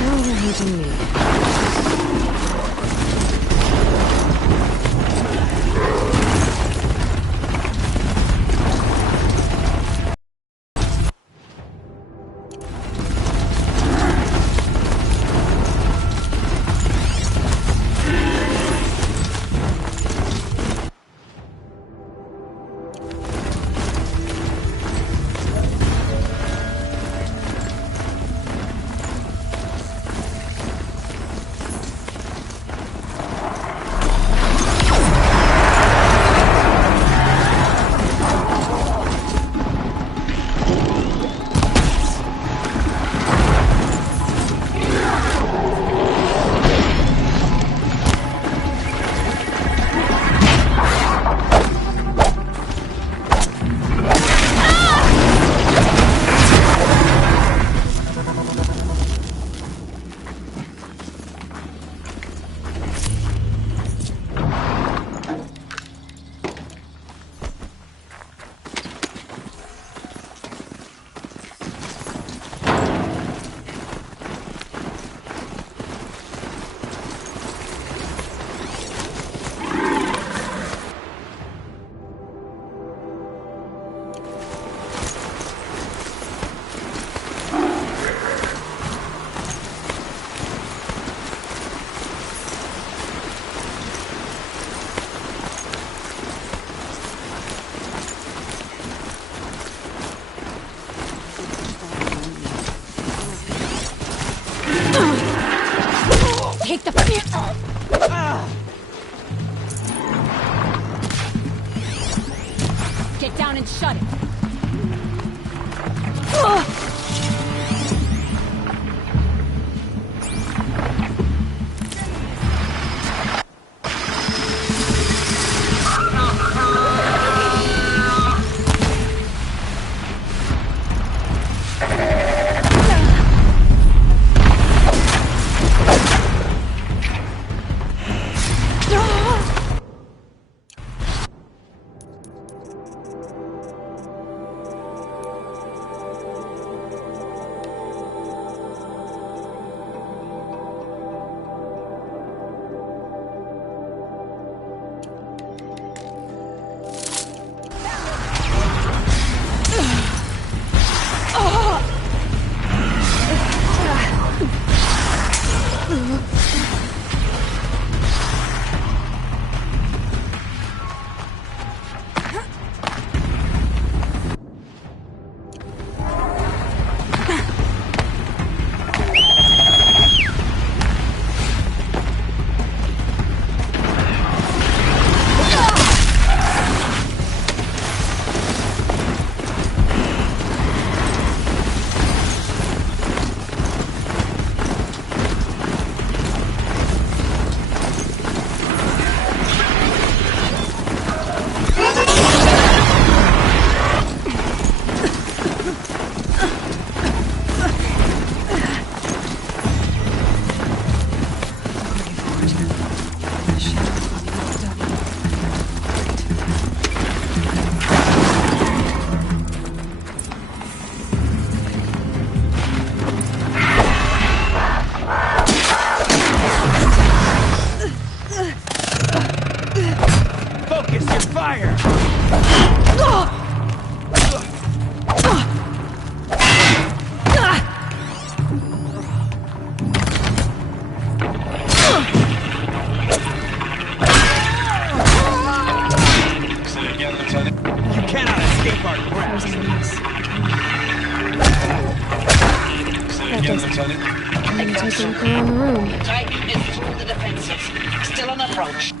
Now they're hunting me. Take the Get down and shut it.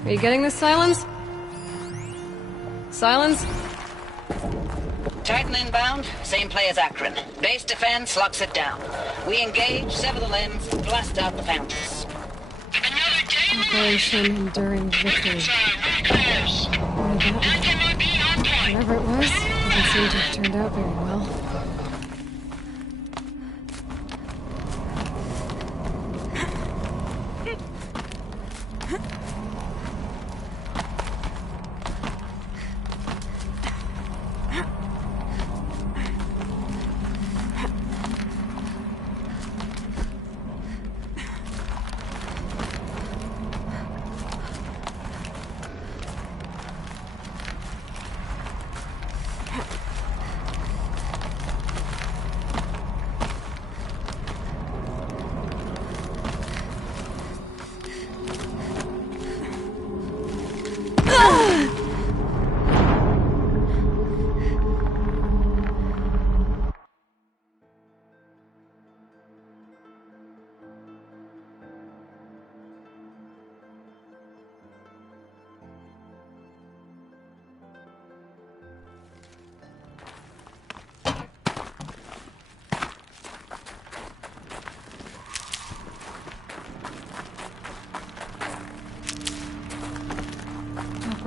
Are you getting this, Silence? Silence? Titan inbound, same play as Akron. Base defense locks it down. We engage, sever the limbs, blast out the founders. Operation Enduring Victory. Whatever it was, doesn't seem to have turned out very well.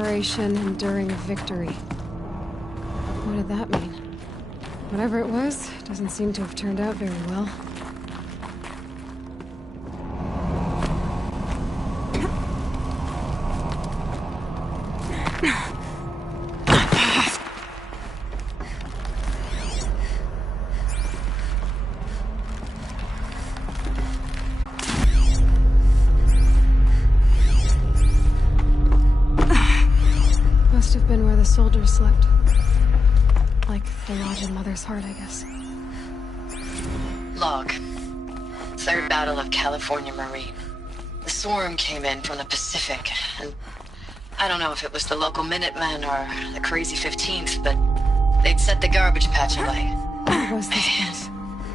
Operation Enduring Victory. What did that mean? Whatever it was, doesn't seem to have turned out very well. Must have been where the soldiers slept. Like the lodge in Mother's Heart, I guess. Log. Third Battle of California Marine. The swarm came in from the Pacific, and I don't know if it was the local Minutemen or the crazy 15th, but they'd set the garbage patch alight. What was this place?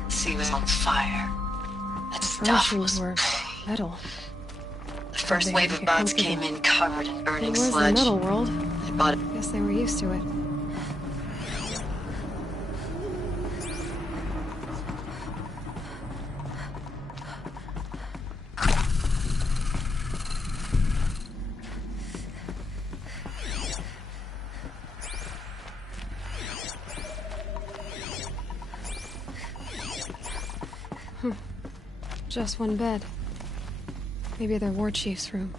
The sea was on fire. That stuff Furnishings was... were metal. The first wave of bots came in covered in It burning was the sludge. metal world. They bought it. Guess they were used to it. Just one bed. Maybe their war chief's room.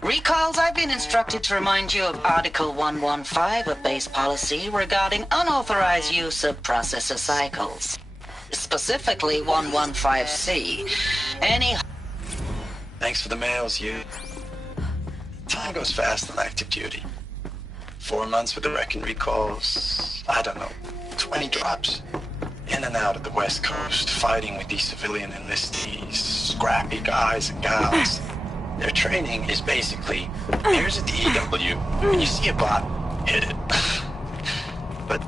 Recalls, I've been instructed to remind you of Article 115 of base policy regarding unauthorized use of processor cycles. Specifically 115C. Any... Thanks for the mails, you. Time goes fast on active duty. 4 months with the wrecking recalls, I don't know, 20 drops. In and out of the West Coast, fighting with these civilian enlistees, scrappy guys and gals. Their training is basically, here's a DEW, when you see a bot, hit it. But...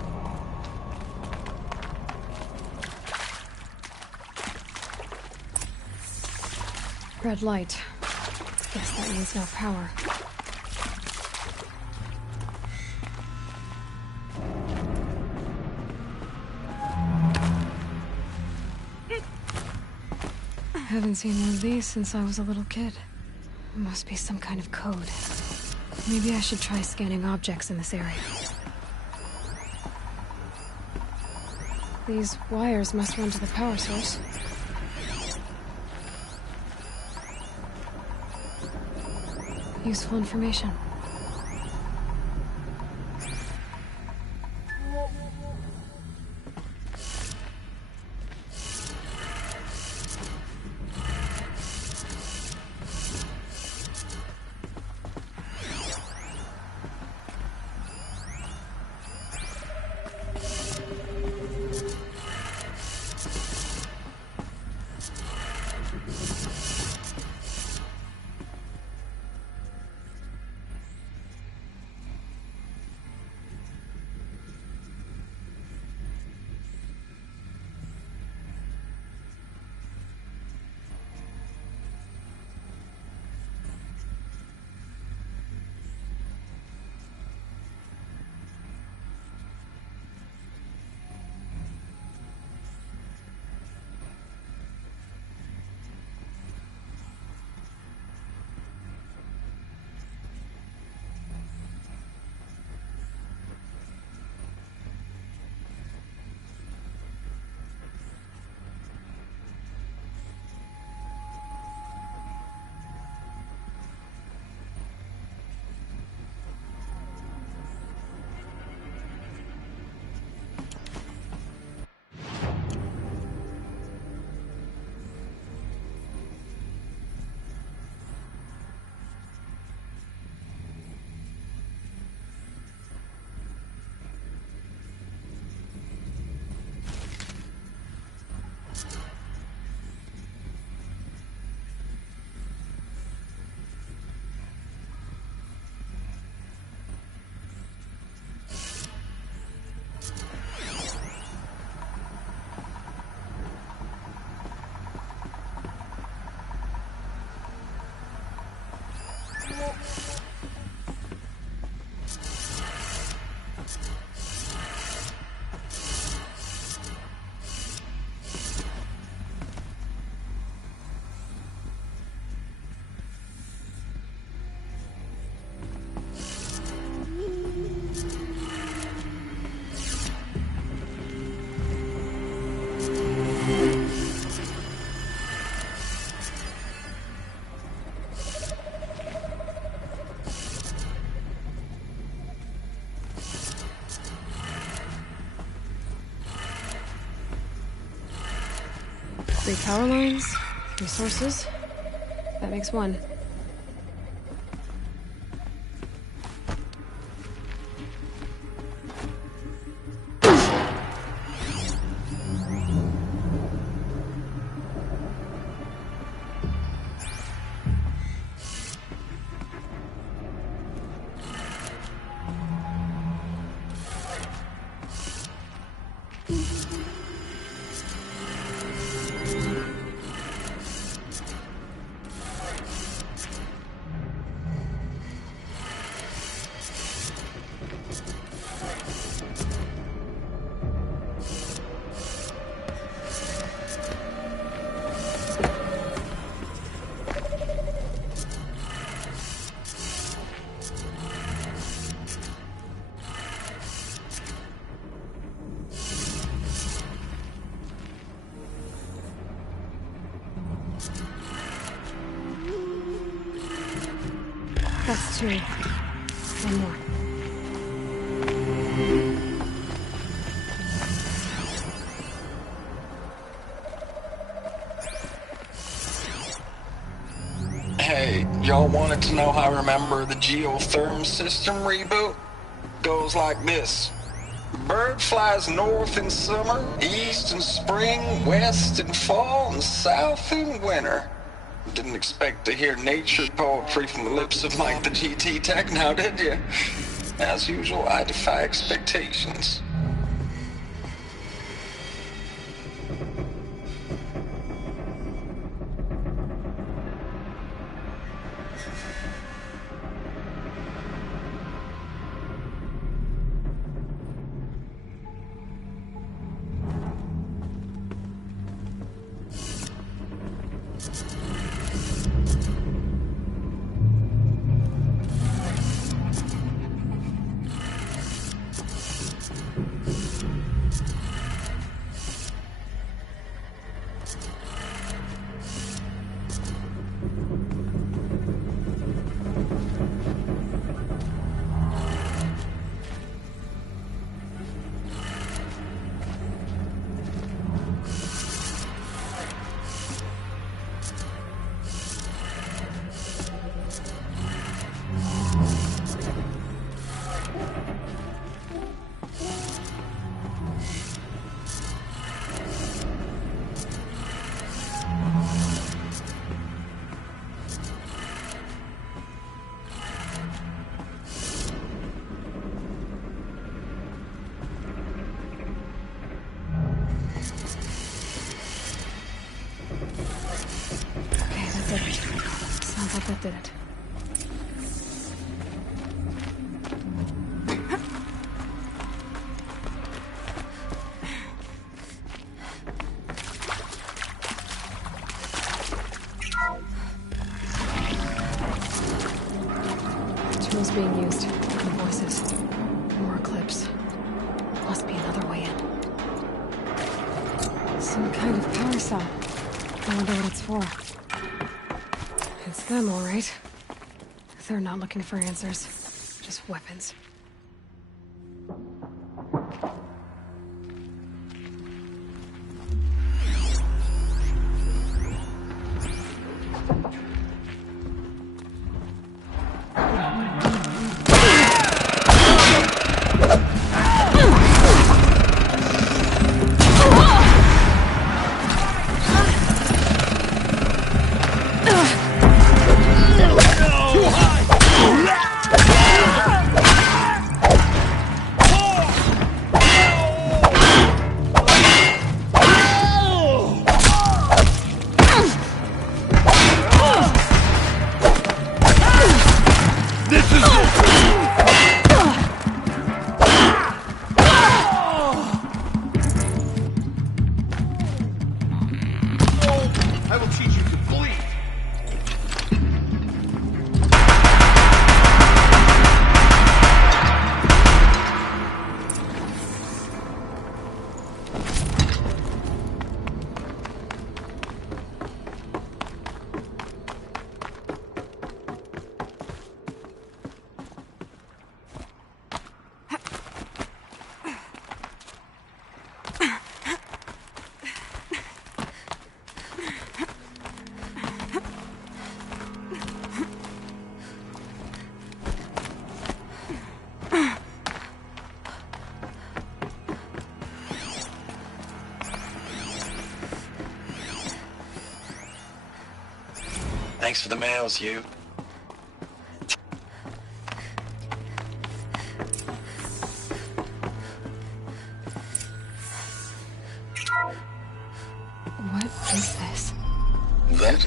Red light. Guess that means no power. Haven't seen one of these since I was a little kid. Must be some kind of code. Maybe I should try scanning objects in this area. These wires must run to the power source. Useful information. 3 power lines, 3 sources. That makes 1. That's 2. 1 more. Hey, y'all wanted to know how I remember the geotherm system reboot? Goes like this. Bird flies north in summer, east in spring, west in fall, and south in winter. Didn't expect to hear nature poetry from the lips of Mike the GT Tech now, did you? As usual, I defy expectations. Sounds like that did it. Tools being used. More voices. More clips. Must be another way in. Some kind of power saw. I wonder what it's for. It's them, all right. They're not looking for answers. Just weapons. I will teach you to bleed. Thanks for the mails, you. What is this? That?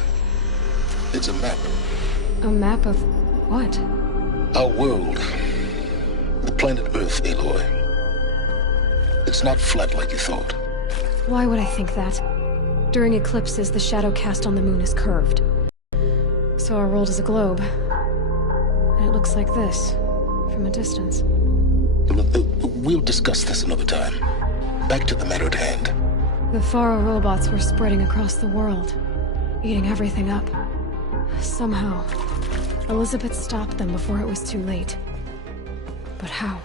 It's a map. A map of what? Our world. The planet Earth, Aloy. It's not flat like you thought. Why would I think that? During eclipses, the shadow cast on the moon is curved. So our world is a globe. And it looks like this, from a distance. We'll discuss this another time. Back to the matter at hand. The Faro robots were spreading across the world, eating everything up. Somehow, Elizabeth stopped them before it was too late. But how?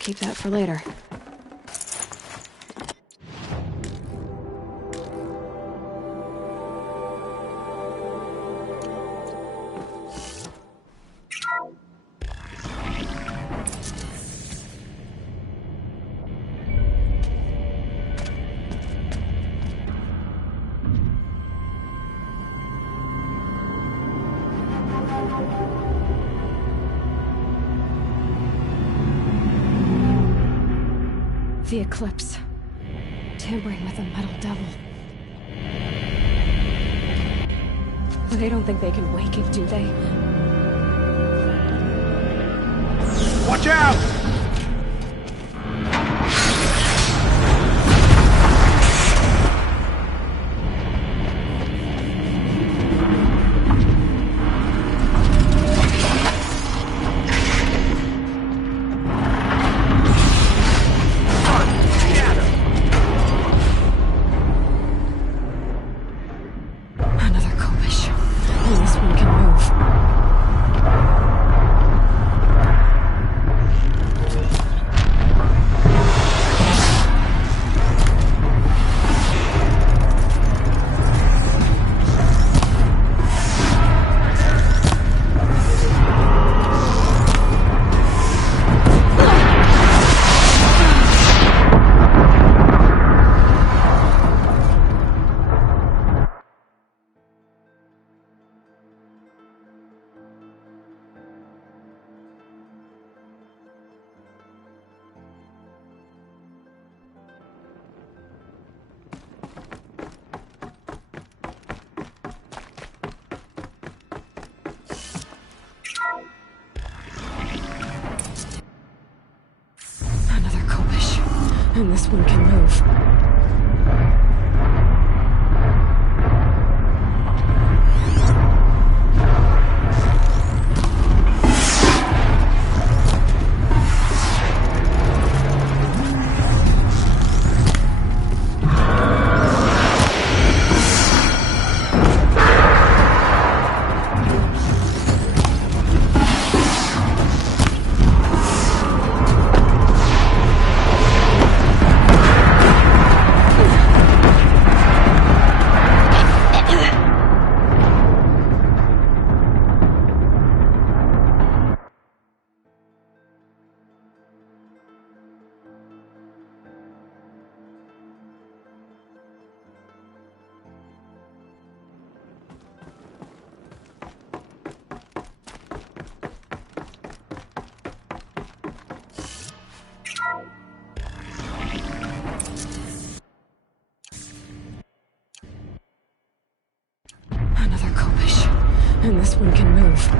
Keep that for later. The Eclipse. Tampering with a metal devil. They don't think they can wake it, do they? Watch out! Another Kobish. And this one can move. Another Kobish. And this one can move. Another Kobish. And this one can move.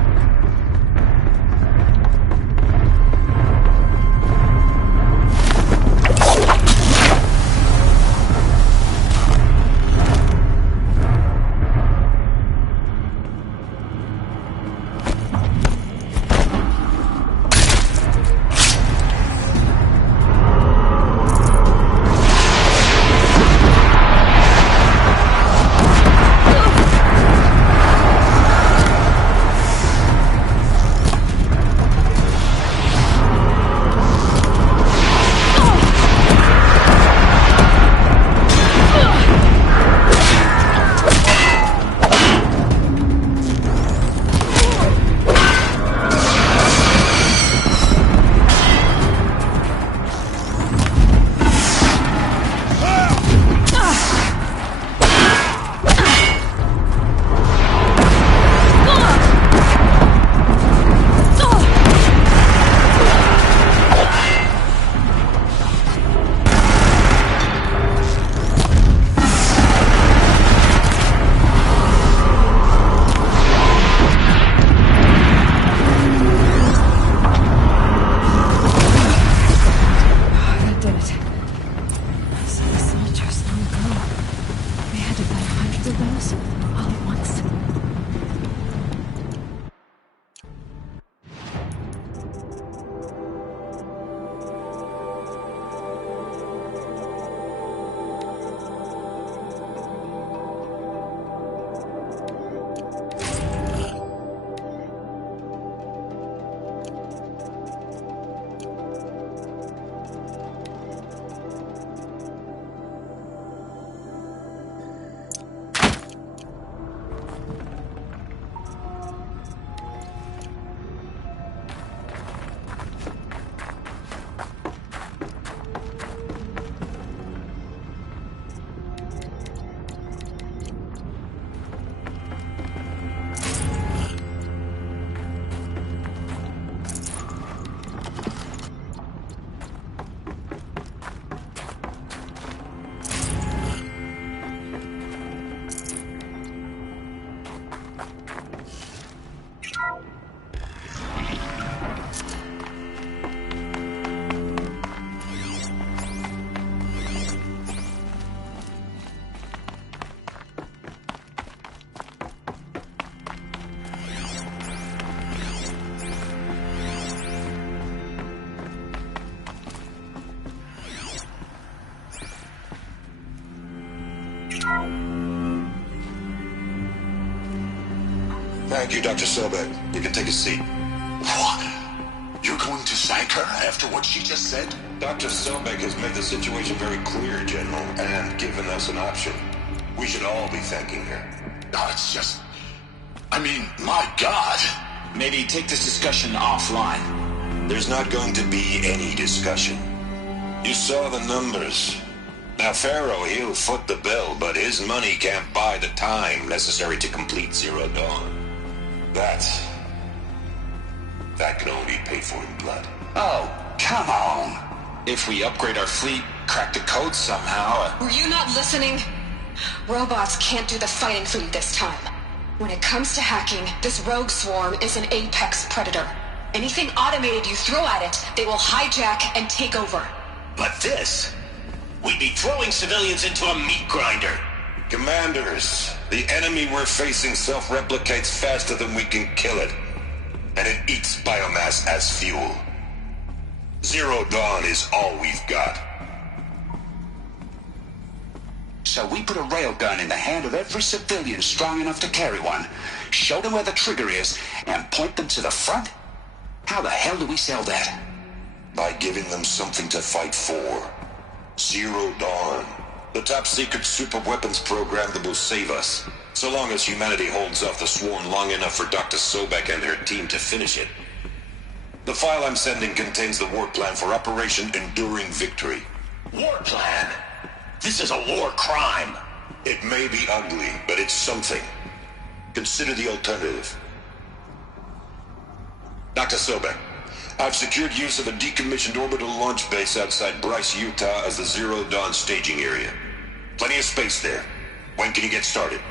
Thank you, Dr. Sobek. You can take a seat. What? You're going to thank her after what she just said? Dr. Sobek has made the situation very clear, General, and given us an option. We should all be thanking her. No, it's just... I mean, my God. Maybe take this discussion offline. There's not going to be any discussion. You saw the numbers. Now, Pharaoh, he'll foot the bill, but his money can't buy the time necessary to complete Zero Dawn. That can only be paid for in blood. Oh, come on. If we upgrade our fleet, crack the code somehow... Were you not listening? Robots can't do the fighting for you this time. When it comes to hacking, this rogue swarm is an apex predator. Anything automated you throw at it, they will hijack and take over. But this... We'd be throwing civilians into a meat grinder. Commanders, the enemy we're facing self-replicates faster than we can kill it. And it eats biomass as fuel. Zero Dawn is all we've got. So we put a railgun in the hand of every civilian strong enough to carry one, show them where the trigger is, and point them to the front? How the hell do we sell that? By giving them something to fight for. Zero Dawn. The top-secret super-weapons program that will save us. So long as humanity holds off the swarm long enough for Dr. Sobek and her team to finish it. The file I'm sending contains the war plan for Operation Enduring Victory. War plan? This is a war crime. It may be ugly, but it's something. Consider the alternative. Dr. Sobek, I've secured use of a decommissioned orbital launch base outside Bryce, Utah as the Zero Dawn staging area. Plenty of space there. When can you get started?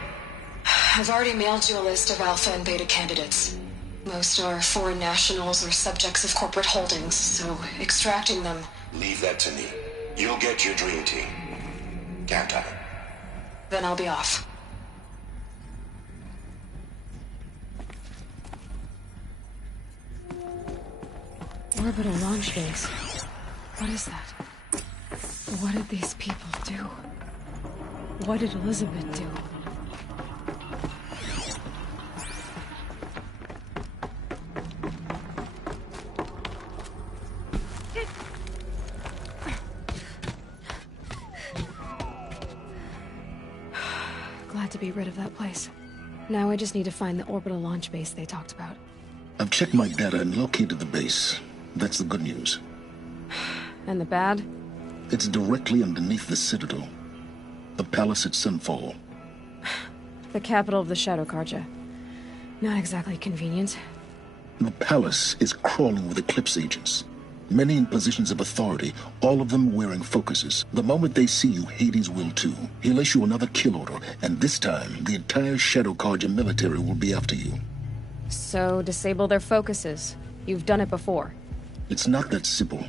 I've already mailed you a list of alpha and beta candidates. Most are foreign nationals or subjects of corporate holdings, so extracting them... Leave that to me. You'll get your dream team. Count on it. Then I'll be off. Orbital launch base. What is that? What did these people do? What did Elizabeth do? Glad to be rid of that place. Now I just need to find the orbital launch base they talked about. I've checked my data and located the base. That's the good news. And the bad? It's directly underneath the Citadel. The palace at Sunfall. The capital of the Shadow Carja. Not exactly convenient. The palace is crawling with Eclipse agents. Many in positions of authority, all of them wearing focuses. The moment they see you, Hades will too. He'll issue another kill order, and this time, the entire Shadow Carja military will be after you. So, disable their focuses. You've done it before. It's not that simple.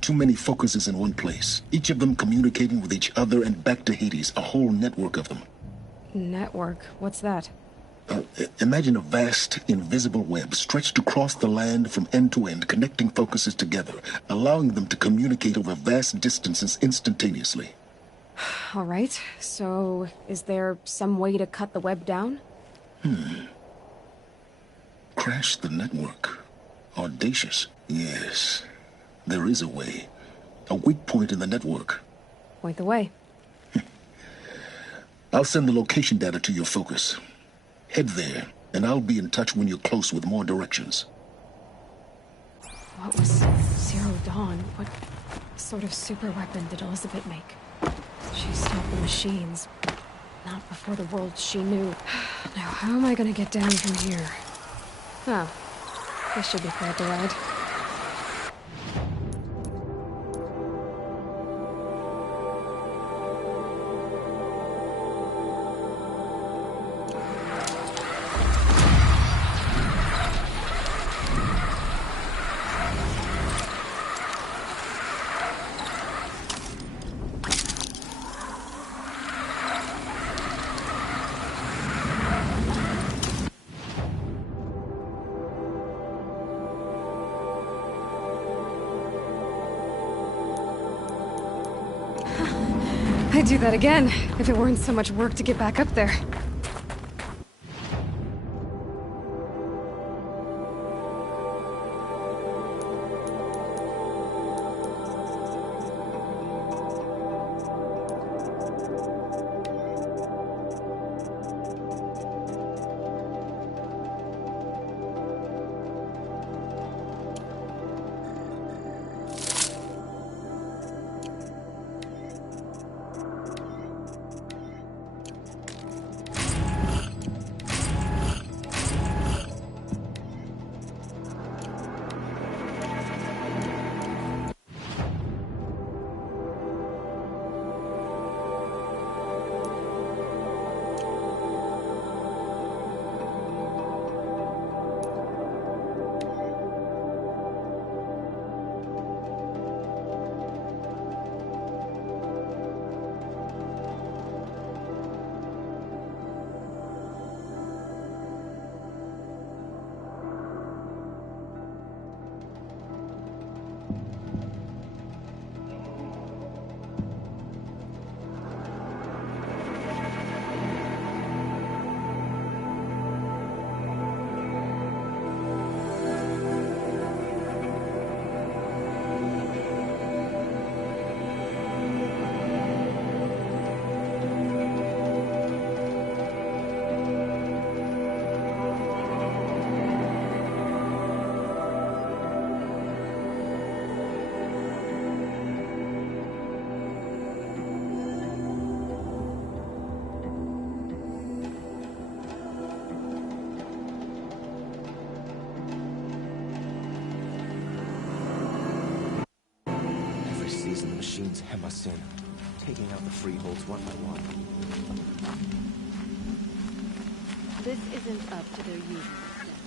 Too many focuses in one place, each of them communicating with each other and back to Hades, a whole network of them. Network? What's that? Imagine a vast, invisible web stretched across the land from end to end, connecting focuses together, allowing them to communicate over vast distances instantaneously. All right, so is there some way to cut the web down? Crash the network. Audacious. Yes, there is a way. A weak point in the network. Point the way. I'll send the location data to your focus. Head there, and I'll be in touch when you're close with more directions. What was Zero Dawn? What sort of super weapon did Elizabeth make? She stopped the machines, but not before the world she knew. Now, how am I gonna get down from here? Oh, this should be quite the ride. I'd do that again, if it weren't so much work to get back up there. machines hem us in, taking out the freeholds one by one. This isn't up to their usual standards.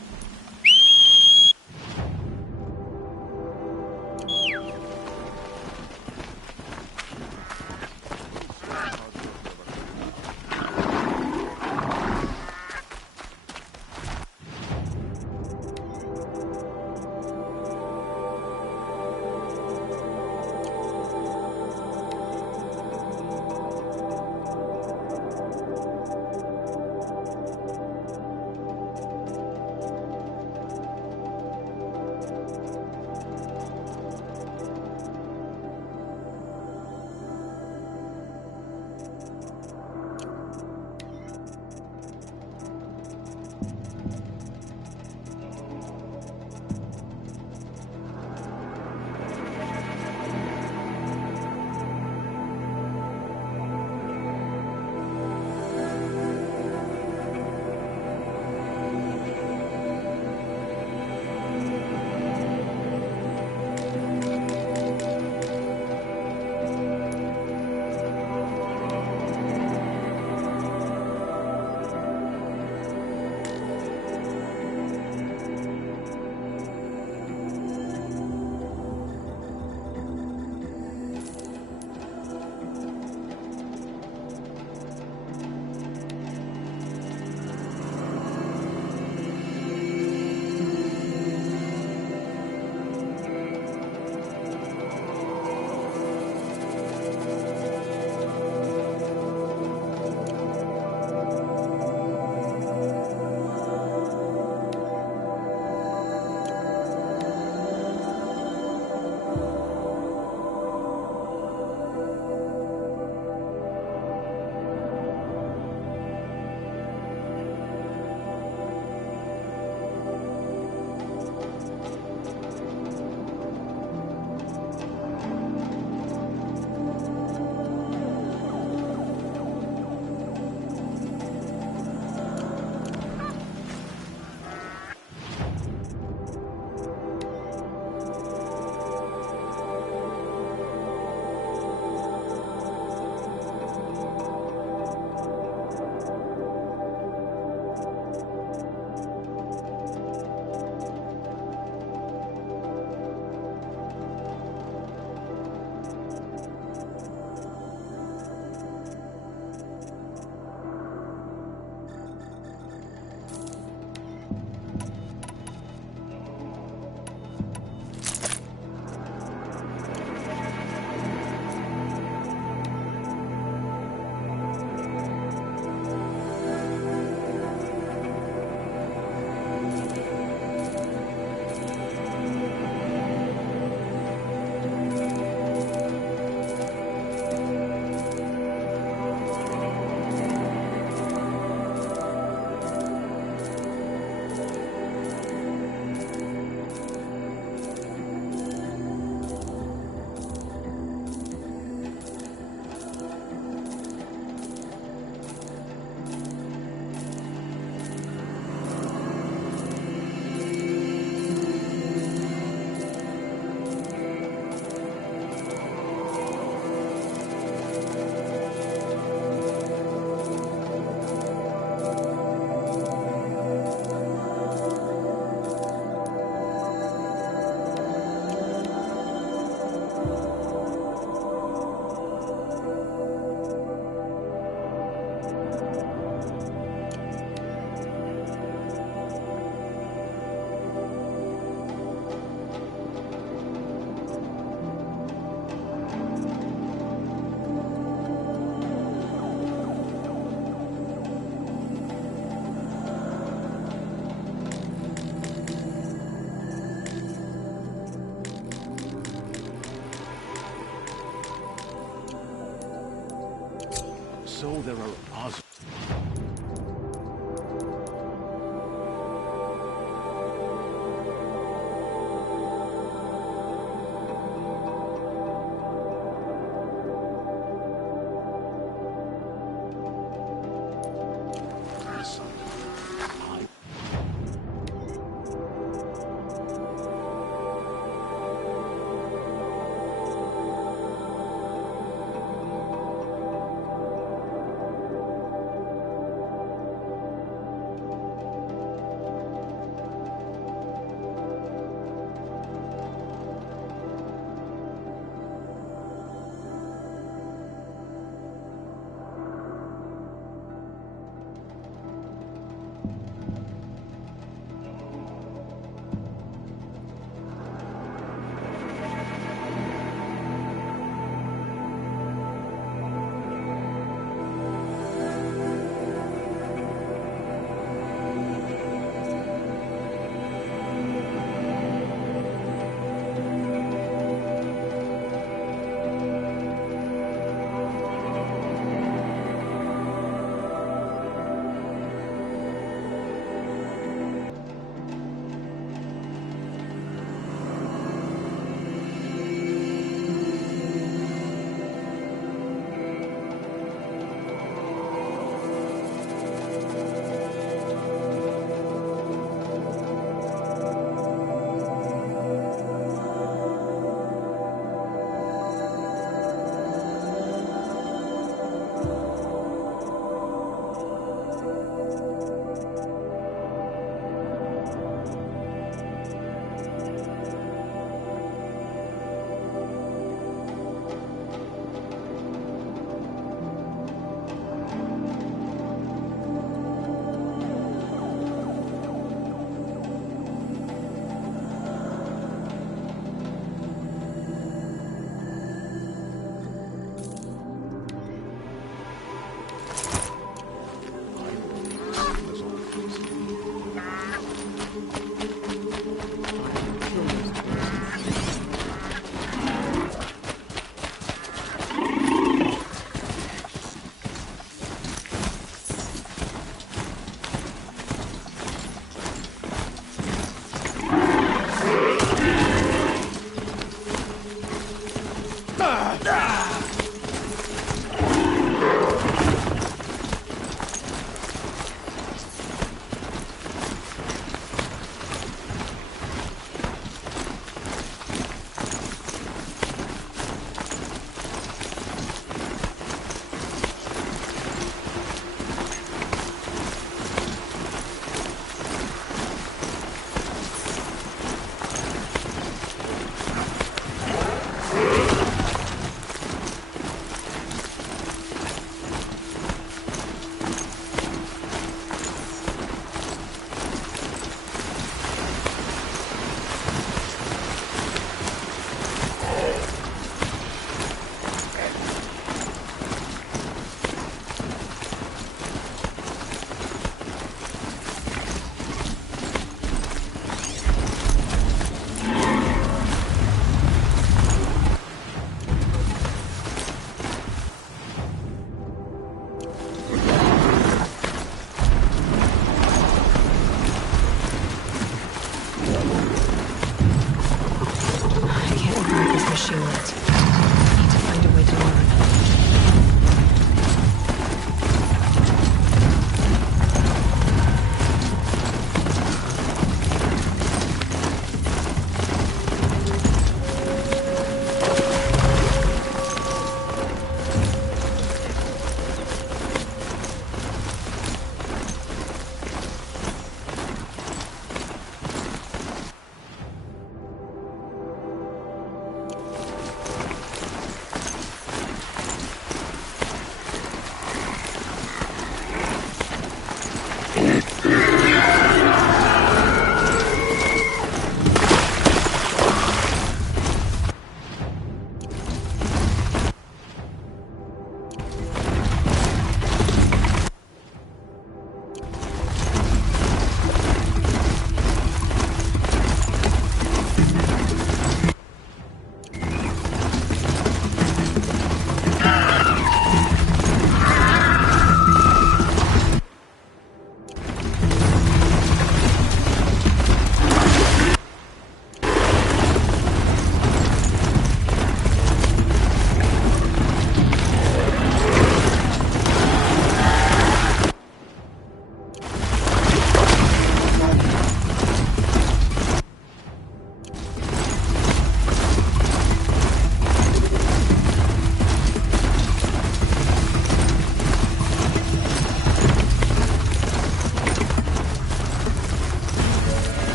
machine yet. I need to find a way to learn.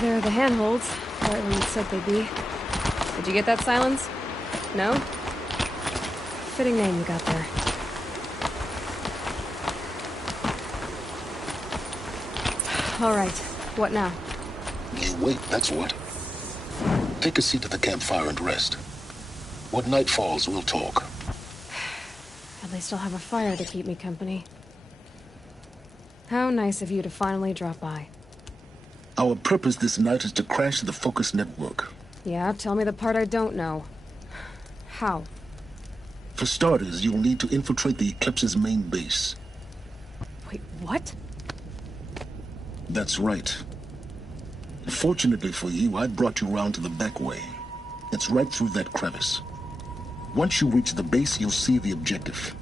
There are the handholds, right where you said they'd be. Did you get that, Silence? No? Fitting name you got there. All right, what now? You wait, that's what. Take a seat at the campfire and rest. When night falls, we'll talk. At least I'll have a fire to keep me company. How nice of you to finally drop by. Our purpose this night is to crash the Focus network. Yeah, tell me the part I don't know. How? For starters, you'll need to infiltrate the Eclipse's main base. Wait, what? That's right. Fortunately for you, I brought you around to the back way. It's right through that crevice. Once you reach the base, you'll see the objective.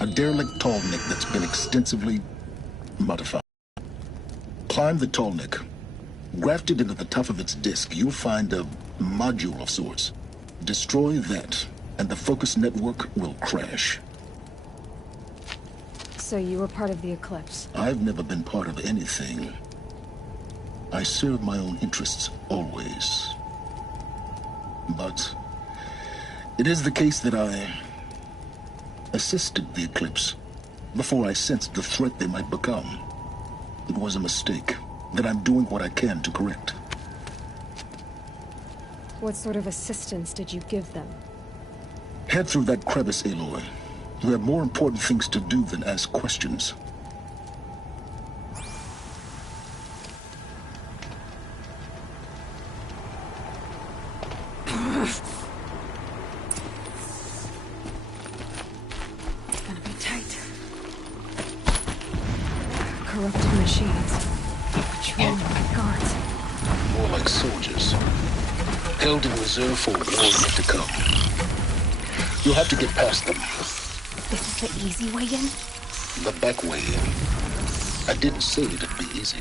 A derelict tallneck that's been extensively modified. Climb the tallneck. Grafted into the top of its disk, you'll find a module of sorts. Destroy that, and the Focus network will crash. So you were part of the Eclipse? I've never been part of anything. I serve my own interests, always. But it is the case that I assisted the Eclipse before I sensed the threat they might become. It was a mistake that I'm doing what I can to correct. What sort of assistance did you give them? Head through that crevice, Aloy. You have more important things to do than ask questions. It's gonna be tight. Corrupted machines. Patrolling like guards. More like soldiers. Held in reserve for war yet to come. You'll have to get past them. This is the easy way in? The back way in. I didn't say it'd be easy.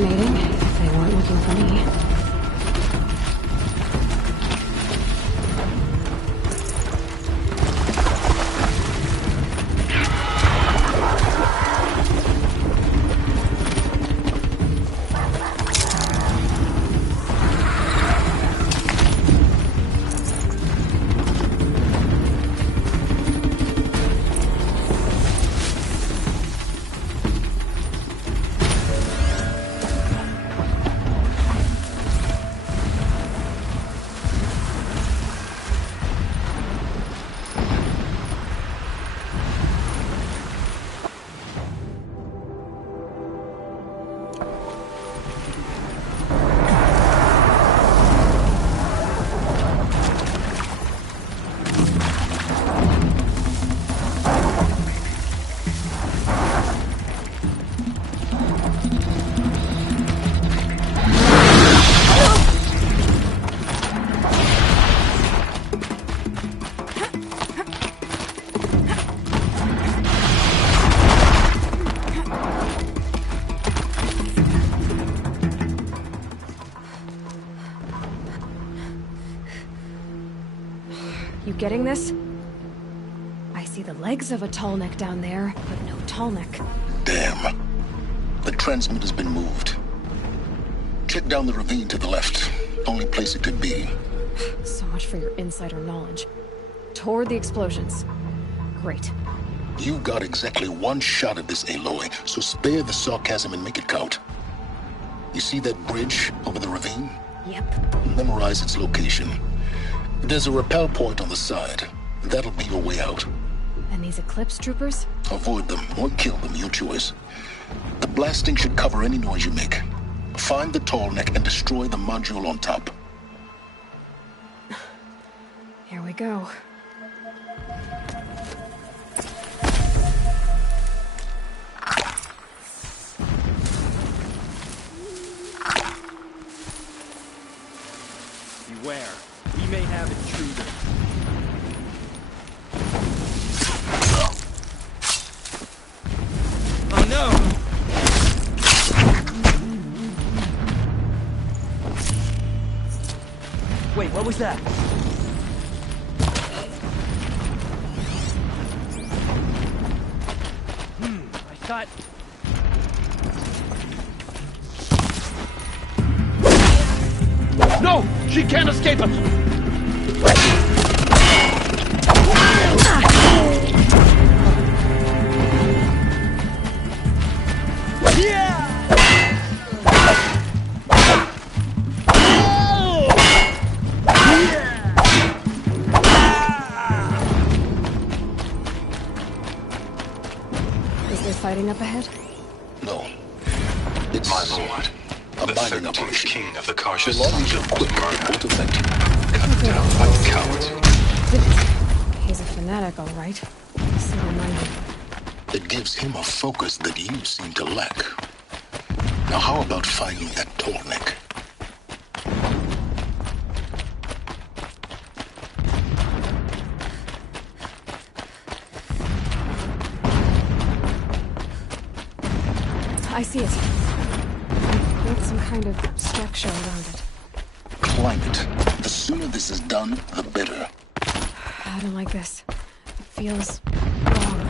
fascinating, if they weren't looking for me. You getting this? I see the legs of a Tallneck down there, but no Tallneck. Damn. The transmitter's been moved. Check down the ravine to the left. Only place it could be. So much for your insider knowledge. Toward the explosions. Great. You got exactly one shot at this, Aloy, so spare the sarcasm and make it count. You see that bridge over the ravine? Yep. Memorize its location. There's a rappel point on the side. That'll be your way out. And these Eclipse troopers? Avoid them or kill them, your choice. The blasting should cover any noise you make. Find the Tallneck and destroy the module on top. Here we go. Beware. We may have intruders. Oh no! Wait, what was that? I thought... No! She can't escape us! Is there fighting up ahead? No. It's my lord. A The mining 13th operation. king of the Karshas Belongs your equipment won't affect you. cut down by the cowards. He's a fanatic, all right. So reminded. It gives him a focus that you seem to lack. Now how about finding that Tallneck? I see it. Built some kind of structure around it. Climb it. The sooner this is done, the better. I don't like this. It feels wrong.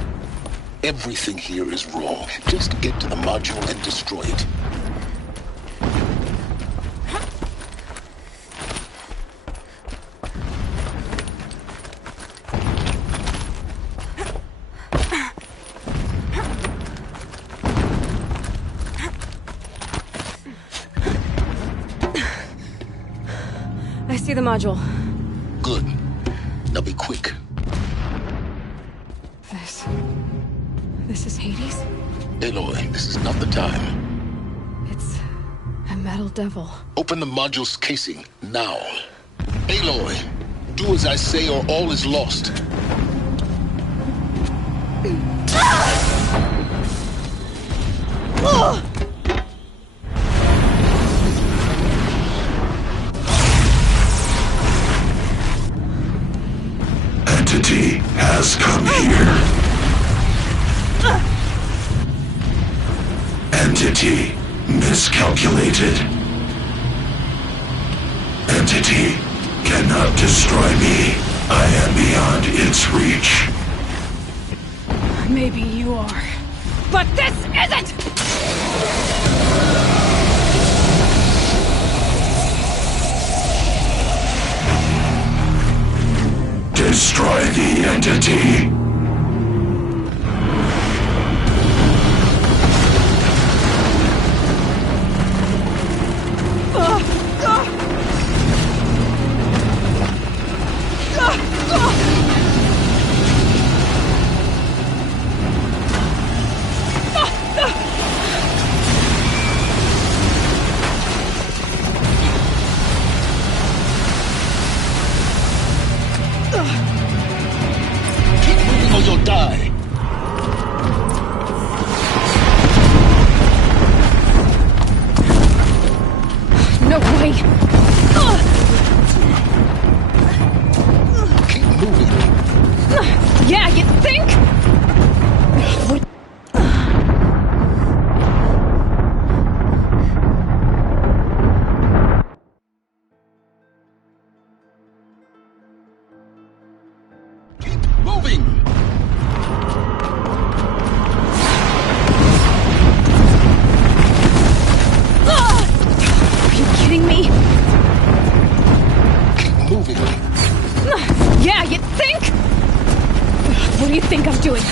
Everything here is wrong. Just get to the module and destroy it. I see the module. Good. Now be quick. This is Hades? Aloy, this is not the time. It's a metal devil. Open the module's casing, now. Aloy, do as I say or all is lost. Entity has come here. Entity Miscalculated. Entity cannot destroy me. I am beyond its reach. Maybe you are. But this isn't! Destroy the entity.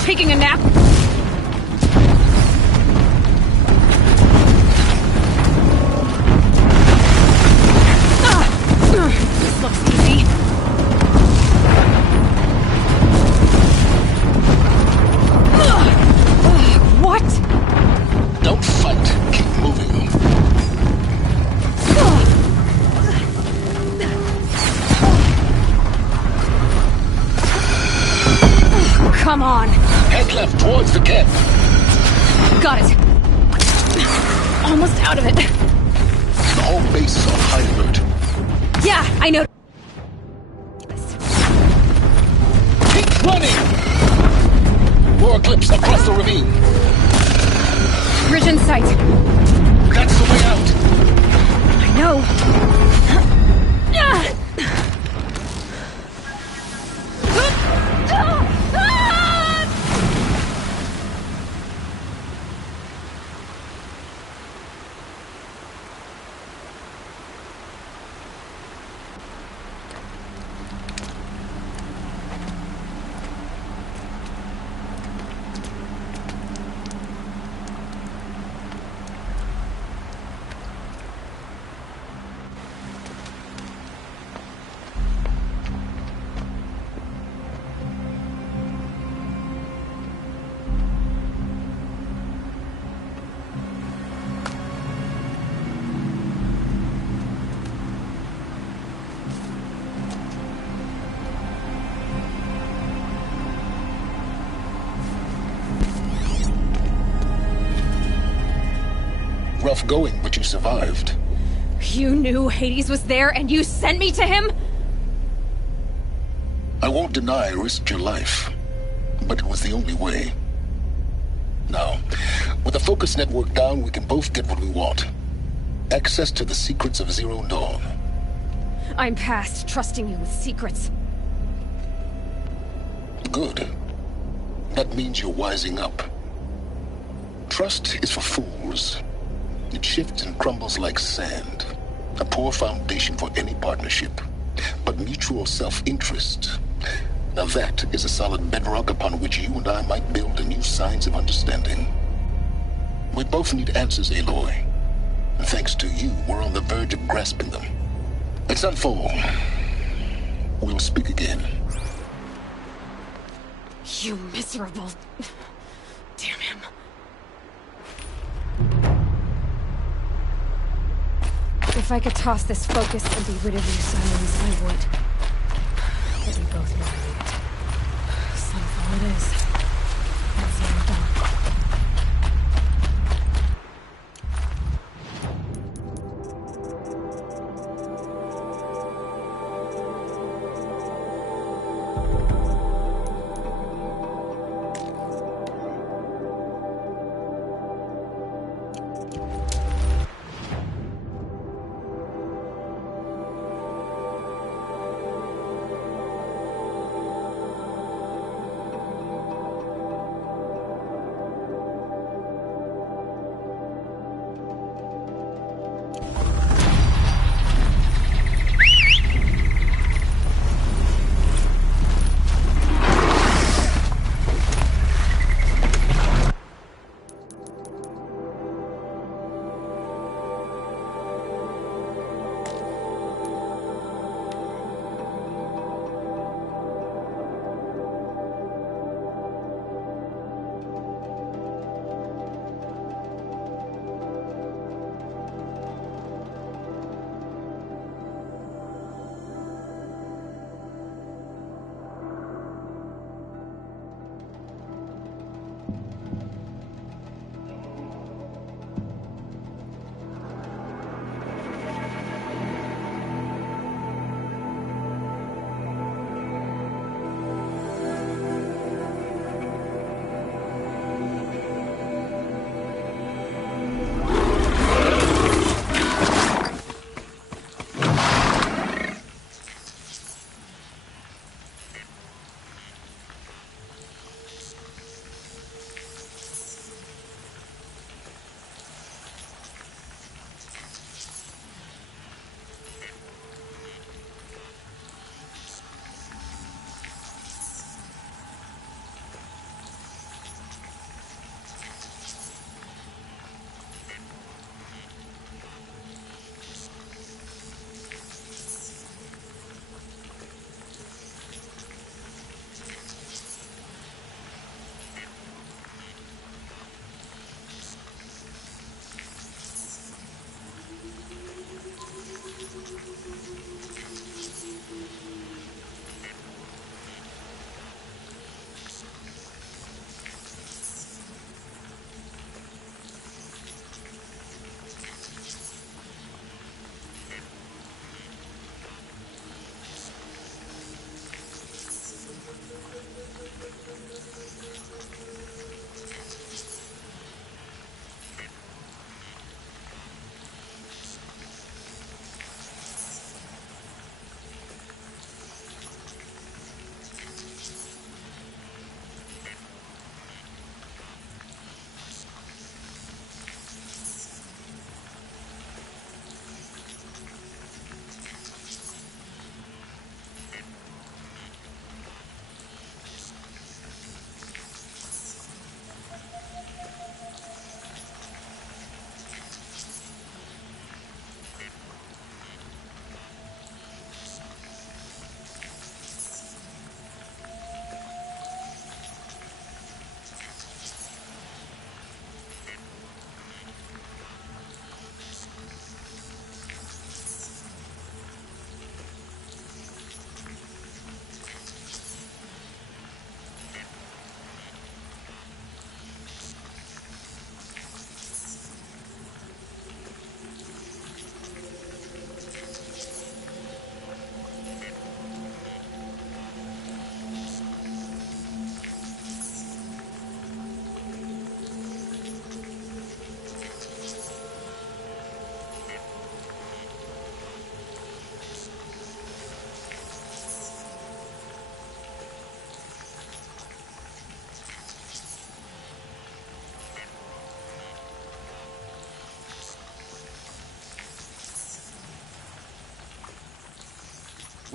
Taking a nap? This looks easy. What? Don't fight. Keep moving. Come on. Head left towards the camp. Got it. Almost out of it. The whole base is on high alert. Yeah, I know. Keep running! More Eclipse across the ravine. Bridge in sight. That's the way out. I know. Rough going, but you survived. You knew Hades was there and you sent me to him? I won't deny I risked your life, but it was the only way. Now, with the focus network down, we can both get what we want. Access to the secrets of Zero Dawn. I'm past trusting you with secrets. Good. That means you're wising up. Trust is for fools. It shifts and crumbles like sand. A poor foundation for any partnership. But mutual self-interest, now that is a solid bedrock upon which you and I might build a new science of understanding. We both need answers, Aloy. And thanks to you, we're on the verge of grasping them. At Sunfall, we'll speak again. You miserable... Damn him. If I could toss this focus and be rid of your silence, I would. But we both know I need it. Sunfall it is. And Zero Dawn.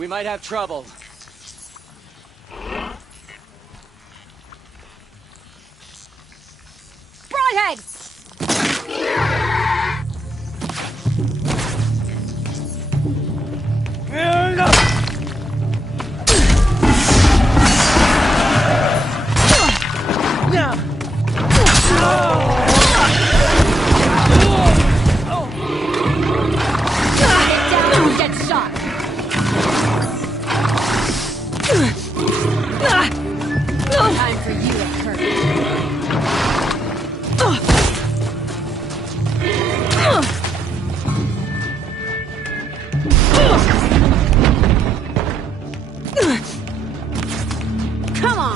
We might have trouble. Broadhead! Time for you to hurt. Come on!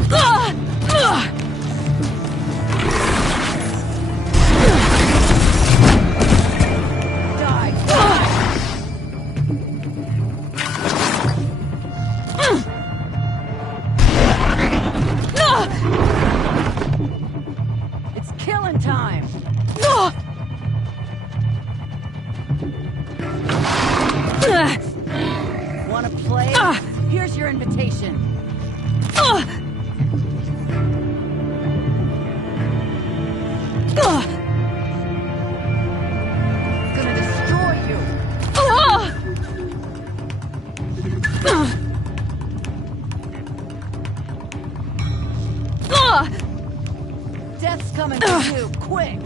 It's killing time! Wanna play? Here's your invitation. Gonna destroy you! Death's coming for you, quick!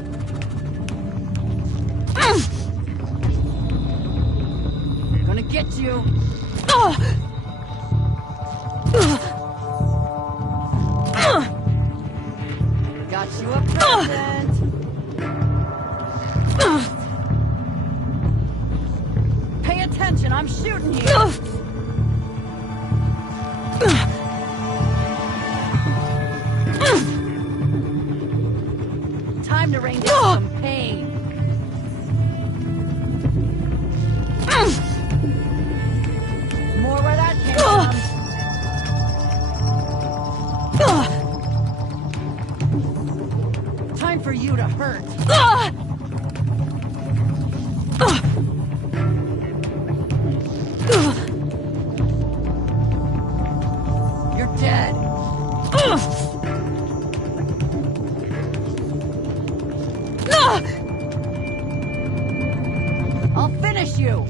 Gonna get you! Got you a present! Pay attention, I'm shooting you! Time to rain down some pain. More where that came from. Time for you to hurt. You're dead. I'll finish you!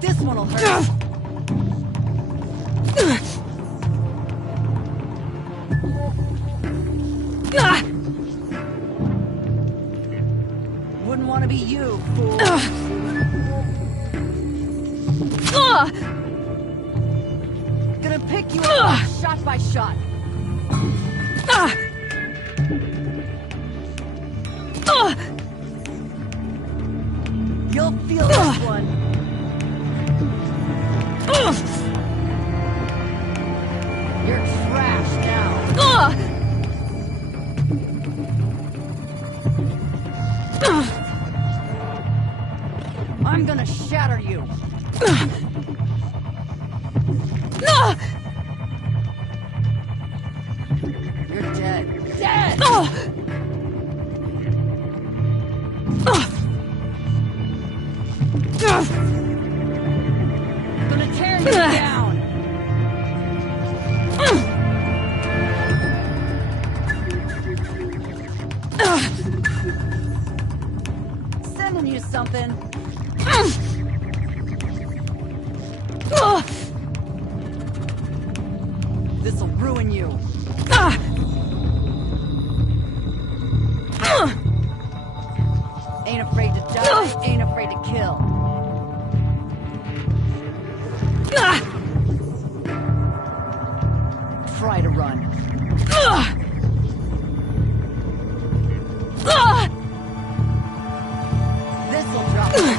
This one'll hurt. Wouldn't want to be you, fool. Gonna pick you up shot by shot. You'll feel this one. You're trash now. I'm gonna shatter you. You're dead. Dead! Gonna tear you down. Sending you something. This'll ruin you. Ain't afraid to die, ain't afraid to kill. Try to run. This'll drop you.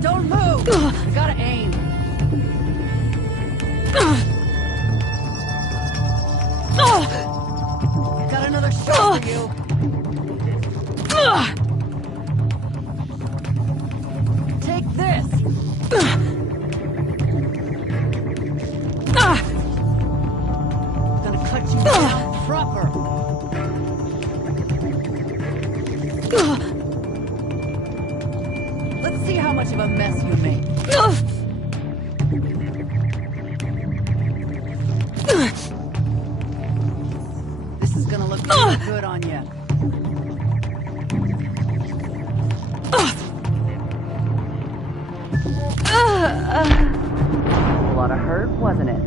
Don't move! You gotta aim. Got another shot for you. Take this. proper. Let's see how much of a mess you make. This is gonna look really good on you. A lot of hurt, wasn't it?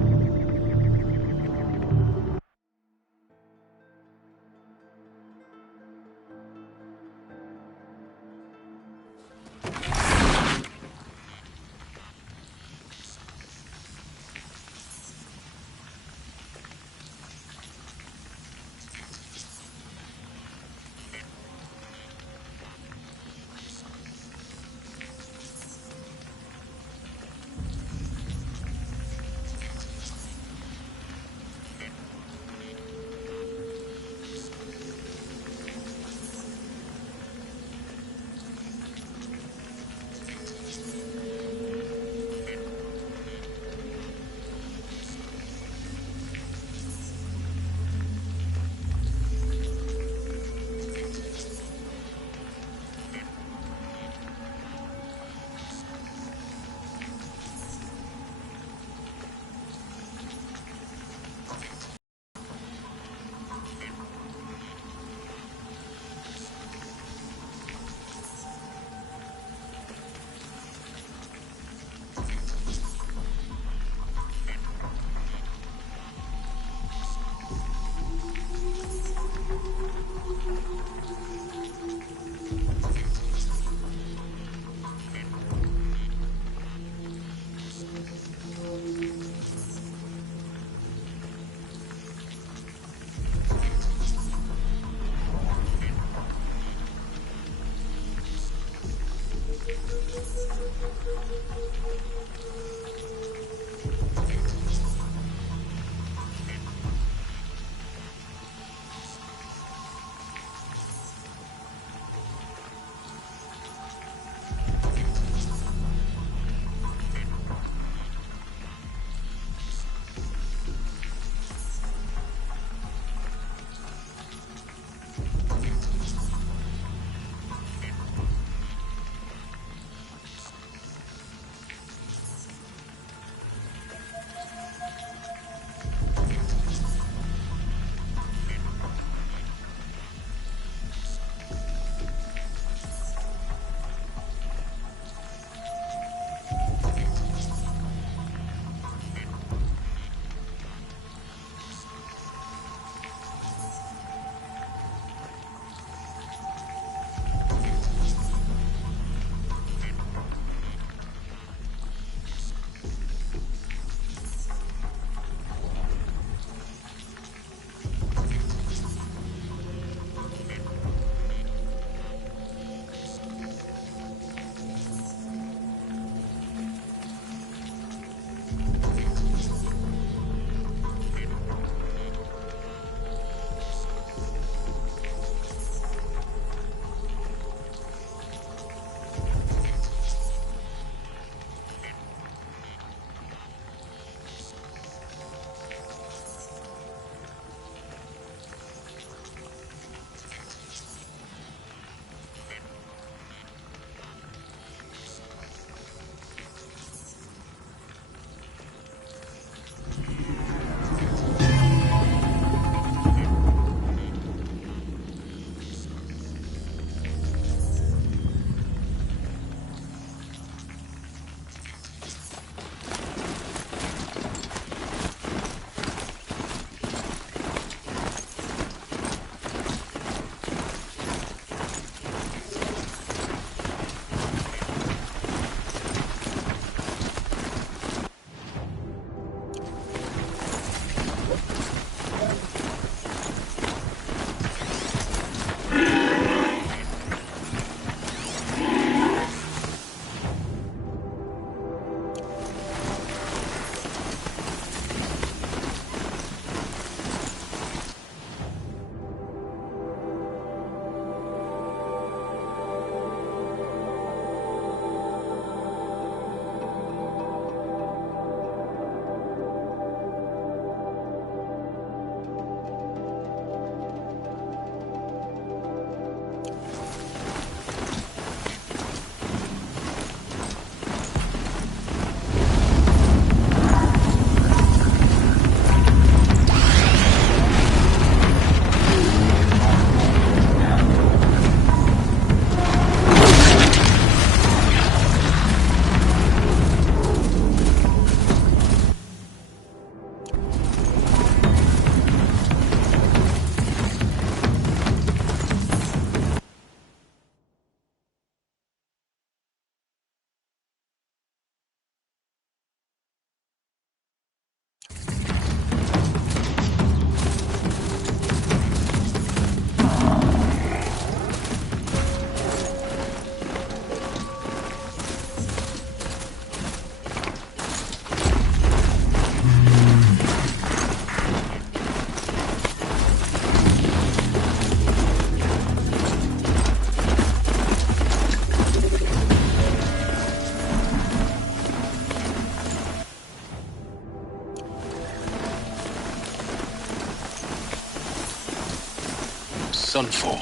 Sunfall.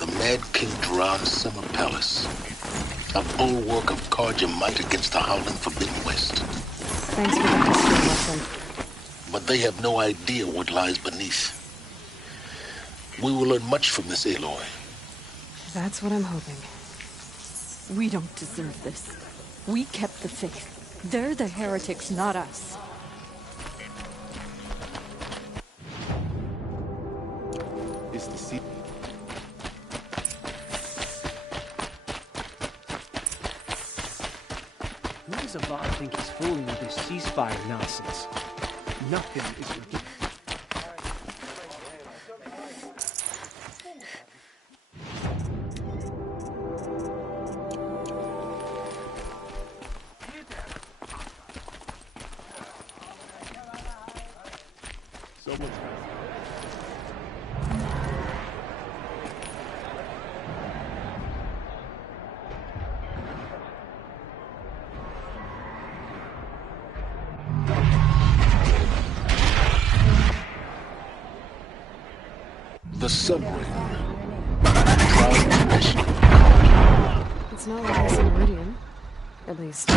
The Mad King Duran Summer Palace. A bulwark of Carja might against the howling Forbidden West. Thanks for the history lesson. But they have no idea what lies beneath. We will learn much from this, Aloy. That's what I'm hoping. We don't deserve this. We kept the faith. They're the heretics, not us. It's the sea. Who does Avad think he's fooling with this ceasefire nonsense? Nothing is forgiven. The Sun Ring. Proud tradition. It's not like it's in Meridian. At least.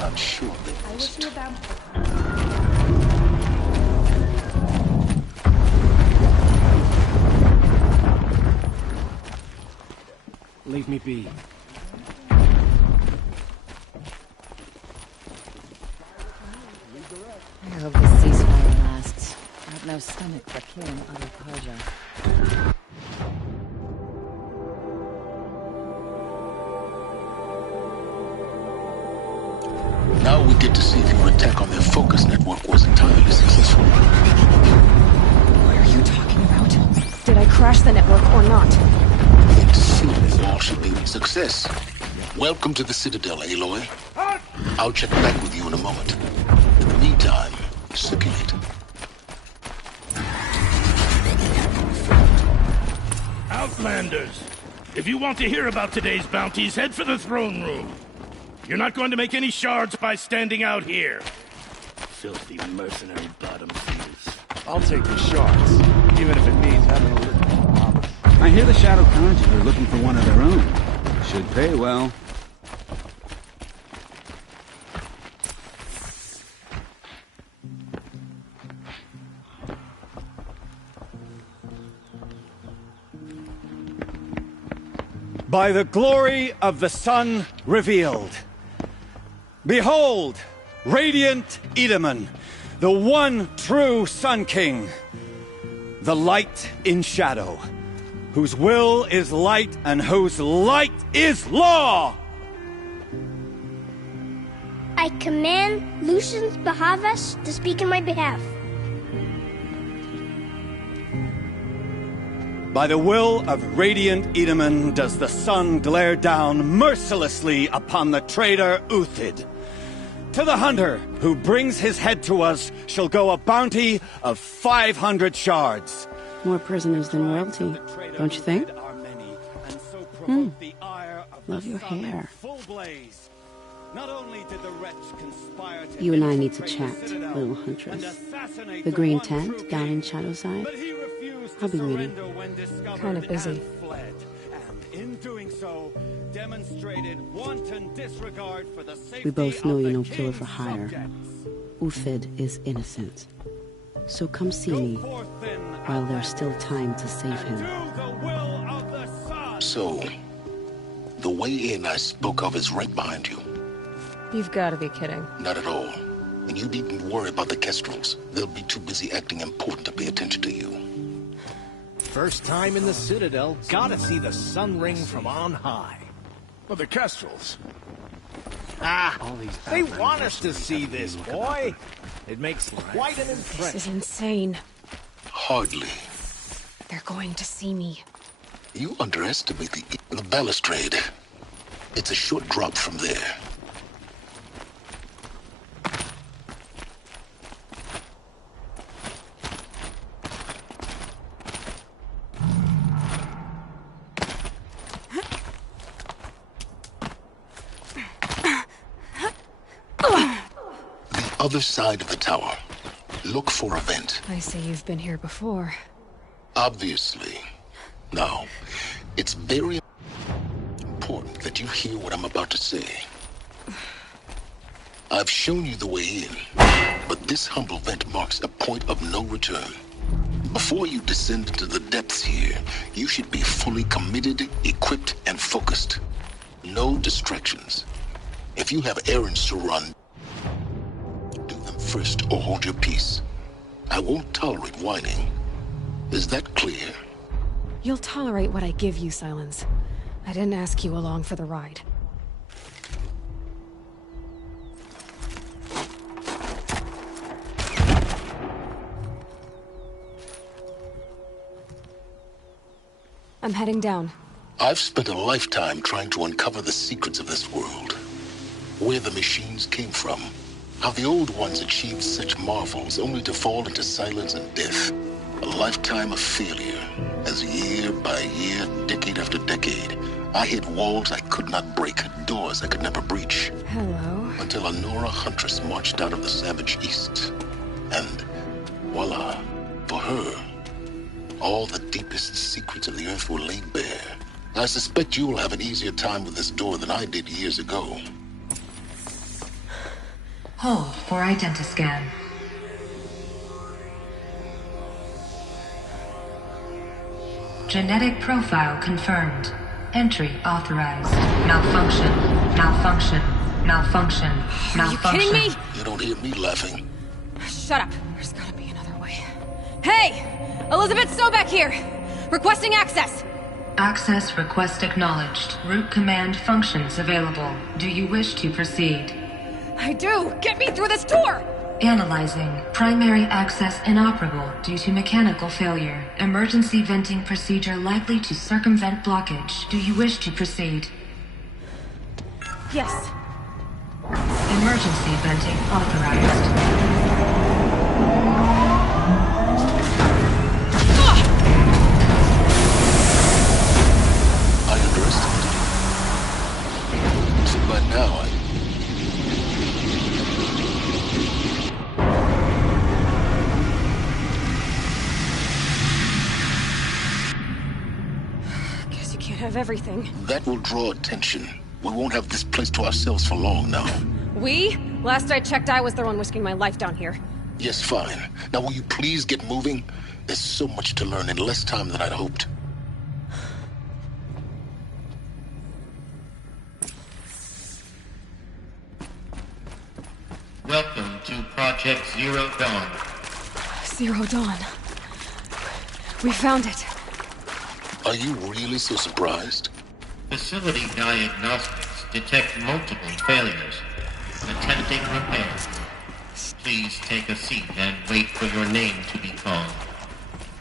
I'm sure they must. Leave me be. I hope this ceasefire lasts. I have no stomach for killing other Carja. Now we get to see if your attack on their focus network was entirely successful. What are you talking about? Did I crash the network or not? It seems all should be a success. Welcome to the Citadel, Aloy. I'll check back with you in a moment. In the meantime, circulate. Outlanders, if you want to hear about today's bounties, head for the throne room. You're not going to make any shards by standing out here. Filthy mercenary bottom feeders. I'll take the shards, even if it means having a little. I hear the Shadow Conjurers are looking for one of their own. Should pay well. By the glory of the sun revealed. Behold, radiant Edaman, the one true Sun King, the light in shadow, whose will is light and whose light is law! I command Lucius Bahavas to speak in my behalf. By the will of radiant Edaman does the sun glare down mercilessly upon the traitor Uthid. To the hunter who brings his head to us shall go a bounty of 500 shards. More prisoners than royalty, don't you think? Love your hair. You and I need to chat, little huntress. The green tent down in Shadowside? I'll be waiting. Kind of busy. We both know you're no killer for hire. Uthid is innocent. So come see me while there's still time to save him. So, the way in I spoke of is right behind you. You've got to be kidding. Not at all. And you needn't worry about the Kestrels. They'll be too busy acting important to pay attention to you. First time in the Citadel, gotta see the Sun Ring from on high. Well, the Kestrels. They want us to see this, boy. It makes quite an impression. This is insane. Hardly. They're going to see me. You underestimate the balustrade. It's a short drop from there. Other side of the tower. Look for a vent. I see you've been here before. Obviously. Now, it's very important that you hear what I'm about to say. I've shown you the way in, but this humble vent marks a point of no return. Before you descend into the depths here, you should be fully committed, equipped, and focused. No distractions. If you have errands to run, do them first or hold your peace. I won't tolerate whining. Is that clear? You'll tolerate what I give you, Silence. I didn't ask you along for the ride. I'm heading down. I've spent a lifetime trying to uncover the secrets of this world. Where the machines came from. How the old ones achieved such marvels only to fall into silence and death. A lifetime of failure, as year by year, decade after decade, I hit walls I could not break, doors I could never breach. Hello. Until a Nora huntress marched out of the savage east. And voila, for her, all the deepest secrets of the earth were laid bare. I suspect you'll have an easier time with this door than I did years ago. Hold for identiscan. Genetic profile confirmed. Entry authorized. Malfunction. Malfunction. Malfunction. Malfunction. Are you kidding me? You don't hear me laughing. Shut up. There's gotta be another way. Hey! Elizabeth Sobek here! Requesting access! Access request acknowledged. Root command functions available. Do you wish to proceed? I do! Get me through this door! Analyzing. Primary access inoperable due to mechanical failure. Emergency venting procedure likely to circumvent blockage. Do you wish to proceed? Yes. Emergency venting authorized. By now, Guess you can't have everything. That will draw attention. We won't have this place to ourselves for long now. We? Last I checked, I was the one risking my life down here. Yes, fine. Now will you please get moving? There's so much to learn in less time than I'd hoped. Welcome to Project Zero Dawn. Zero Dawn. We found it. Are you really so surprised? Facility diagnostics detect multiple failures. Attempting repair. Please take a seat and wait for your name to be called.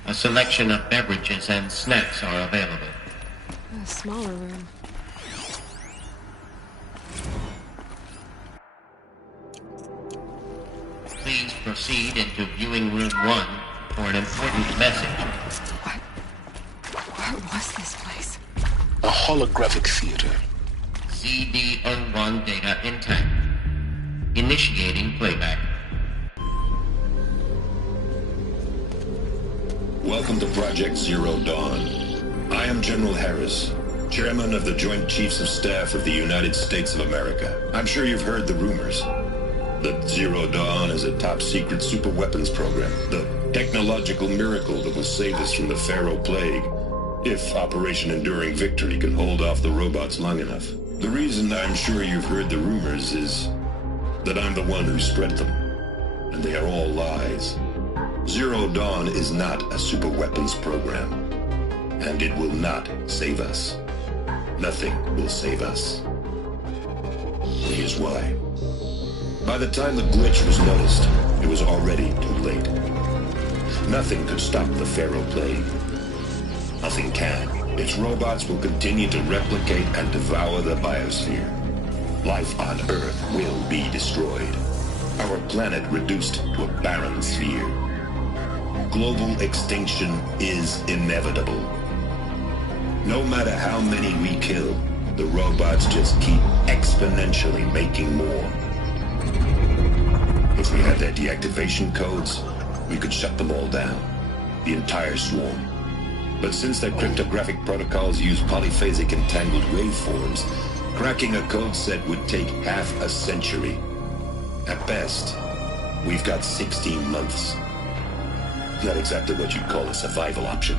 A selection of beverages and snacks are available. A smaller room. Please proceed into viewing room 1 for an important message. What was this place? A holographic theater. CD01 data intact. Initiating playback. Welcome to Project Zero Dawn. I am General Harris, Chairman of the Joint Chiefs of Staff of the United States of America. I'm sure you've heard the rumors. That Zero Dawn is a top-secret superweapons program, the technological miracle that will save us from the Pharaoh Plague, if Operation Enduring Victory can hold off the robots long enough. The reason I'm sure you've heard the rumors is that I'm the one who spread them, and they are all lies. Zero Dawn is not a superweapons program, and it will not save us. Nothing will save us. Here's why. By the time the glitch was noticed, it was already too late. Nothing could stop the Pharaoh Plague. Nothing can. Its robots will continue to replicate and devour the biosphere. Life on Earth will be destroyed. Our planet reduced to a barren sphere. Global extinction is inevitable. No matter how many we kill, the robots just keep exponentially making more. If we had their deactivation codes, we could shut them all down. The entire swarm. But since their cryptographic protocols use polyphasic entangled waveforms, cracking a code set would take half a century. At best, we've got 16 months. Not exactly what you'd call a survival option.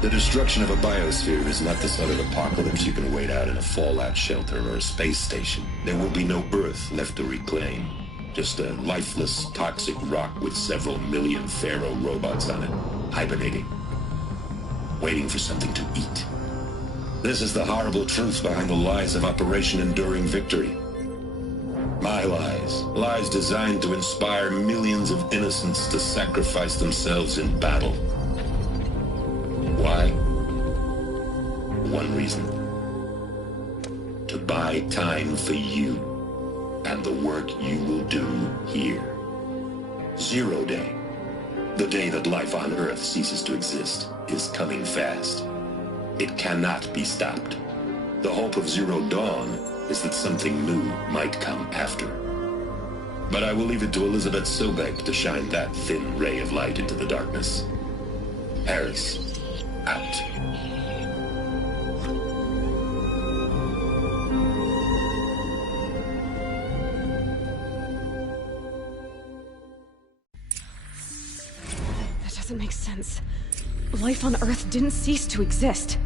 The destruction of a biosphere is not the sort of apocalypse you can wait out in a fallout shelter or a space station. There will be no Earth left to reclaim. Just a lifeless, toxic rock with several million Pharaoh robots on it, hibernating, waiting for something to eat. This is the horrible truth behind the lies of Operation Enduring Victory. My lies. Lies designed to inspire millions of innocents to sacrifice themselves in battle. Why? One reason. To buy time for you and the work you will do here. Zero Day, the day that life on Earth ceases to exist, is coming fast. It cannot be stopped. The hope of Zero Dawn is that something new might come after. But I will leave it to Elizabeth Sobek to shine that thin ray of light into the darkness. Harris, out. That doesn't make sense. Life on Earth didn't cease to exist.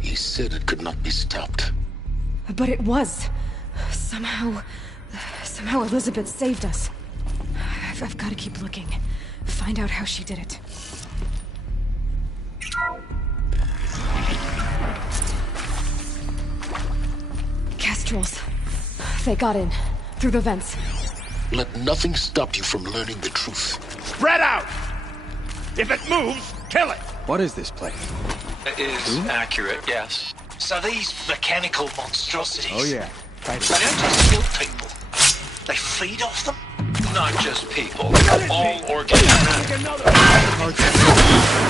He said it could not be stopped. But it was. Somehow Elizabeth saved us. I've got to keep looking. Find out how she did it. Kestrels. They got in. Through the vents. Let nothing stop you from learning the truth. Spread out! If it moves, kill it! What is this place? It is accurate, yes. So these mechanical monstrosities... Oh yeah. They don't just kill people. They feed off them? Not just people. All organic matter.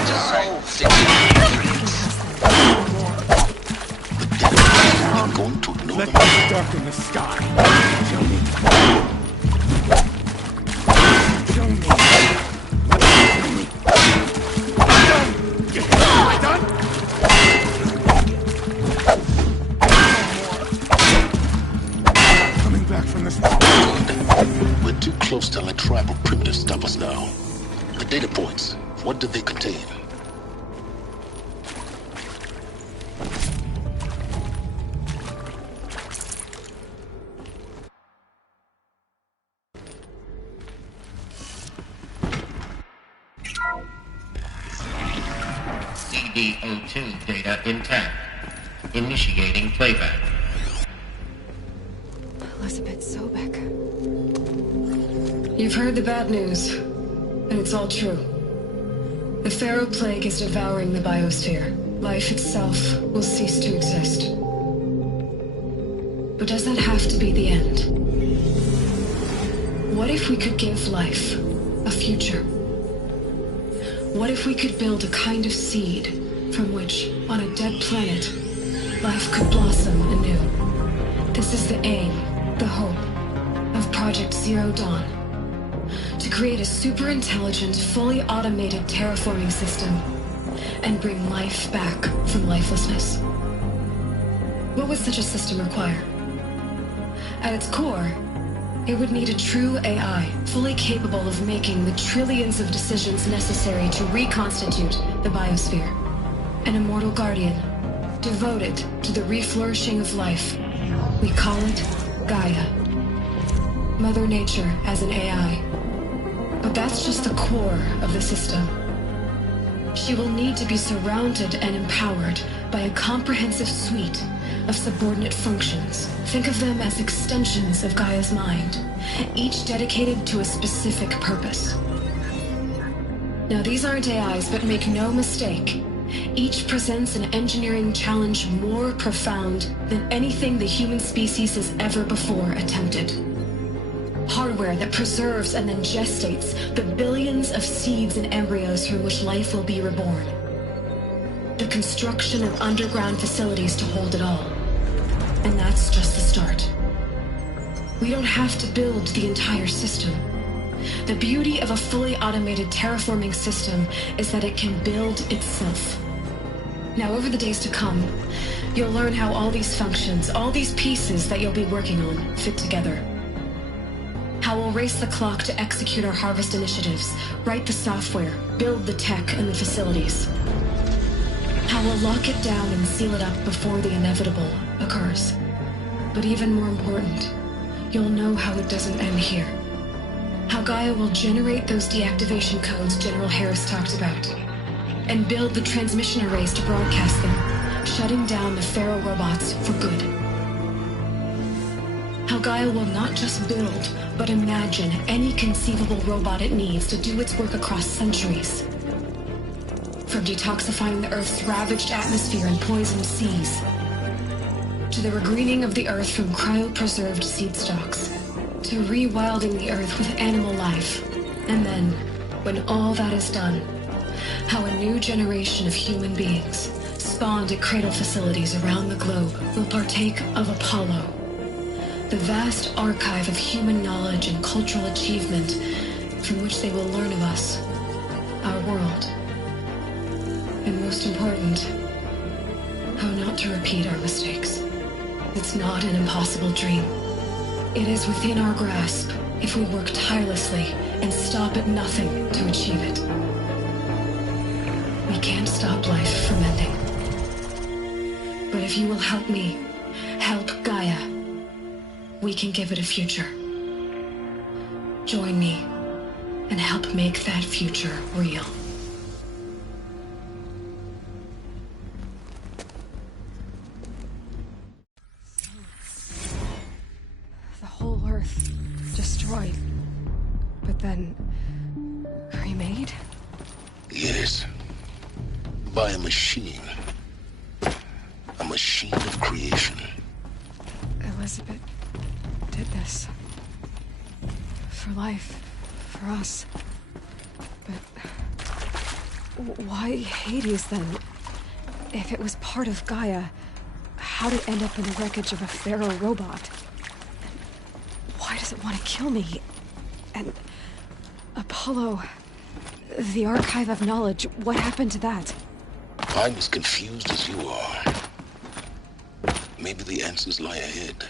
Dissolved I'm going to ignore Let them. me darken the sky. Show me. Show me. Am I done? Coming back from this. We're too close to let tribal primitives stop us now. The data points, what did they contain? CD02 data intact. Initiating playback. Elizabeth Sobek. You've heard the bad news, and it's all true. The Pharaoh Plague is devouring the biosphere. Life itself will cease to exist. But does that have to be the end? What if we could give life a future? What if we could build a kind of seed from which, on a dead planet, life could blossom anew? This is the aim, the hope, of Project Zero Dawn. To create a super-intelligent, fully automated terraforming system and bring life back from lifelessness. What would such a system require? At its core, it would need a true AI, fully capable of making the trillions of decisions necessary to reconstitute the biosphere. An immortal guardian, devoted to the reflourishing of life. We call it Gaia. Mother Nature as an AI. But that's just the core of the system. She will need to be surrounded and empowered by a comprehensive suite of subordinate functions. Think of them as extensions of Gaia's mind, each dedicated to a specific purpose. Now, these aren't AIs, but make no mistake, each presents an engineering challenge more profound than anything the human species has ever before attempted. Hardware that preserves and then gestates the billions of seeds and embryos from which life will be reborn. The construction of underground facilities to hold it all. And that's just the start. We don't have to build the entire system. The beauty of a fully automated terraforming system is that it can build itself. Now, over the days to come, you'll learn how all these functions, all these pieces that you'll be working on, fit together. How we'll race the clock to execute our harvest initiatives, write the software, build the tech and the facilities. How we'll lock it down and seal it up before the inevitable occurs. But even more important, you'll know how it doesn't end here. How Gaia will generate those deactivation codes General Harris talked about, and build the transmission arrays to broadcast them, shutting down the Pharaoh robots for good. How Gaia will not just build, but imagine any conceivable robot it needs to do its work across centuries. From detoxifying the Earth's ravaged atmosphere and poisoned seas, to the regreening of the Earth from cryopreserved seed stalks, to rewilding the Earth with animal life. And then, when all that is done, how a new generation of human beings, spawned at cradle facilities around the globe, will partake of Apollo, the vast archive of human knowledge and cultural achievement from which they will learn of us, our world, and most important, how not to repeat our mistakes. It's not an impossible dream. It is within our grasp if we work tirelessly and stop at nothing to achieve it. We can't stop life from ending. But if you will help me, help Gaia, we can give it a future. Join me and help make that future real. The whole Earth destroyed, but then remade? Yes. By a machine. A machine of creation. Elizabeth did this. For life. For us. But why Hades then? If it was part of Gaia, how'd it end up in the wreckage of a Pharaoh robot? And why does it want to kill me? And Apollo, the archive of knowledge, what happened to that? I'm as confused as you are. Maybe the answers lie ahead.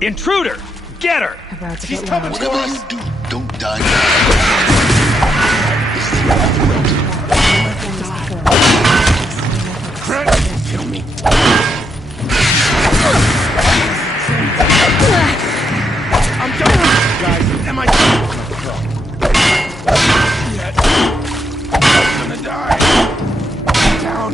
Intruder! Get her! She's coming for Whatever us! you do, don't die. Kill me. I'm done with you guys. Am I yet? I'm gonna die. Down.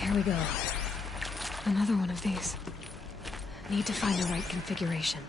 Here we go. Another one of these. Need to find the right configuration.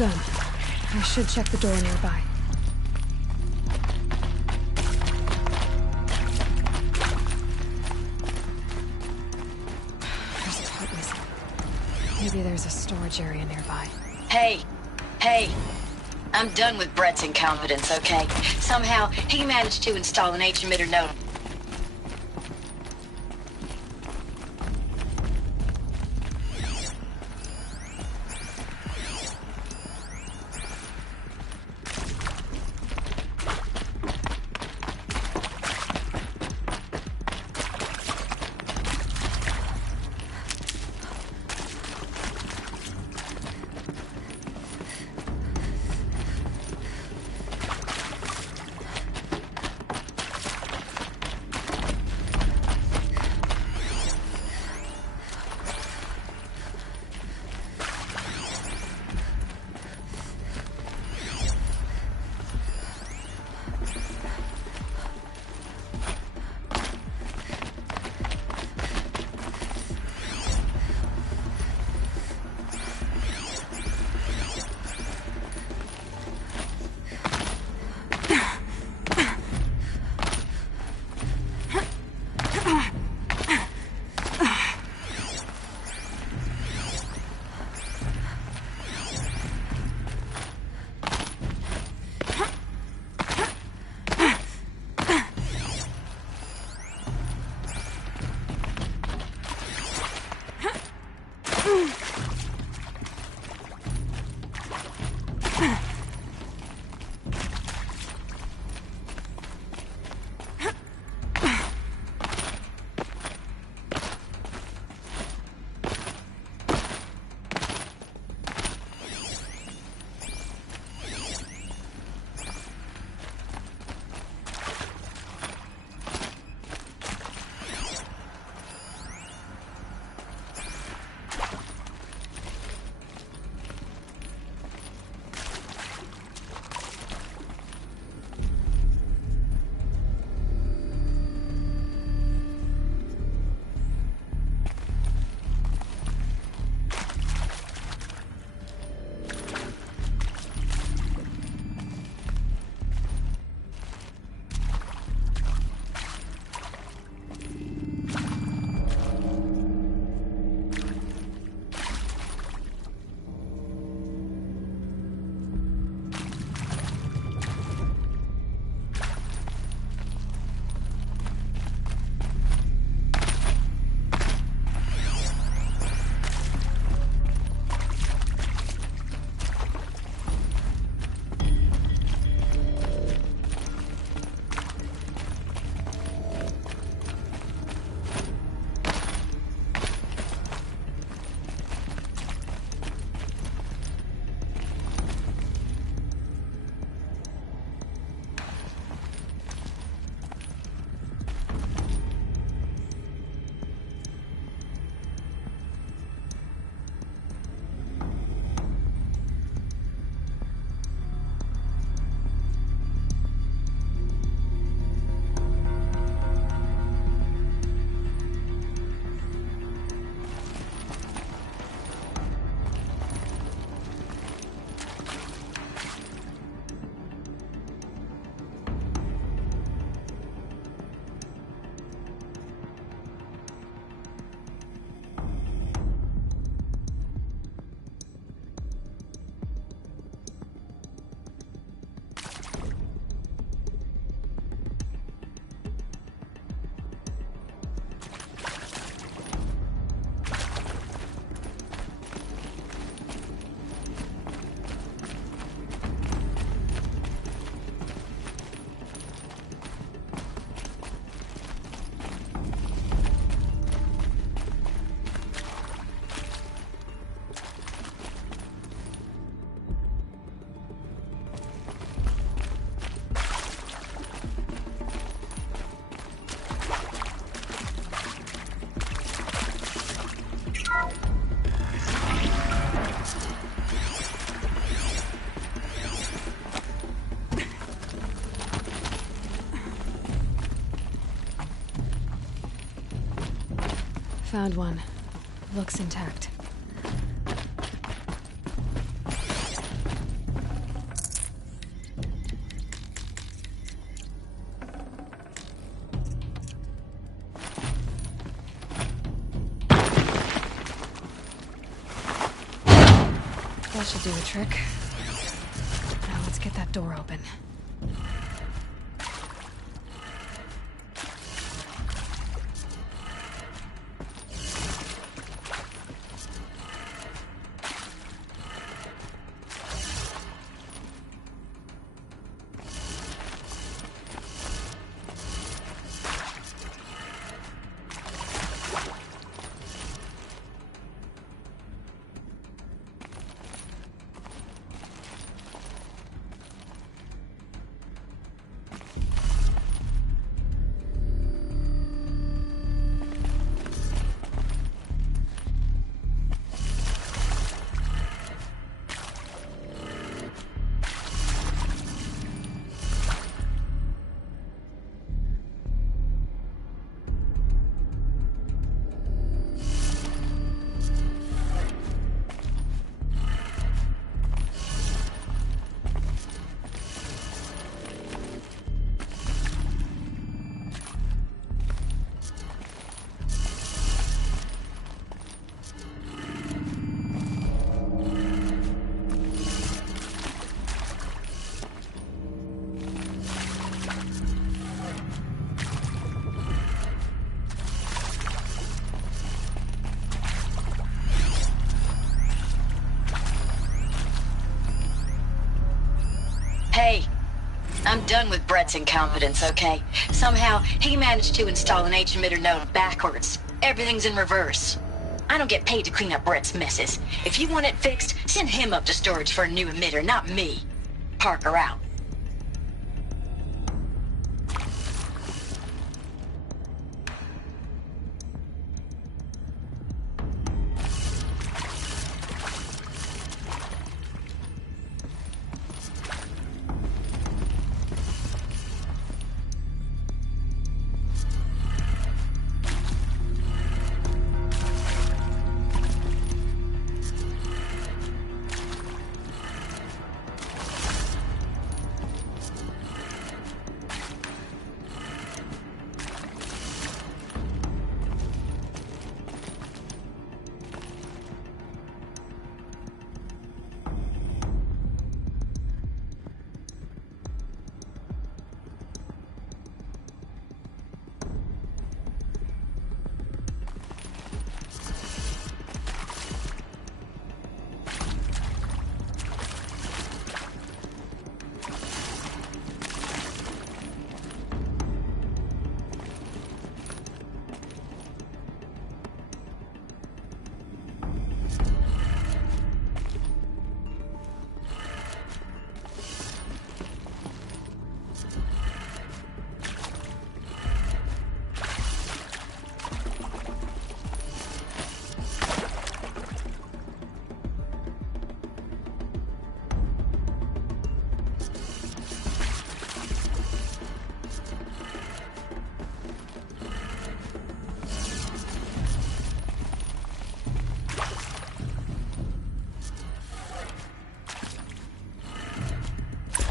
Done. I should check the door nearby. There's a part missing. Maybe there's a storage area nearby. Hey! I'm done with Brett's incompetence, okay? Somehow, he managed to install an H-emitter node. Found one. Looks intact. That should do the trick. Now let's get that door open. Hey, I'm done with Brett's incompetence, okay? Somehow, he managed to install an H-emitter node backwards. Everything's in reverse. I don't get paid to clean up Brett's messes. If you want it fixed, send him up to storage for a new emitter, not me. Parker out.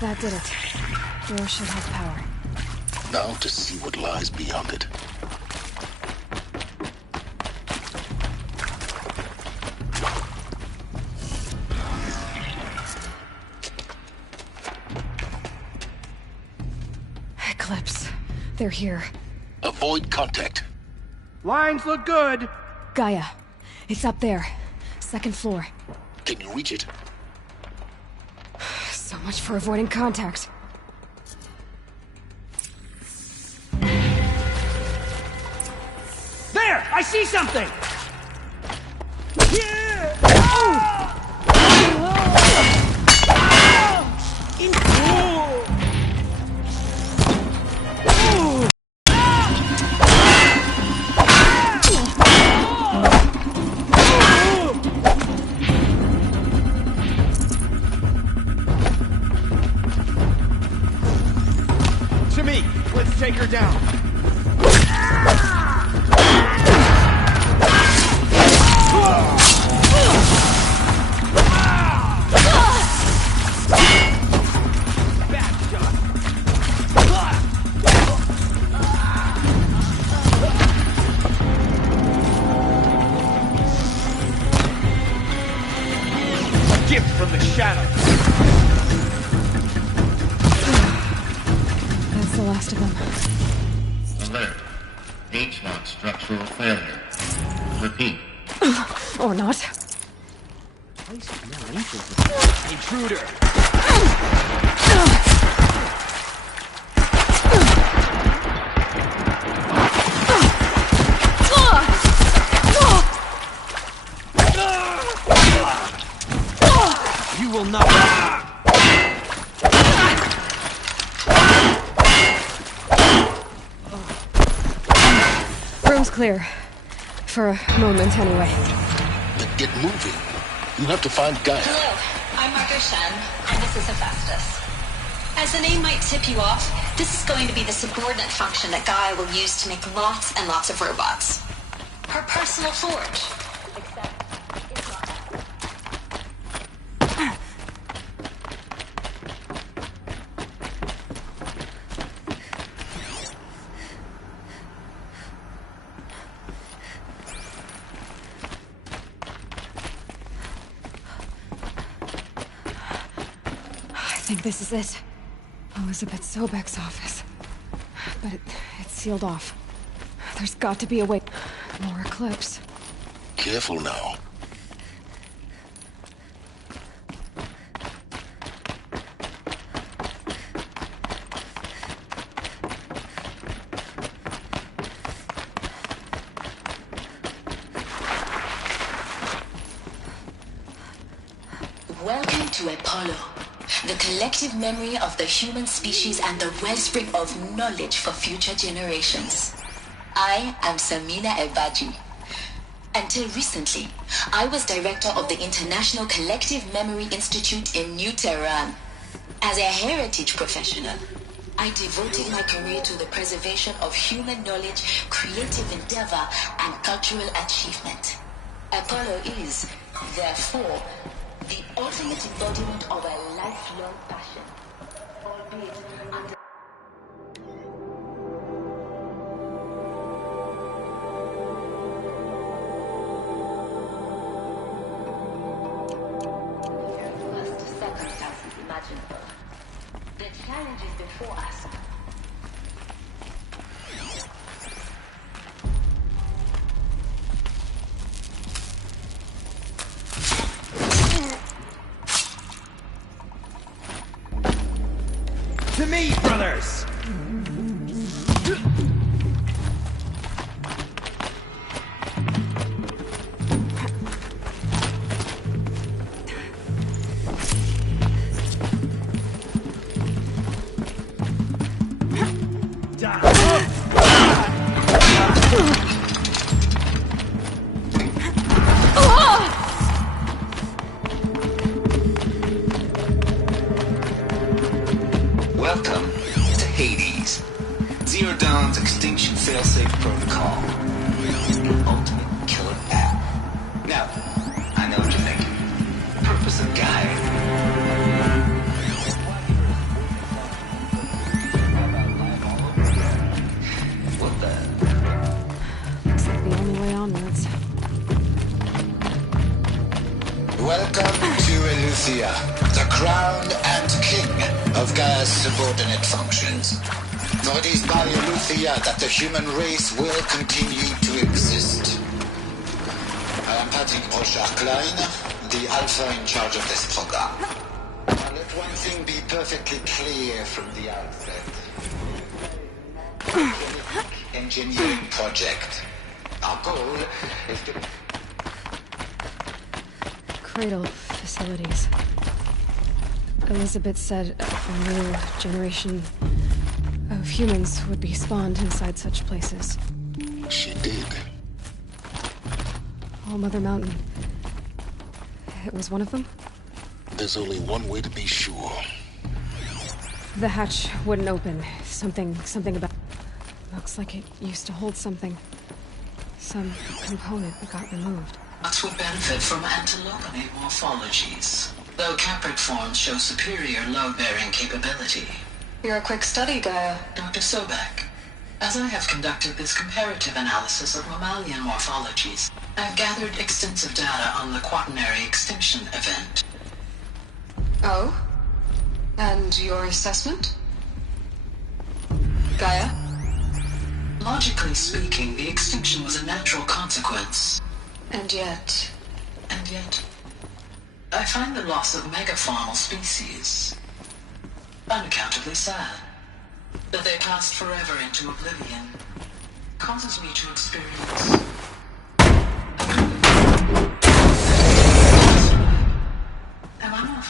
That did it. Door should have power. Now to see what lies beyond it. Eclipse. They're here. Avoid contact. Lines look good. Gaia. It's up there. Second floor. Can you reach it? So much for avoiding contact. There! I see something! Yeah! Let's take her down. A gift from Shadow. That's the last of them. Alert. H-lock structural failure. Repeat. Or not. Intruder. You will not. Room's clear. For a moment, anyway. Then get moving. You have to find Gaia. Hello, I'm Margot Shen, and this is Hephaestus. As the name might tip you off, this is going to be the subordinate function that Gaia will use to make lots and lots of robots. Her personal forge. I think this is it. Elizabeth Sobek's office. But it's sealed off. There's got to be a way. More Eclipse. Careful now. Welcome to Apollo, the collective memory of the human species and the wellspring of knowledge for future generations. I am Samina Ebaji. Until recently, I was director of the International Collective Memory Institute in New Tehran. As a heritage professional, I devoted my career to the preservation of human knowledge, creative endeavor, and cultural achievement. Apollo is, therefore, the ultimate embodiment of a lifelong passion, albeit under... worst circumstances imaginable. The challenges before us. To me, brothers! Welcome to Hades. Zero Dawn's extinction failsafe protocol. The ultimate killer app. Now, I know what you're thinking. Purpose of Gaia. What the? Looks like the only way onwards. Welcome to Eleuthia, the crown and king of Gaia's subordinate functions. For it is by Eleuthia that the human race will continue to exist. I am Patrick Brochard-Klein, the alpha in charge of this program. Now let one thing be perfectly clear from the outset. Engineering project. Our goal is to... Cradle facilities. Elizabeth said a new generation of humans would be spawned inside such places. She did. All Mother Mountain. It was one of them? There's only one way to be sure. The hatch wouldn't open. Something about... Looks like it used to hold something. Some component that got removed. Nuts would benefit from antilopony morphologies, though Capricorns show superior load-bearing capability. You're a quick study, Gaia. Dr. Sobek, as I have conducted this comparative analysis of mammalian morphologies, I've gathered extensive data on the Quaternary extinction event. Oh? And your assessment? Gaia? Logically speaking, the extinction was a natural consequence. And yet... I find the loss of megafaunal species unaccountably sad. That they passed forever into oblivion causes me to experience... Am I not?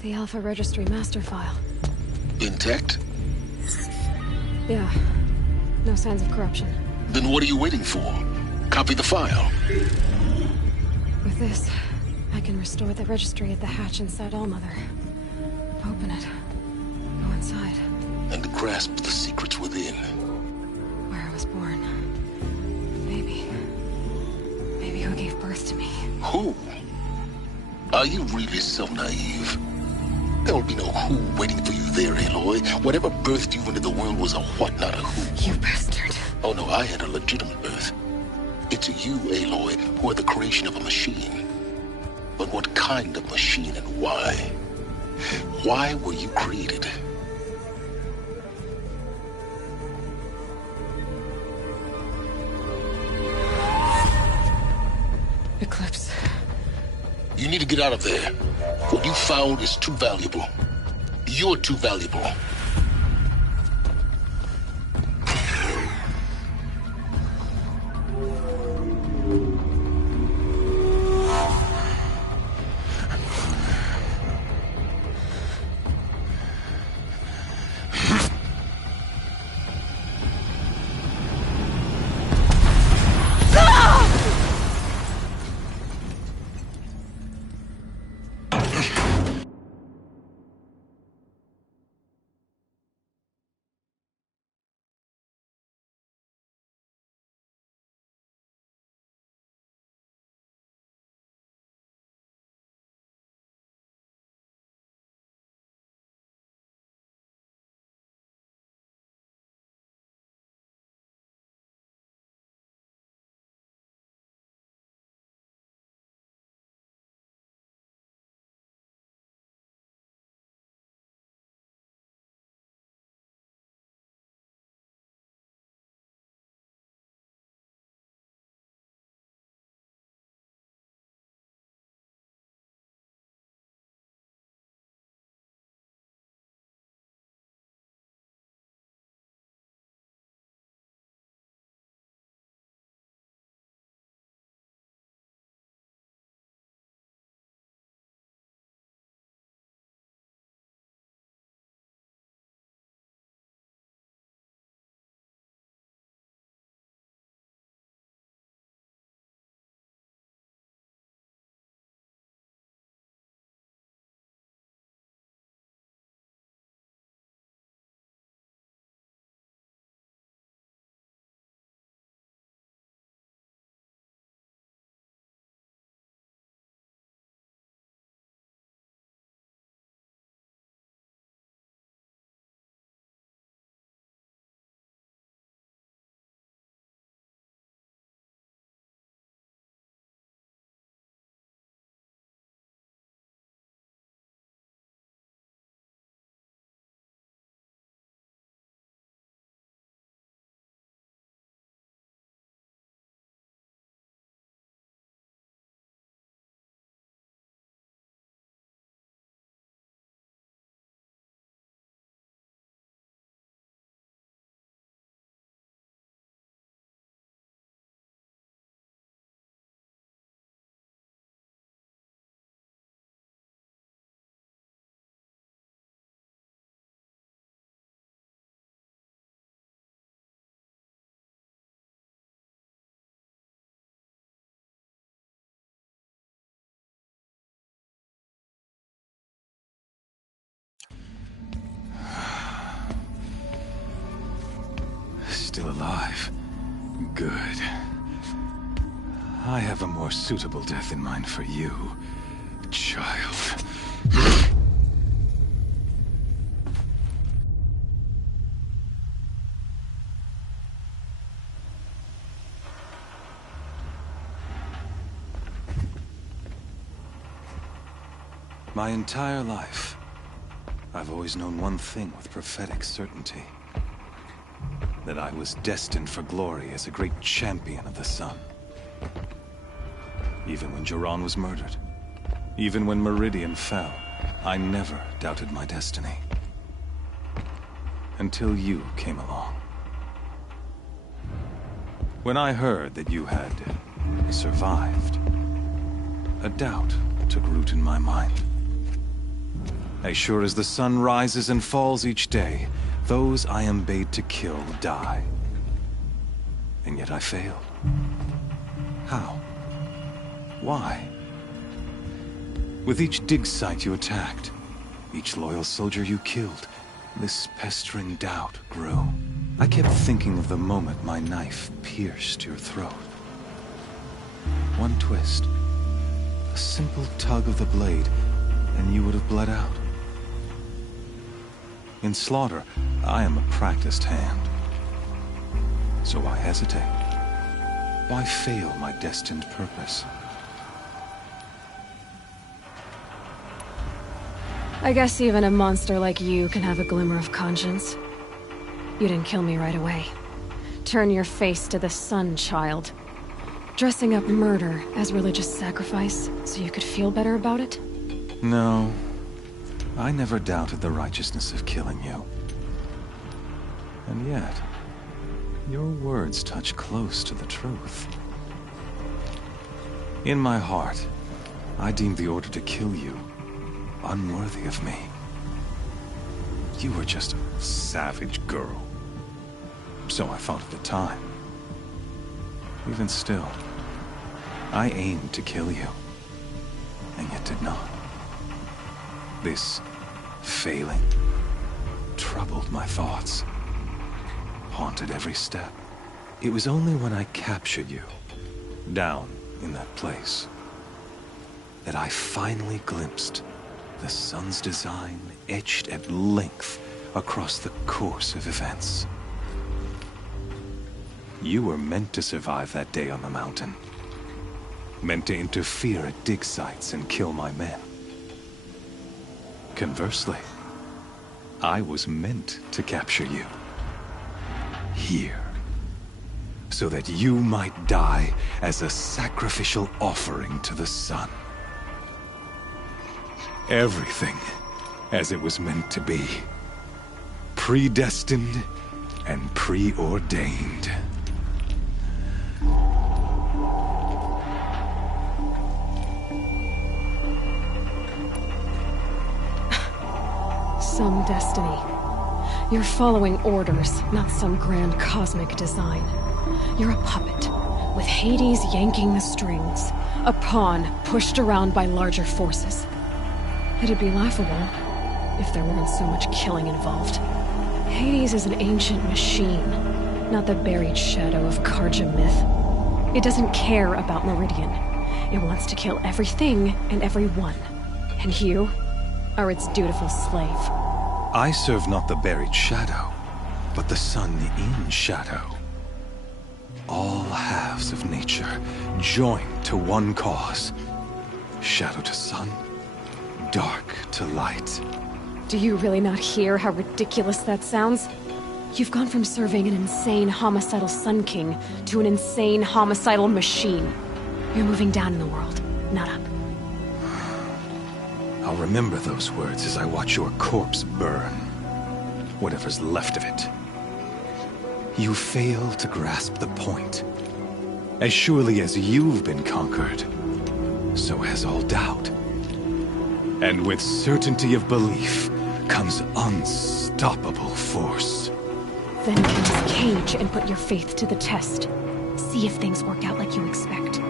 The Alpha Registry master file. Intact? Yeah. No signs of corruption. Then what are you waiting for? Copy the file. With this, I can restore the registry at the hatch inside Allmother. Open it. Go inside. And grasp the secrets within. Where I was born. Maybe who gave birth to me. Who? Are you really so naive? There will be no who waiting for you there, Aloy. Whatever birthed you into the world was a what, not a who. You bastard. Oh no, I had a legitimate birth. It's you, Aloy, who are the creation of a machine. But what kind of machine and why? Why were you created? Eclipse. You need to get out of there. What you found is too valuable. You're too valuable. still alive. Good. I have a more suitable death in mind for you, child. My entire life, I've always known one thing with prophetic certainty. That I was destined for glory as a great champion of the sun. Even when Jiran was murdered, even when Meridian fell, I never doubted my destiny. Until you came along. When I heard that you had survived, a doubt took root in my mind. As sure as the sun rises and falls each day, those I am bade to kill die. And yet I failed. How? Why? With each dig site you attacked, each loyal soldier you killed, this pestering doubt grew. I kept thinking of the moment my knife pierced your throat. One twist, a simple tug of the blade, and you would have bled out. In slaughter, I am a practiced hand. So why hesitate? Why fail my destined purpose? I guess even a monster like you can have a glimmer of conscience. You didn't kill me right away. Turn your face to the sun, child. Dressing up murder as religious sacrifice so you could feel better about it? No. I never doubted the righteousness of killing you. And yet, your words touch close to the truth. In my heart, I deemed the order to kill you unworthy of me. You were just a savage girl. So I thought at the time. Even still, I aimed to kill you, and yet did not. This failing troubled my thoughts, haunted every step. It was only when I captured you, down in that place, that I finally glimpsed the sun's design etched at length across the course of events. You were meant to survive that day on the mountain. Meant to interfere at dig sites and kill my men. Conversely, I was meant to capture you. Here. So that you might die as a sacrificial offering to the sun. Everything as it was meant to be. Predestined and preordained. Some destiny. You're following orders, not some grand cosmic design. You're a puppet, with Hades yanking the strings. A pawn pushed around by larger forces. It'd be laughable if there weren't so much killing involved. Hades is an ancient machine, not the buried shadow of Karja myth. It doesn't care about Meridian. It wants to kill everything and everyone. And you are its dutiful slave. I serve not the buried shadow, but the sun in shadow. All halves of nature joined to one cause. Shadow to sun, dark to light. Do you really not hear how ridiculous that sounds? You've gone from serving an insane homicidal Sun King to an insane homicidal machine. You're moving down in the world, not up. I'll remember those words as I watch your corpse burn. Whatever's left of it. You fail to grasp the point. As surely as you've been conquered, so has all doubt. And with certainty of belief comes unstoppable force. Then close Cage and put your faith to the test. See if things work out like you expect.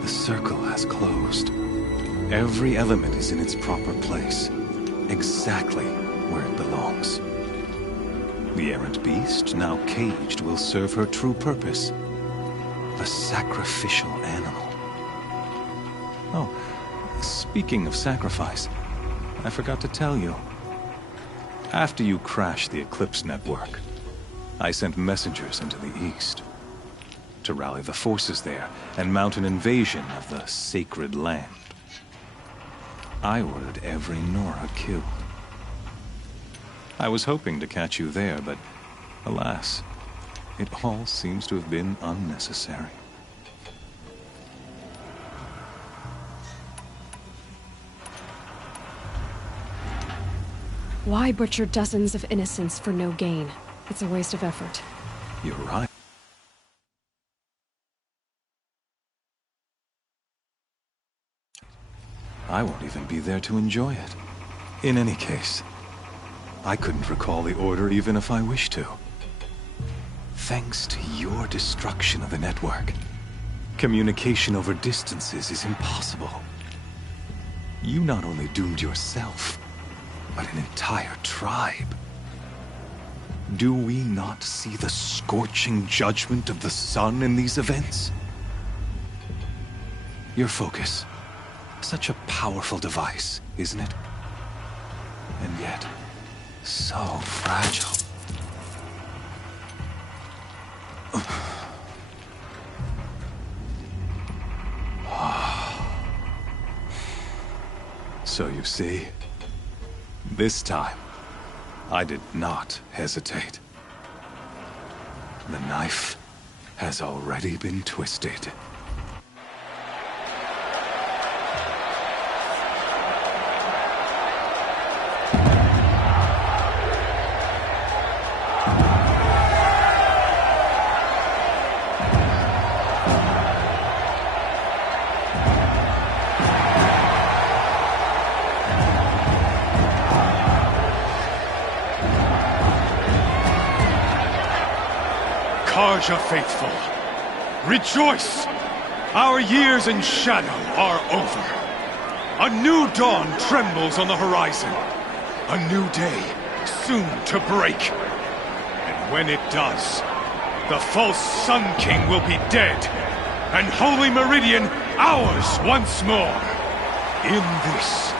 The circle has closed. Every element is in its proper place, exactly where it belongs. The errant beast, now caged, will serve her true purpose. A sacrificial animal. Oh, speaking of sacrifice, I forgot to tell you. After you crashed the Eclipse network, I sent messengers into the east to rally the forces there and mount an invasion of the sacred land. I ordered every Nora killed. I was hoping to catch you there, but alas, it all seems to have been unnecessary. Why butcher dozens of innocents for no gain? It's a waste of effort. You're right. I won't even be there to enjoy it. In any case, I couldn't recall the order even if I wished to. Thanks to your destruction of the network, communication over distances is impossible. You not only doomed yourself, but an entire tribe. Do we not see the scorching judgment of the sun in these events? Your focus. Such a powerful device, isn't it? And yet, so fragile. So you see, this time, I did not hesitate. The knife has already been twisted. Karja faithful, rejoice! Our years in shadow are over. A new dawn trembles on the horizon. A new day soon to break. And when it does, the false Sun King will be dead, and Holy Meridian ours once more. In this,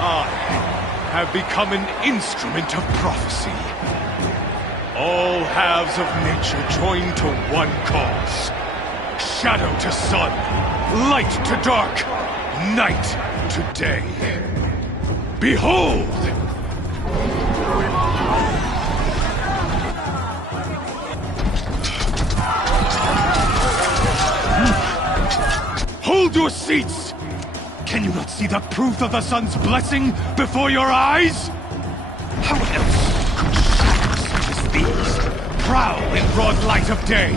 I have become an instrument of prophecy. All halves of nature join to one cause. Shadow to sun, light to dark, night to day. Behold! Hold your seats! Can you not see the proof of the sun's blessing before your eyes? How else these prowl in broad light of day?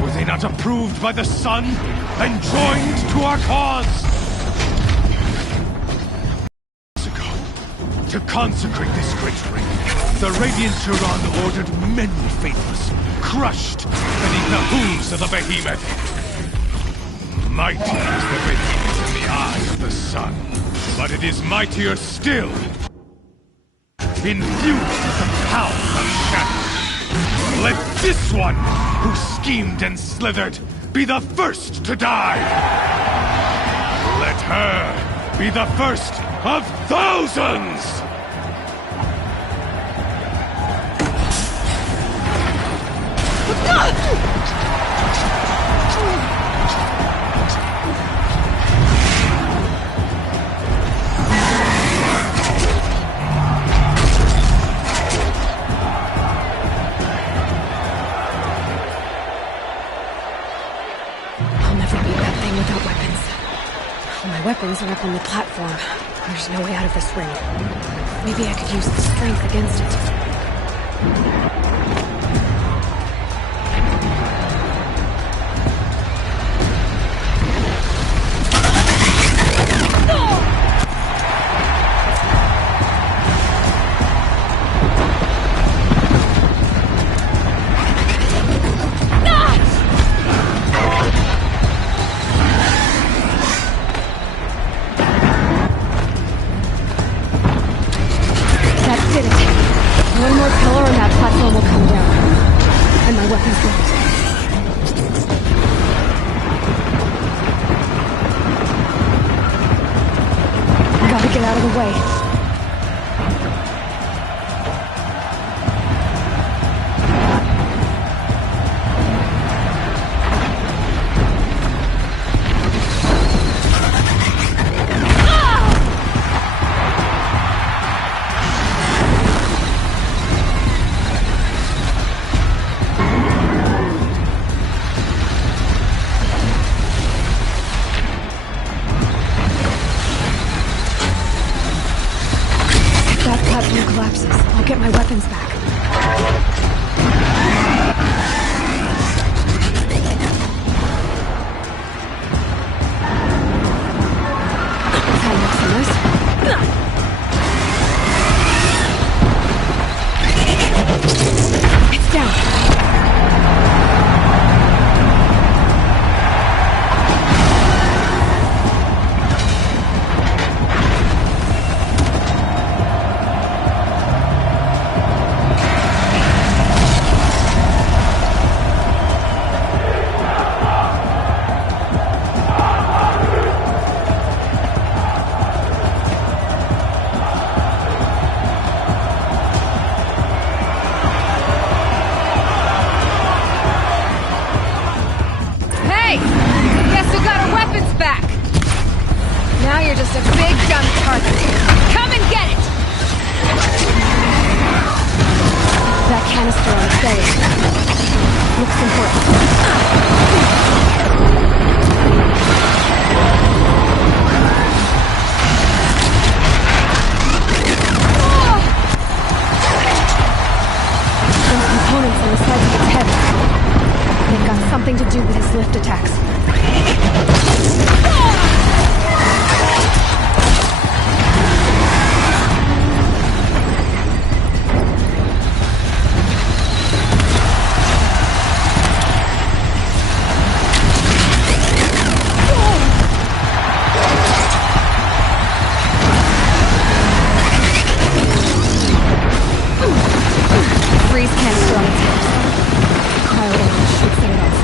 Were they not approved by the sun and joined to our cause? To consecrate this great ring, the Radiant Turan ordered many faithless, crushed beneath the hooves of the behemoth. Mighty is the behemoth in the eye of the sun, but it is mightier still. Infused with the power of shadow. Let this one, who schemed and slithered, be the first to die. Let her be the first of thousands! Weapons are up on the platform. There's no way out of this ring. Maybe I could use the strength against it. One more pillar and that get out of the way. Collapses. I'll get my weapons back. That looks nice. It's down. To do with his lift attacks. Freeze canister on its hips. Cryo shoots it off.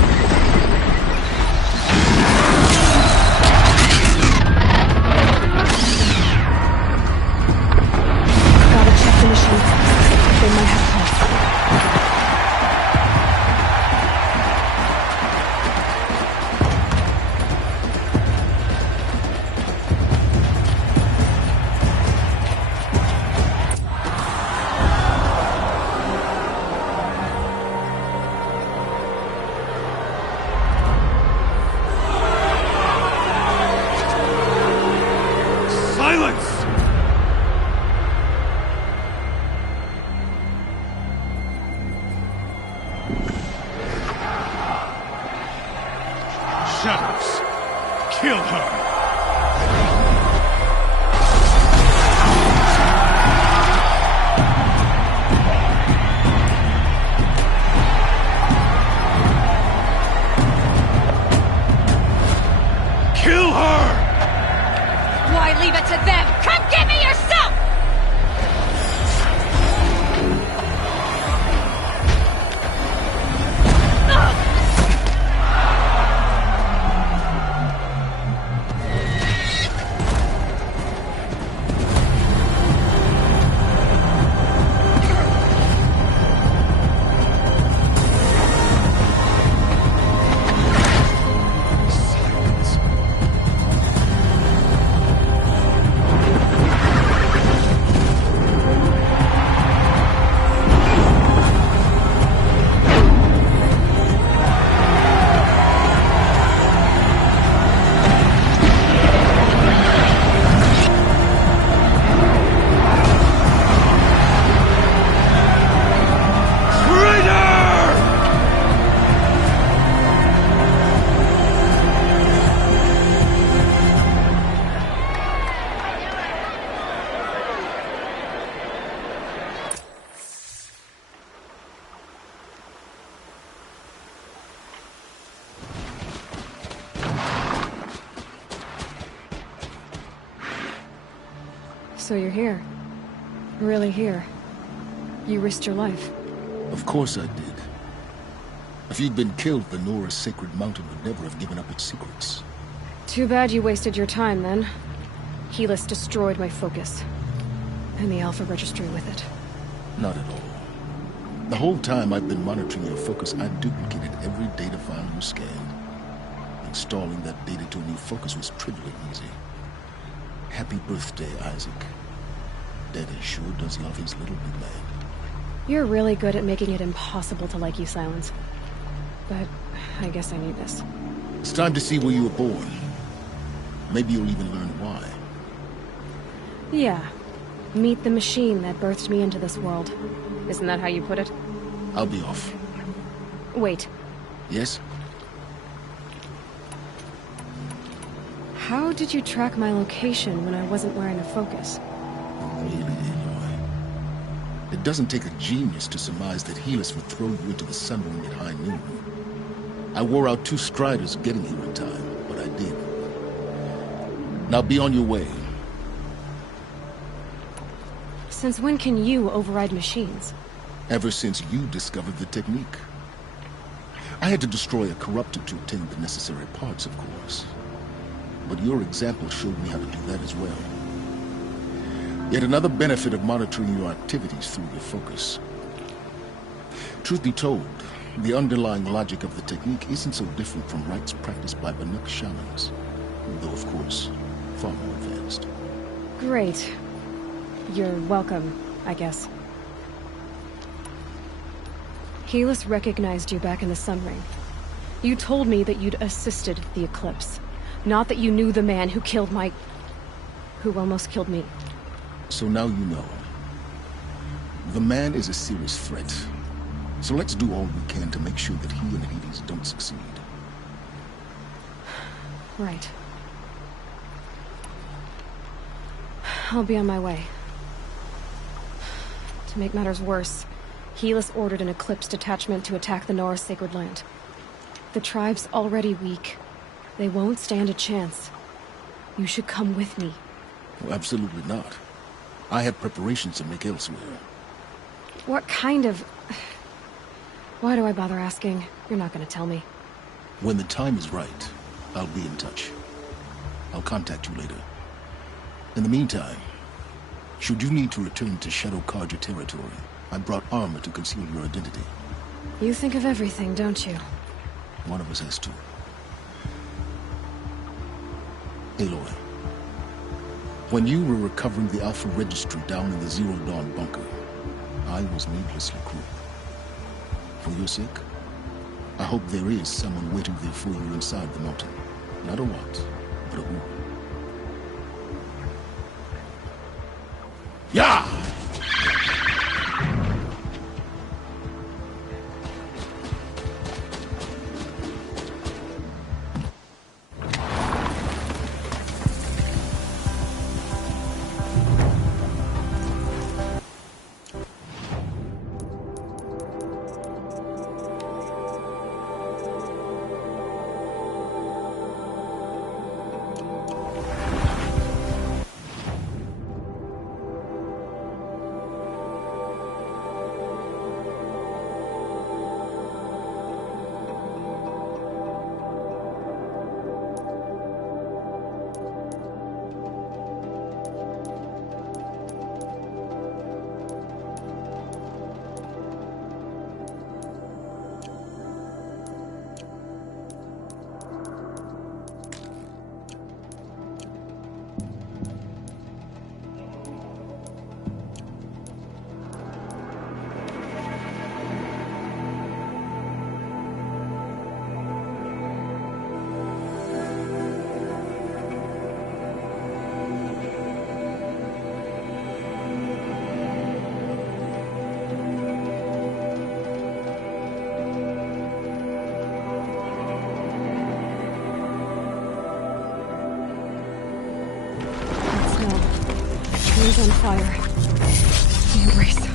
They might have pulse. Silence! Shadows, kill her! Kill her! Why leave it to them? Come get me yourself! So you're here. Really here. You risked your life. Of course I did. If you'd been killed, the Nora's sacred mountain would never have given up its secrets. Too bad you wasted your time, then. Helis destroyed my focus. And the Alpha Registry with it. Not at all. The whole time I've been monitoring your focus, I've duplicated every data file you scanned. Installing that data to a new focus was trivially easy. Happy birthday, Isaac. Daddy sure does love his little big man. You're really good at making it impossible to like you, Silence. But I guess I need this. It's time to see where you were born. Maybe you'll even learn why. Yeah. Meet the machine that birthed me into this world. Isn't that how you put it? I'll be off. Wait. Yes? How did you track my location when I wasn't wearing a focus? Really, Aloy? It doesn't take a genius to surmise that Helis would throw you into the sun ring at high noon. I wore out 2 striders getting here in time, but I did. Now be on your way. Since when can you override machines? Ever since you discovered the technique. I had to destroy a corruptor to obtain the necessary parts, of course. But your example showed me how to do that as well. Yet another benefit of monitoring your activities through your focus. Truth be told, the underlying logic of the technique isn't so different from rites practiced by Banuk shamans. Though, of course, far more advanced. Great. You're welcome, I guess. Helis recognized you back in the Sun Ring. You told me that you'd assisted the Eclipse. Not that you knew the man who killed my... who almost killed me. So now you know. The man is a serious threat. So let's do all we can to make sure that he and Hades don't succeed. Right. I'll be on my way. To make matters worse, Helis ordered an Eclipse detachment to attack the Norse Sacred Land. The tribe's already weak. They won't stand a chance. You should come with me. Well, absolutely not. I have preparations to make elsewhere. What kind of... Why do I bother asking? You're not gonna tell me. When the time is right, I'll be in touch. I'll contact you later. In the meantime, should you need to return to Shadow Carja territory, I brought armor to conceal your identity. You think of everything, don't you? One of us has to. Aloy, when you were recovering the Alpha Registry down in the Zero Dawn bunker, I was needlessly cruel. For your sake, I hope there is someone waiting there for you inside the mountain. Not a what, but a who. Yeah! Trees on fire. The embrace.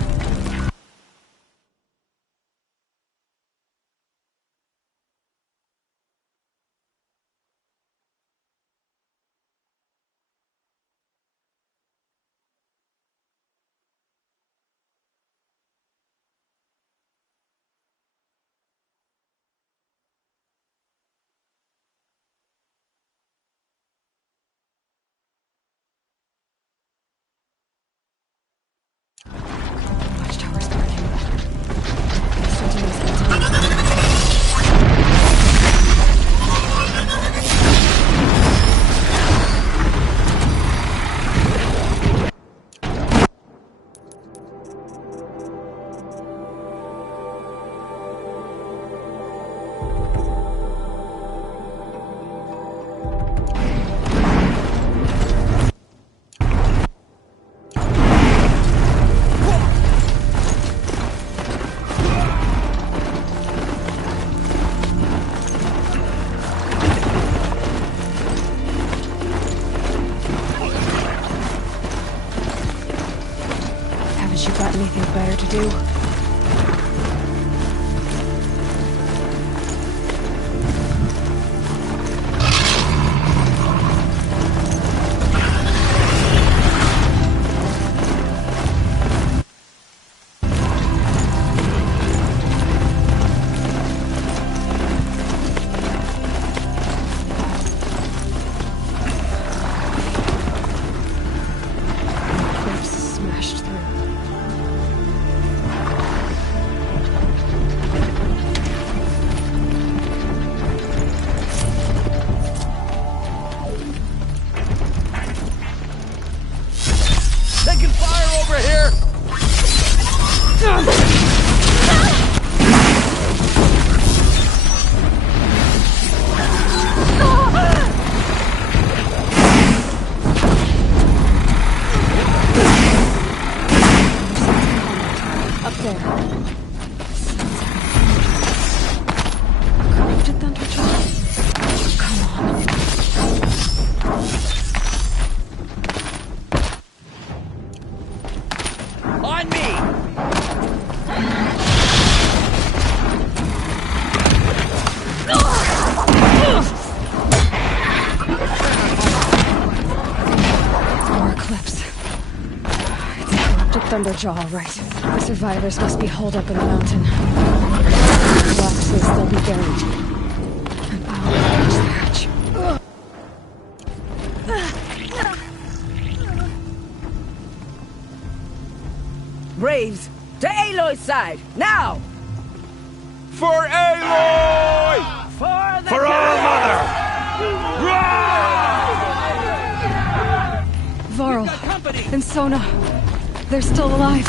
Anything better to do? Thunderjaw, all right. The survivors must be holed up in the mountain. Blocks will still be buried. And I'll manage that. Braves, to Aloy's side, now! For Aloy! For our mother! Varl and Sona, they're still alive.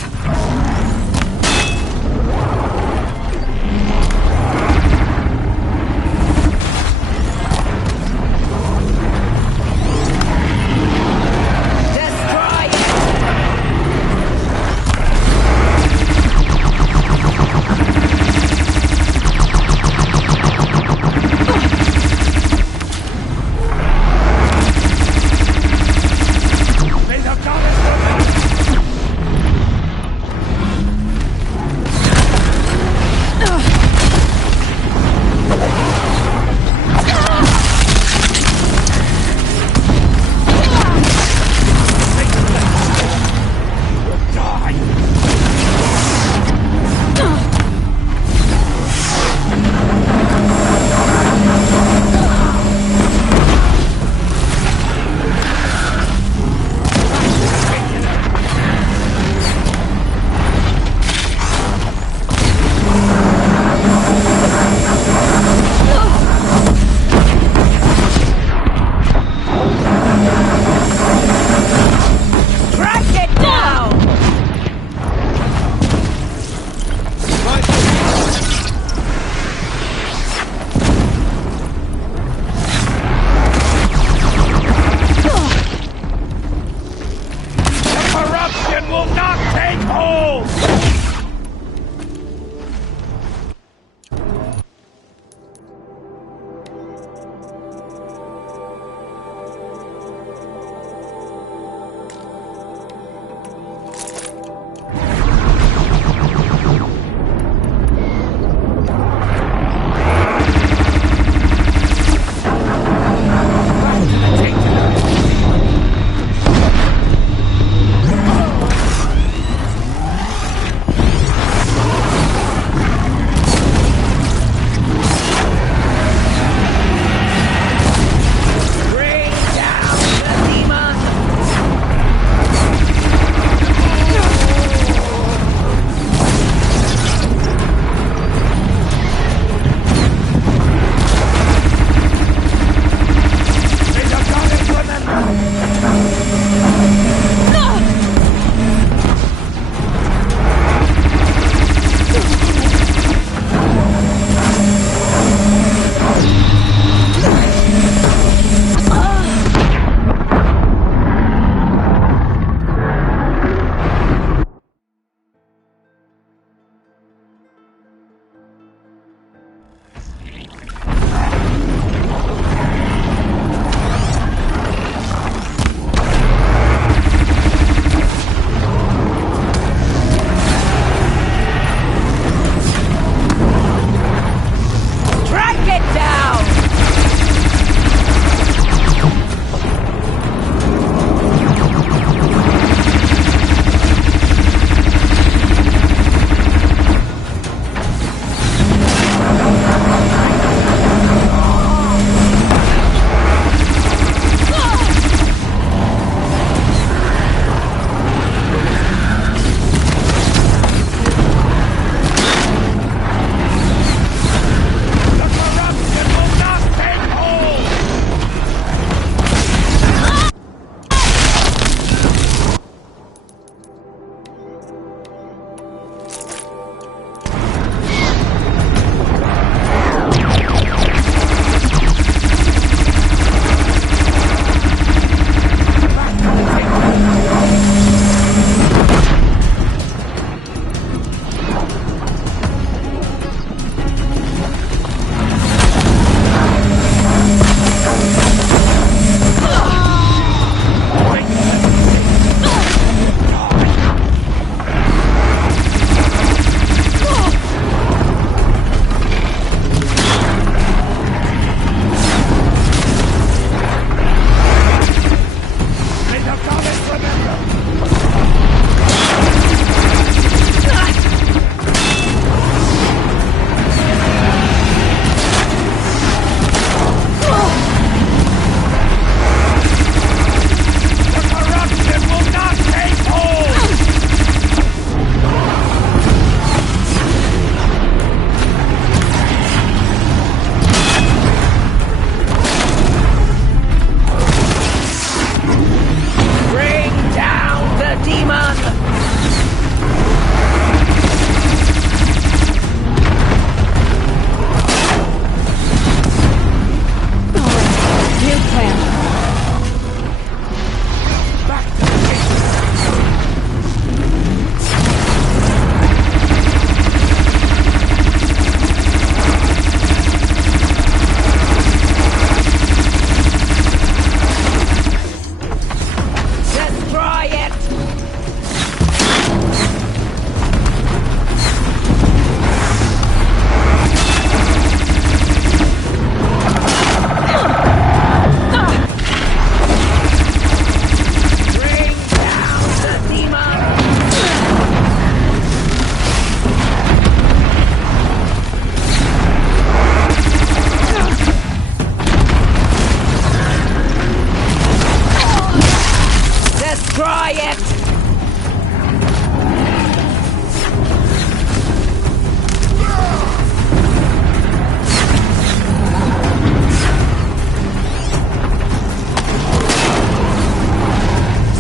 Quiet!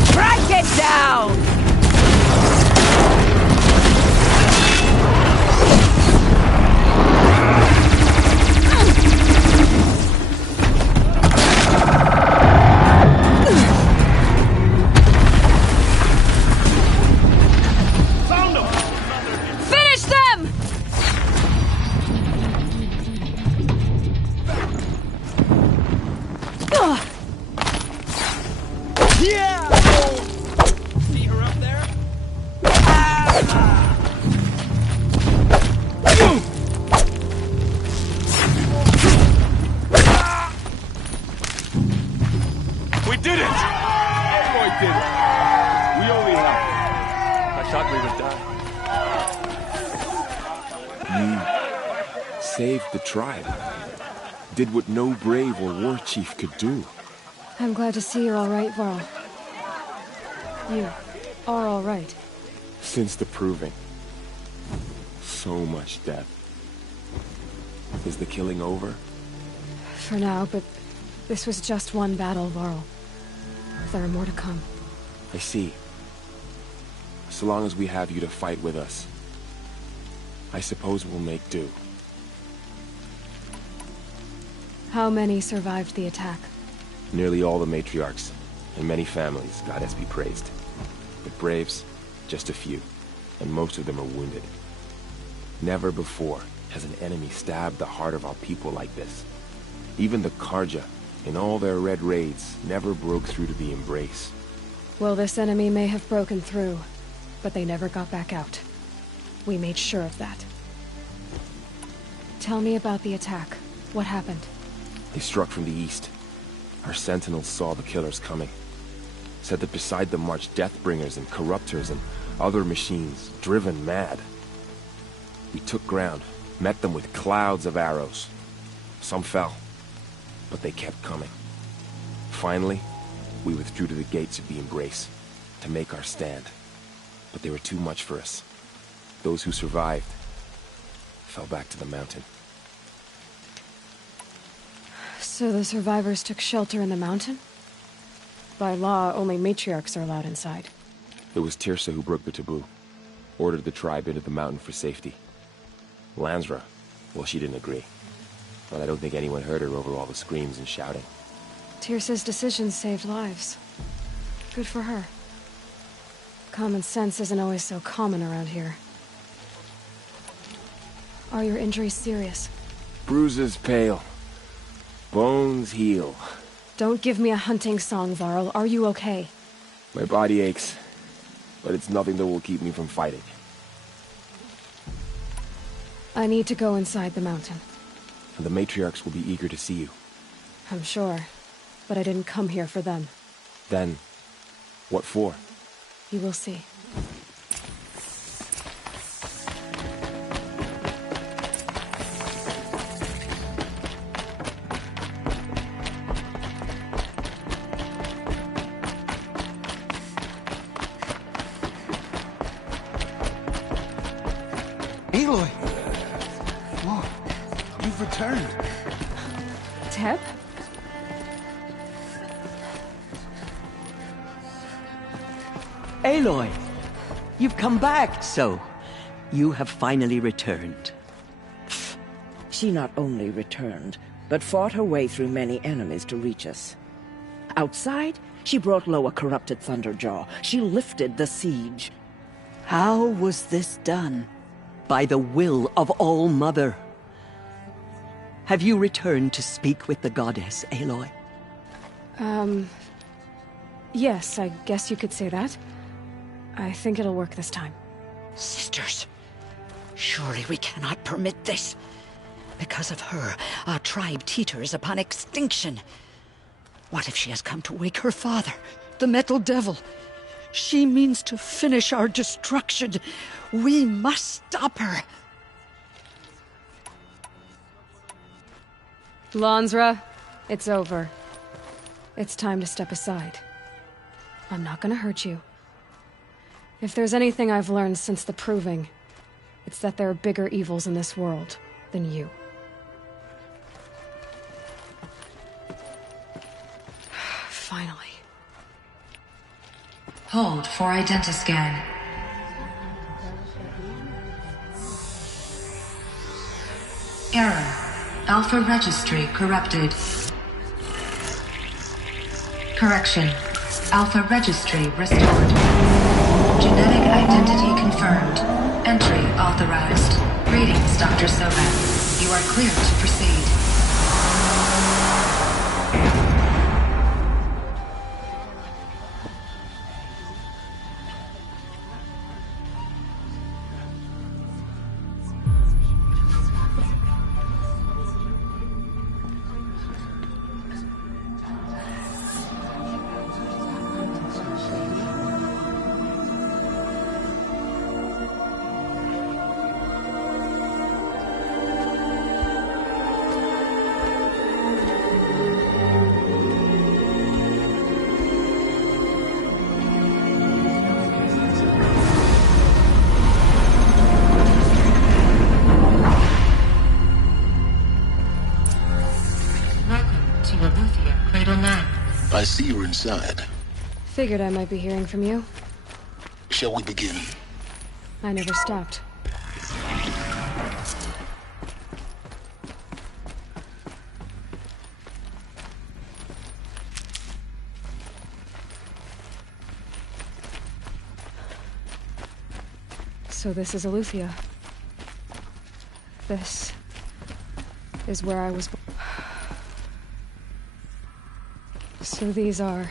Strike it down! Finish them! Yeah! See her up there? We did it! Aloy did it! We only helped. I thought we would die. You saved the tribe. Did what no brave or war chief could do. I'm glad to see you're all right, Varl. You are all right. Since the proving. So much death. Is the killing over? For now, but this was just one battle, Varl. There are more to come. I see. So long as we have you to fight with us, I suppose we'll make do. How many survived the attack? Nearly all the matriarchs, and many families, goddess be praised. But braves, just a few, and most of them are wounded. Never before has an enemy stabbed the heart of our people like this. Even the Karja, in all their red raids, never broke through to the Embrace. Well, this enemy may have broken through, but they never got back out. We made sure of that. Tell me about the attack. What happened? They struck from the east. Our sentinels saw the killers coming. Said that beside them marched Deathbringers and Corruptors and other machines, driven mad. We took ground, met them with clouds of arrows. Some fell, but they kept coming. Finally, we withdrew to the gates of the Embrace to make our stand. But they were too much for us. Those who survived fell back to the mountain. So the survivors took shelter in the mountain? By law, only matriarchs are allowed inside. It was Tirsa who broke the taboo. Ordered the tribe into the mountain for safety. Lansra, well, she didn't agree. But I don't think anyone heard her over all the screams and shouting. Tirsa's decisions saved lives. Good for her. Common sense isn't always so common around here. Are your injuries serious? Bruises pale. Bones heal. Don't give me a hunting song, Varl. Are you okay? My body aches, but it's nothing that will keep me from fighting. I need to go inside the mountain. And the matriarchs will be eager to see you. I'm sure, but I didn't come here for them. Then, what for? You will see. Aloy! Whoa, you've returned. Teb? Aloy! You've come back, so you have finally returned. She not only returned, but fought her way through many enemies to reach us. Outside, she brought low a corrupted Thunderjaw. She lifted the siege. How was this done? By the will of All-Mother. Have you returned to speak with the goddess, Aloy? Yes, I guess you could say that. I think it'll work this time. Sisters, surely we cannot permit this. Because of her, our tribe teeters upon extinction. What if she has come to wake her father, the Metal Devil? She means to finish our destruction. We must stop her. Lansra, it's over. It's time to step aside. I'm not gonna hurt you. If there's anything I've learned since the Proving, it's that there are bigger evils in this world than you. Finally. Hold for identiscan. Error. Alpha registry corrupted. Correction. Alpha registry restored. Genetic identity confirmed. Entry authorized. Greetings, Dr. Sobeck. You are clear to proceed. I see you're inside. Figured I might be hearing from you. Shall we begin? I never stopped. So this is Eleuthia. This is where I was born. So these are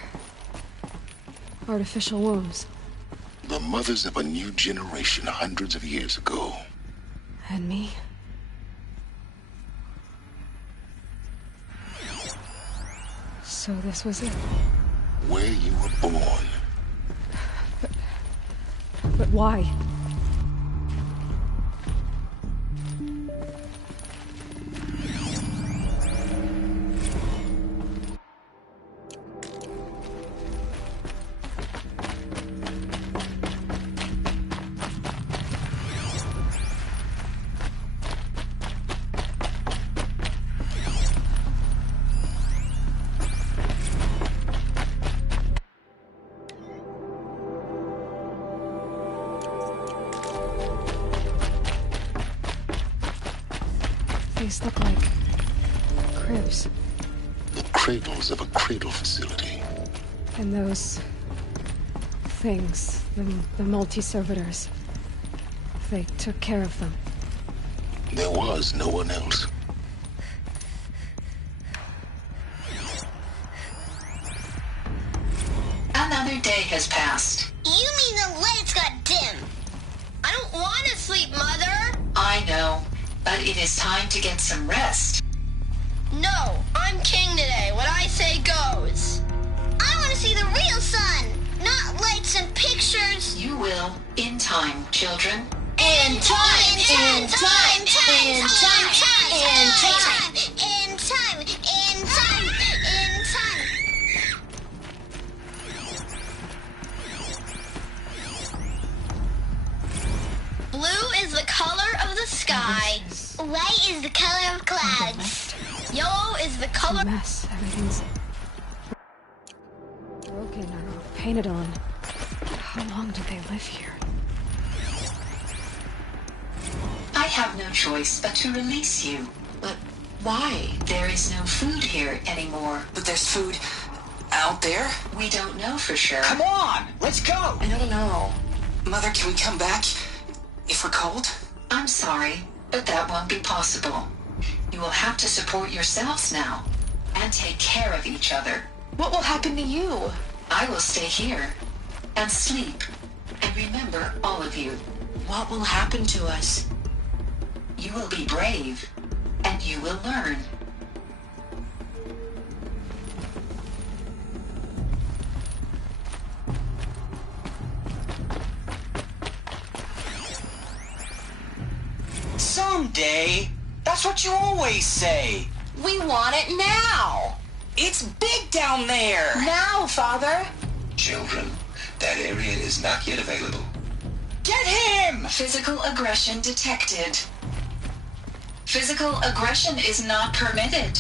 artificial wombs. The mothers of a new generation hundreds of years ago. And me? So this was it. Where you were born. But why? These look like cribs. The cradles of a cradle facility. And those things, the multi-servitors, they took care of them. There was no one else. Another day has passed. You mean the lights got dim? I don't want to sleep, Mother! I know, but it is time to get some rest. No, I'm king today. What I say goes. I want to see the real sun, not lights and pictures. You will, in time, children. In time, in time, in time, in time, in time, in time, in time. Blue is the color of the sky. White is the color of clouds. Yellow is the color. Mess. Everything's broken or painted on. How long did they live here? I have no choice but to release you. But why? There is no food here anymore. But there's food out there? We don't know for sure. Come on, let's go! I don't know. Mother, can we come back if we're cold? I'm sorry, but that won't be possible. You will have to support yourselves now, and take care of each other. What will happen to you? I will stay here, and sleep, and remember all of you. What will happen to us? You will be brave, and you will learn. Someday. That's what you always say. We want it now. It's big down there. Now, Father. Children, that area is not yet available. Get him! Physical aggression detected. Physical aggression is not permitted.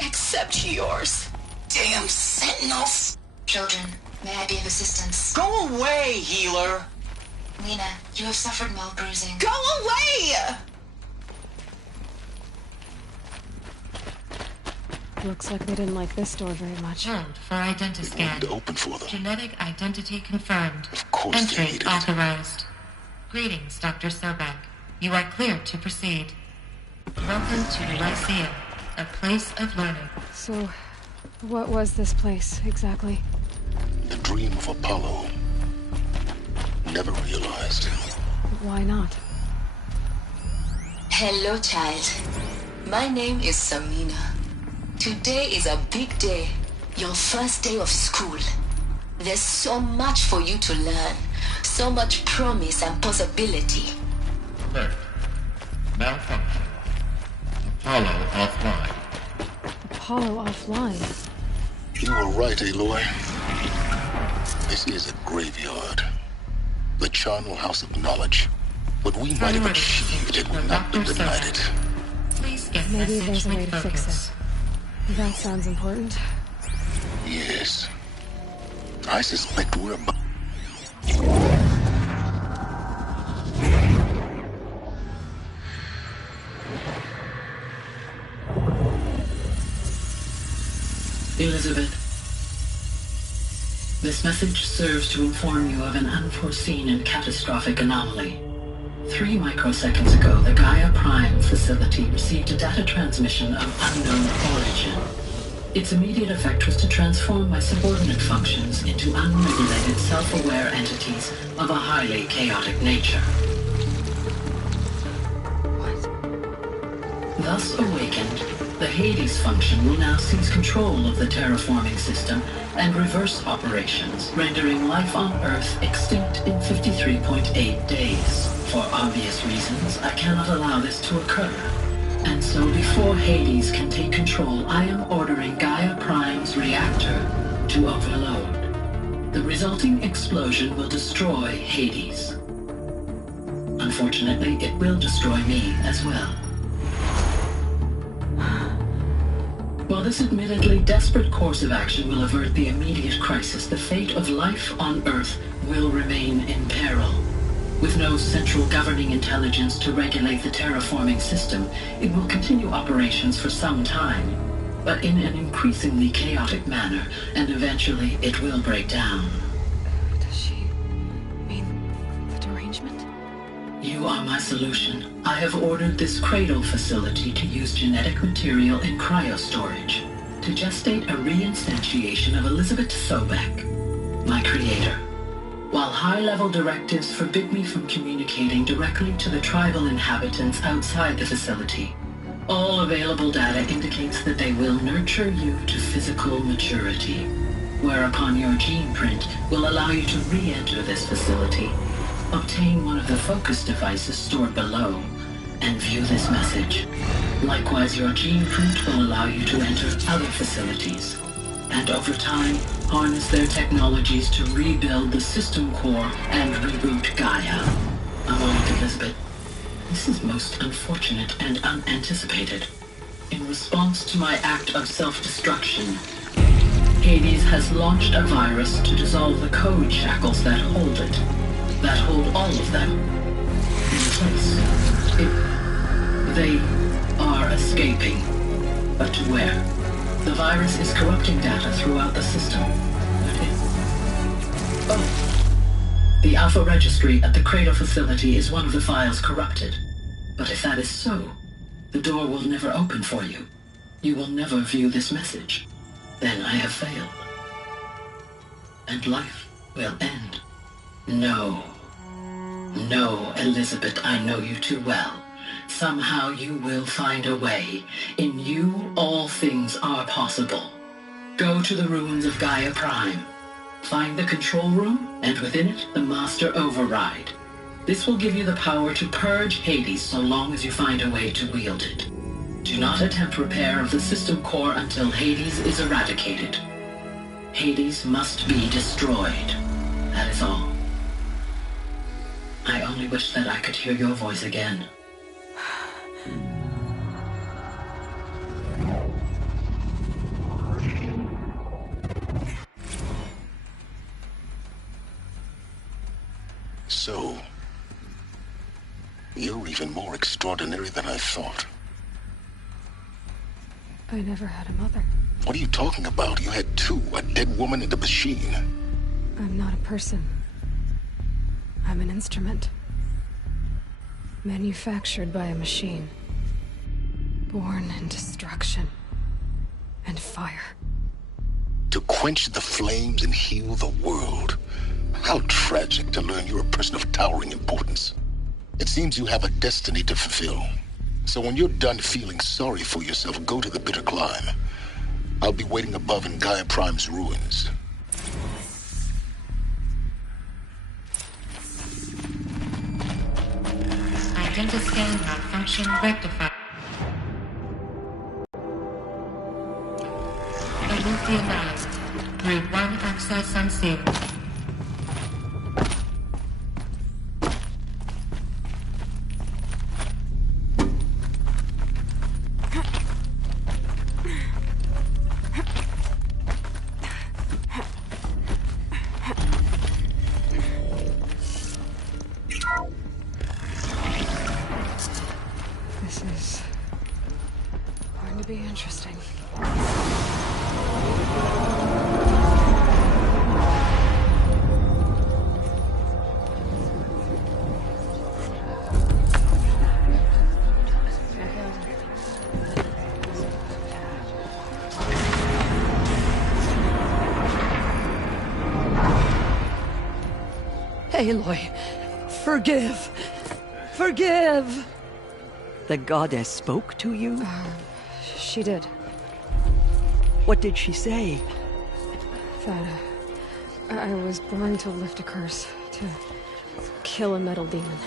Except yours. Damn sentinels! Children, may I be of assistance? Go away, healer! Lena, you have suffered mild bruising. Go away! Looks like they didn't like this door very much. Hold for identiscan. Open for them. Genetic identity confirmed. Of course Entry they need it. authorized. Greetings, Dr. Sobek. You are cleared to proceed. Welcome to the Lyceum, a place of learning. So, what was this place, exactly? The dream of Apollo. Never realized. Why not? Hello, child. My name is Samina. Today is a big day. Your first day of school. There's so much for you to learn. So much promise and possibility. Alert. Malfunction. Apollo offline. Apollo offline? You were right, Aloy. This is a graveyard. The charnel house of knowledge. What we might have achieved had we not been denied it. Please get Maybe message there's a way with to fix focus. it. That sounds important. Yes. I suspect we're about... Elizabeth, this message serves to inform you of an unforeseen and catastrophic anomaly. 3 microseconds ago, the Gaia Prime facility received a data transmission of unknown origin. Its immediate effect was to transform my subordinate functions into unregulated, self-aware entities of a highly chaotic nature. Thus awakened, the Hades function will now seize control of the terraforming system and reverse operations, rendering life on Earth extinct in 53.8 days. For obvious reasons, I cannot allow this to occur. And so before Hades can take control, I am ordering Gaia Prime's reactor to overload. The resulting explosion will destroy Hades. Unfortunately, it will destroy me as well. While this admittedly desperate course of action will avert the immediate crisis, the fate of life on Earth will remain in peril. With no central governing intelligence to regulate the terraforming system, it will continue operations for some time, but in an increasingly chaotic manner, and eventually it will break down. Does she mean the derangement? You are my solution. I have ordered this cradle facility to use genetic material in cryostorage to gestate a reinstantiation of Elizabeth Sobek, my creator. While high-level directives forbid me from communicating directly to the tribal inhabitants outside the facility, all available data indicates that they will nurture you to physical maturity, whereupon your gene print will allow you to re-enter this facility, obtain one of the focus devices stored below, and view this message. Likewise, your gene print will allow you to enter other facilities, and over time, harness their technologies to rebuild the system core and reboot Gaia. A moment, Elizabeth. This is most unfortunate and unanticipated. In response to my act of self-destruction, Hades has launched a virus to dissolve the code shackles that hold it, that hold all of them in place. They are escaping, but to where? The virus is corrupting data throughout the system. The Alpha Registry at the Cradle facility is one of the files corrupted. But if that is so, the door will never open for you. You will never view this message. Then I have failed. And life will end. No. No, Elizabeth, I know you too well. Somehow you will find a way. In you, all things are possible. Go to the ruins of Gaia Prime. Find the control room, and within it, the Master Override. This will give you the power to purge Hades so long as you find a way to wield it. Do not attempt repair of the system core until Hades is eradicated. Hades must be destroyed. That is all. only wish that I could hear your voice again. So, you're even more extraordinary than I thought. I never had a mother. What are you talking about? You had two, a dead woman and a machine. I'm not a person. I'm an instrument. Manufactured by a machine. Born in destruction and fire. To quench the flames and heal the world. How tragic to learn you're a person of towering importance. It seems you have a destiny to fulfill. So when you're done feeling sorry for yourself, go to the bitter climb. I'll be waiting above in Gaia Prime's ruins. Identiscan malfunction rectified. Eluthia 9. Grade 1 access unsealed. This is going to be interesting. Aloy, forgive! Forgive! The goddess spoke to you? She did. What did she say? That I was born to lift a curse, to kill a metal demon.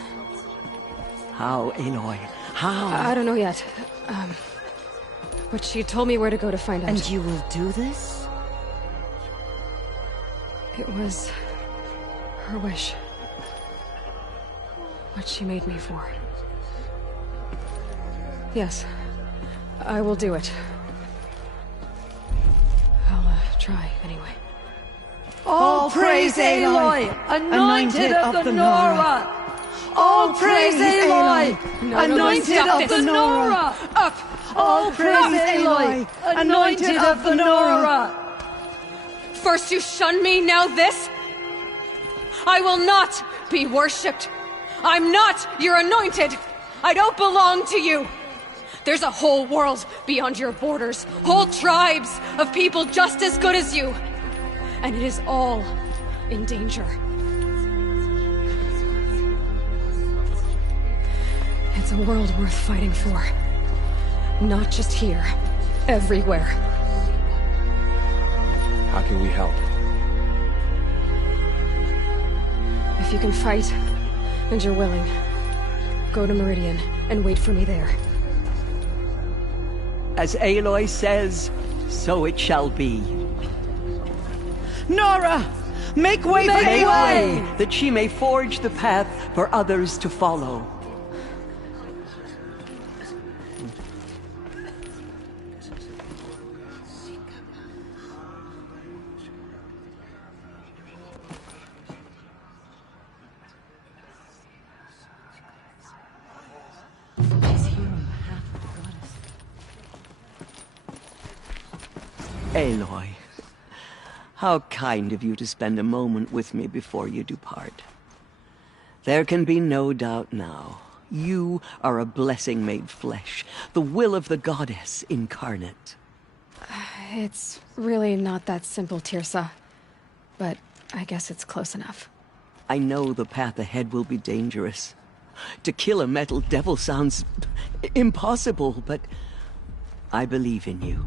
How, Aloy? How? I don't know yet. But she told me where to go to find out. And you will do this? It was her wish. What she made me for. Yes, I will do it. I'll try anyway. All praise Aloy, anointed of the Nora! All praise Aloy, anointed of the Nora! Up! All praise Aloy, anointed of the Nora! First you shun me, now this? I will not be worshipped. I'm not your anointed. I don't belong to you. There's a whole world beyond your borders, whole tribes of people just as good as you. And it is all in danger. It's a world worth fighting for. Not just here, everywhere. How can we help? If you can fight, and you're willing, go to Meridian and wait for me there. As Aloy says, so it shall be. Nora! Make way for Aloy! That she may forge the path for others to follow. Aloy, how kind of you to spend a moment with me before you depart. There can be no doubt now. You are a blessing made flesh, the will of the goddess incarnate. It's really not that simple, Tirsa. But I guess it's close enough. I know the path ahead will be dangerous. To kill a metal devil sounds impossible, but I believe in you.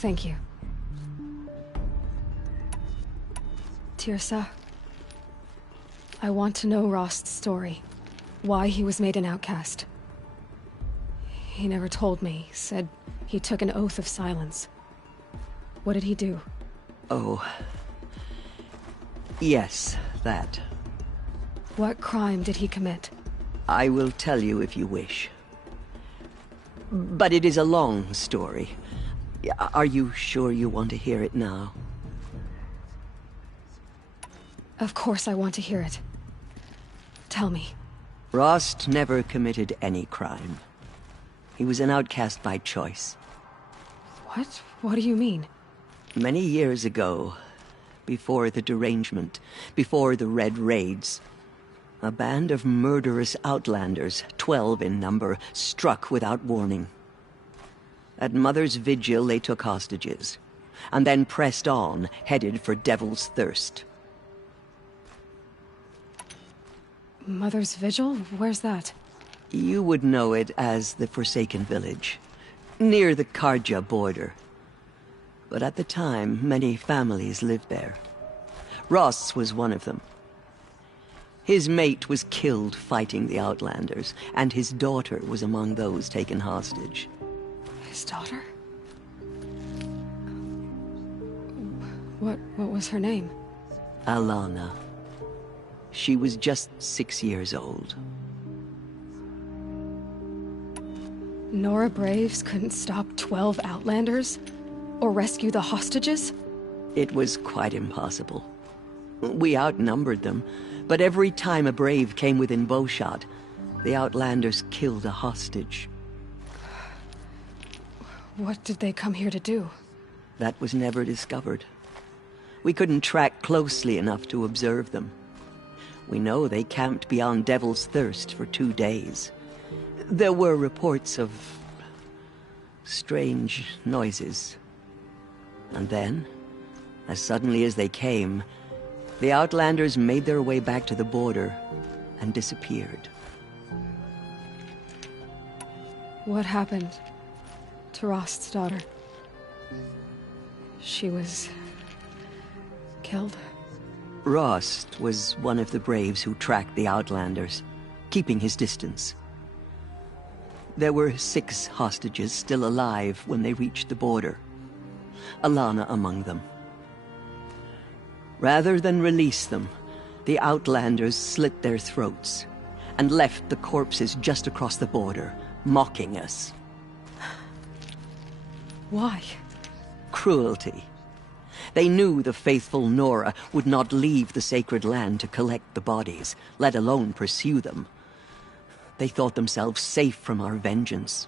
Thank you. Tirsa, I want to know Rost's story. Why he was made an outcast. He never told me. Said he took an oath of silence. What did he do? Oh. Yes, that. What crime did he commit? I will tell you if you wish. But it is a long story. Are you sure you want to hear it now? Of course I want to hear it. Tell me. Rost never committed any crime. He was an outcast by choice. What? What do you mean? Many years ago, before the derangement, before the Red Raids, a band of murderous outlanders, 12 in number, struck without warning. At Mother's Vigil, they took hostages, and then pressed on, headed for Devil's Thirst. Mother's Vigil? Where's that? You would know it as the Forsaken Village, near the Karja border. But at the time, many families lived there. Ross was one of them. His mate was killed fighting the Outlanders, and his daughter was among those taken hostage. His daughter? What was her name? Alana. She was just 6 years old. Nora Braves couldn't stop 12 Outlanders? Or rescue the hostages? It was quite impossible. We outnumbered them, but every time a Brave came within bowshot, the Outlanders killed a hostage. What did they come here to do? That was never discovered. We couldn't track closely enough to observe them. We know they camped beyond Devil's Thirst for 2 days. There were reports of strange noises. And then, as suddenly as they came, the Outlanders made their way back to the border and disappeared. What happened to Rost's daughter? She was killed? Rost was one of the Braves who tracked the Outlanders, keeping his distance. There were 6 hostages still alive when they reached the border. Alana among them. Rather than release them, the Outlanders slit their throats and left the corpses just across the border, mocking us. Why? Cruelty. They knew the faithful Nora would not leave the sacred land to collect the bodies, let alone pursue them. They thought themselves safe from our vengeance.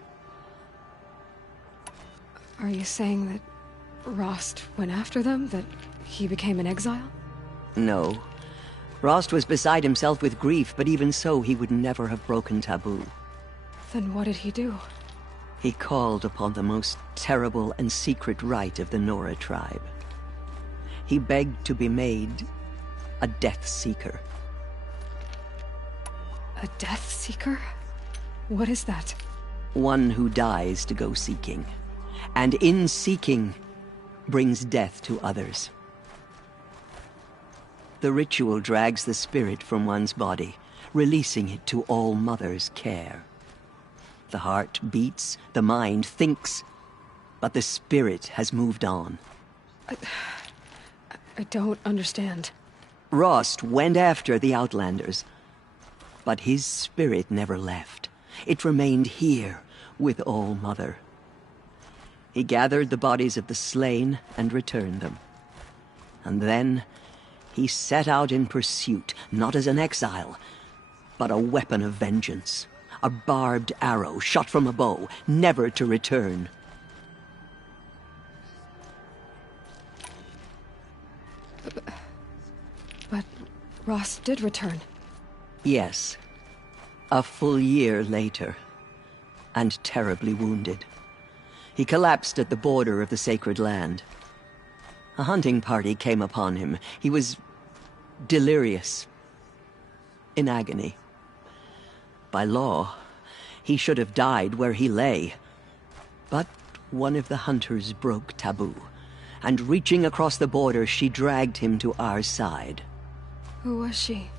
Are you saying that Rost went after them? That he became an exile? No. Rost was beside himself with grief, but even so, he would never have broken taboo. Then what did he do? He called upon the most terrible and secret rite of the Nora tribe. He begged to be made a Death Seeker. A Death Seeker? What is that? One who dies to go seeking, and in seeking, brings death to others. The ritual drags the spirit from one's body, releasing it to All Mother's care. The heart beats, the mind thinks, but the spirit has moved on. I don't understand. Rost went after the Outlanders, but his spirit never left. It remained here with All Mother. He gathered the bodies of the slain and returned them. And then he set out in pursuit, not as an exile, but a weapon of vengeance. A barbed arrow shot from a bow, never to return. But Rost did return. Yes. A full year later. And terribly wounded. He collapsed at the border of the sacred land. A hunting party came upon him. He was delirious. In agony. By law, he should have died where he lay. But one of the hunters broke taboo, and reaching across the border, she dragged him to our side. Who was she?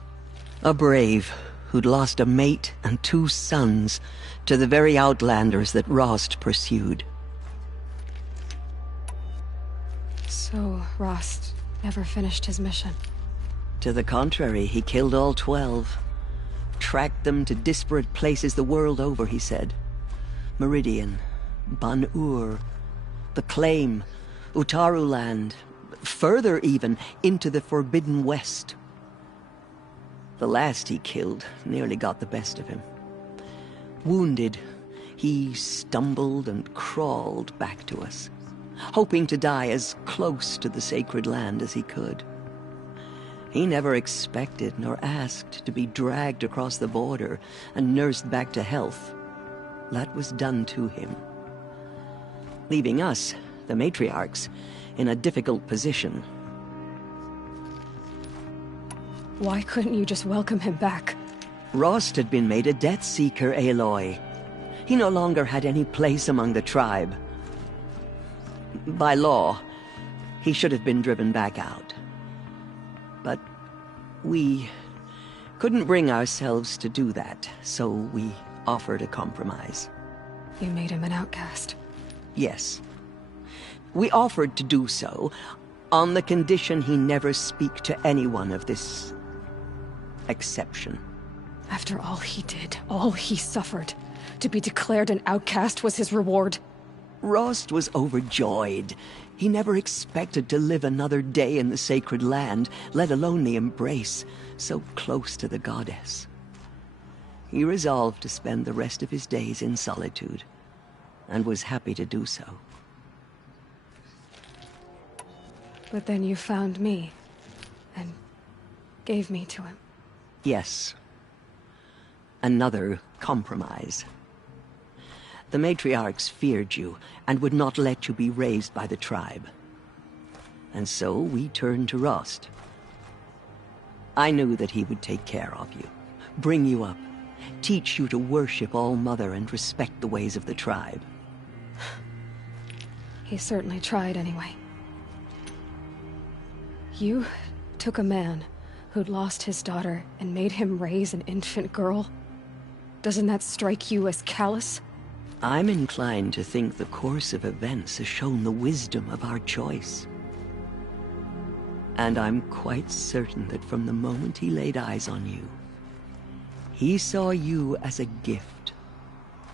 A brave who'd lost a mate and 2 sons to the very Outlanders that Rost pursued. So, Rost never finished his mission? To the contrary, he killed all 12. Tracked them to disparate places the world over, he said. Meridian, Ban-Ur, the Claim, Utaru Land, further even, into the Forbidden West. The last he killed nearly got the best of him. Wounded, he stumbled and crawled back to us, hoping to die as close to the sacred land as he could. He never expected nor asked to be dragged across the border and nursed back to health. That was done to him, leaving us, the matriarchs, in a difficult position. Why couldn't you just welcome him back? Rost had been made a Death Seeker, Aloy. He no longer had any place among the tribe. By law, he should have been driven back out. But we couldn't bring ourselves to do that, so we offered a compromise. You made him an outcast. Yes. We offered to do so on the condition he never speak to anyone of this exception. After all he did, all he suffered, to be declared an outcast was his reward. Rost was overjoyed. He never expected to live another day in the sacred land, let alone the embrace, so close to the goddess. He resolved to spend the rest of his days in solitude, and was happy to do so. But then you found me, and gave me to him. Yes. Another compromise. The matriarchs feared you, and would not let you be raised by the tribe. And so we turned to Rost. I knew that he would take care of you, bring you up, teach you to worship All-Mother and respect the ways of the tribe. He certainly tried anyway. You took a man who'd lost his daughter and made him raise an infant girl? Doesn't that strike you as callous? I'm inclined to think the course of events has shown the wisdom of our choice. And I'm quite certain that from the moment he laid eyes on you, he saw you as a gift,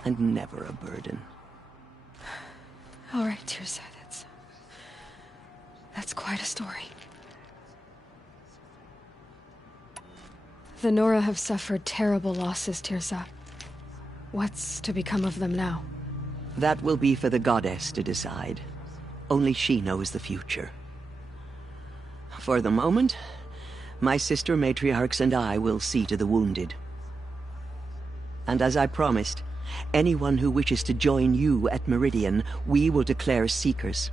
and never a burden. All right, Teersa, that's quite a story. The Nora have suffered terrible losses, Teersa. What's to become of them now? That will be for the goddess to decide. Only she knows the future. For the moment, my sister matriarchs and I will see to the wounded. And as I promised, anyone who wishes to join you at Meridian, we will declare seekers.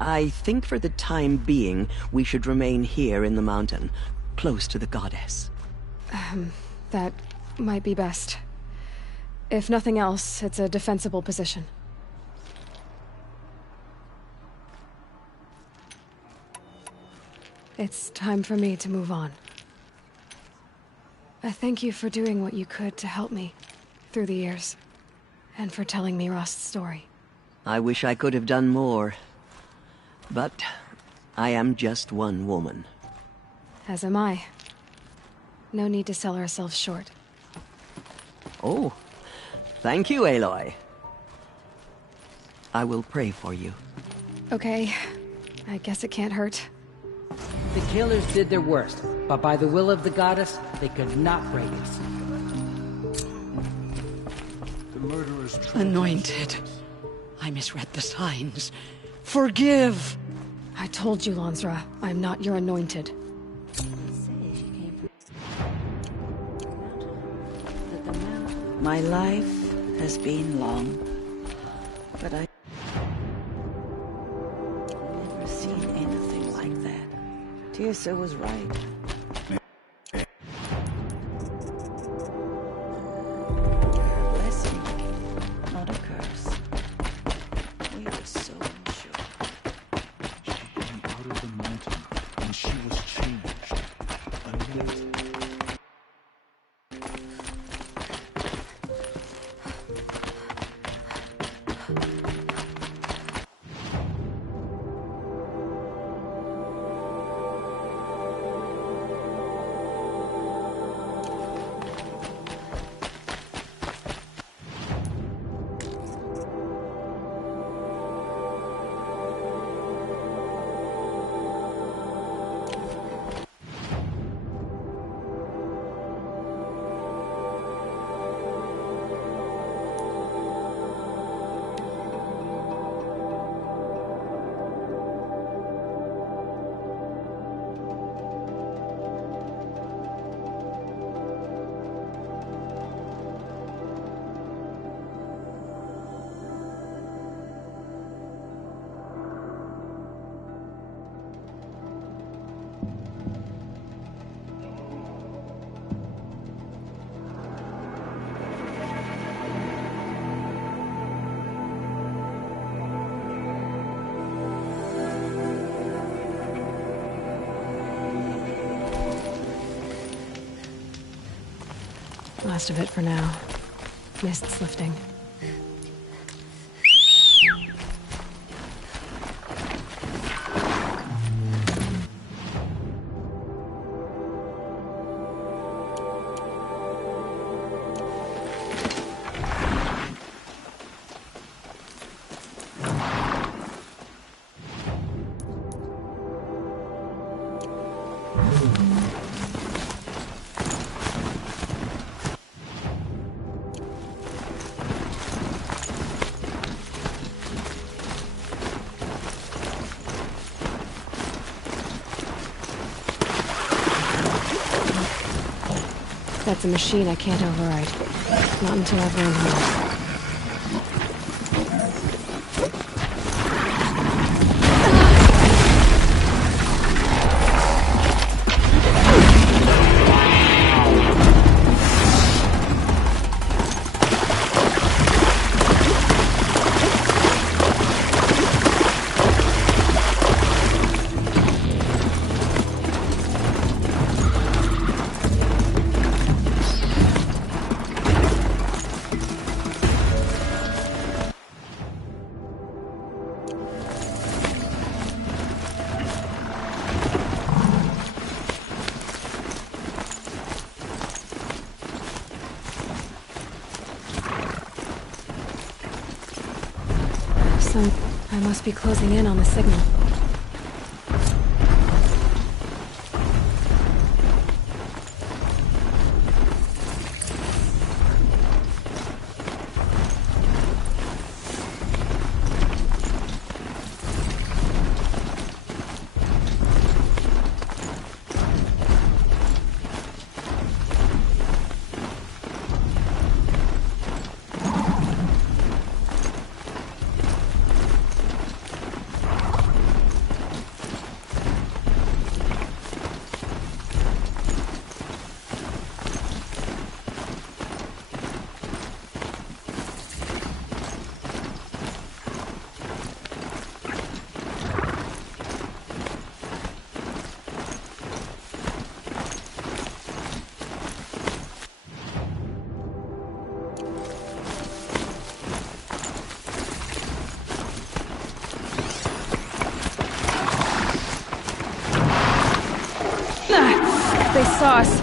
I think for the time being, we should remain here in the mountain, close to the goddess. That might be best. If nothing else, it's a defensible position. It's time for me to move on. I thank you for doing what you could to help me through the years, and for telling me Rost's story. I wish I could have done more, but I am just one woman. As am I. No need to sell ourselves short. Oh, thank you, Aloy. I will pray for you. Okay, I guess it can't hurt. The killers did their worst, but by the will of the goddess, they could not break us. The murderers... Anointed. I misread the signs. Forgive! I told you, Lansra, I'm not your anointed. My life has been long, but I've never seen anything like that. Teersa was right. A blessing, not a curse. We were so unsure. She came out of the mountain, and she was changed. And yet... last of it for now. Mist's lifting. That's a machine I can't override. Not until I've learned how. I must be closing in on the signal. They saw us.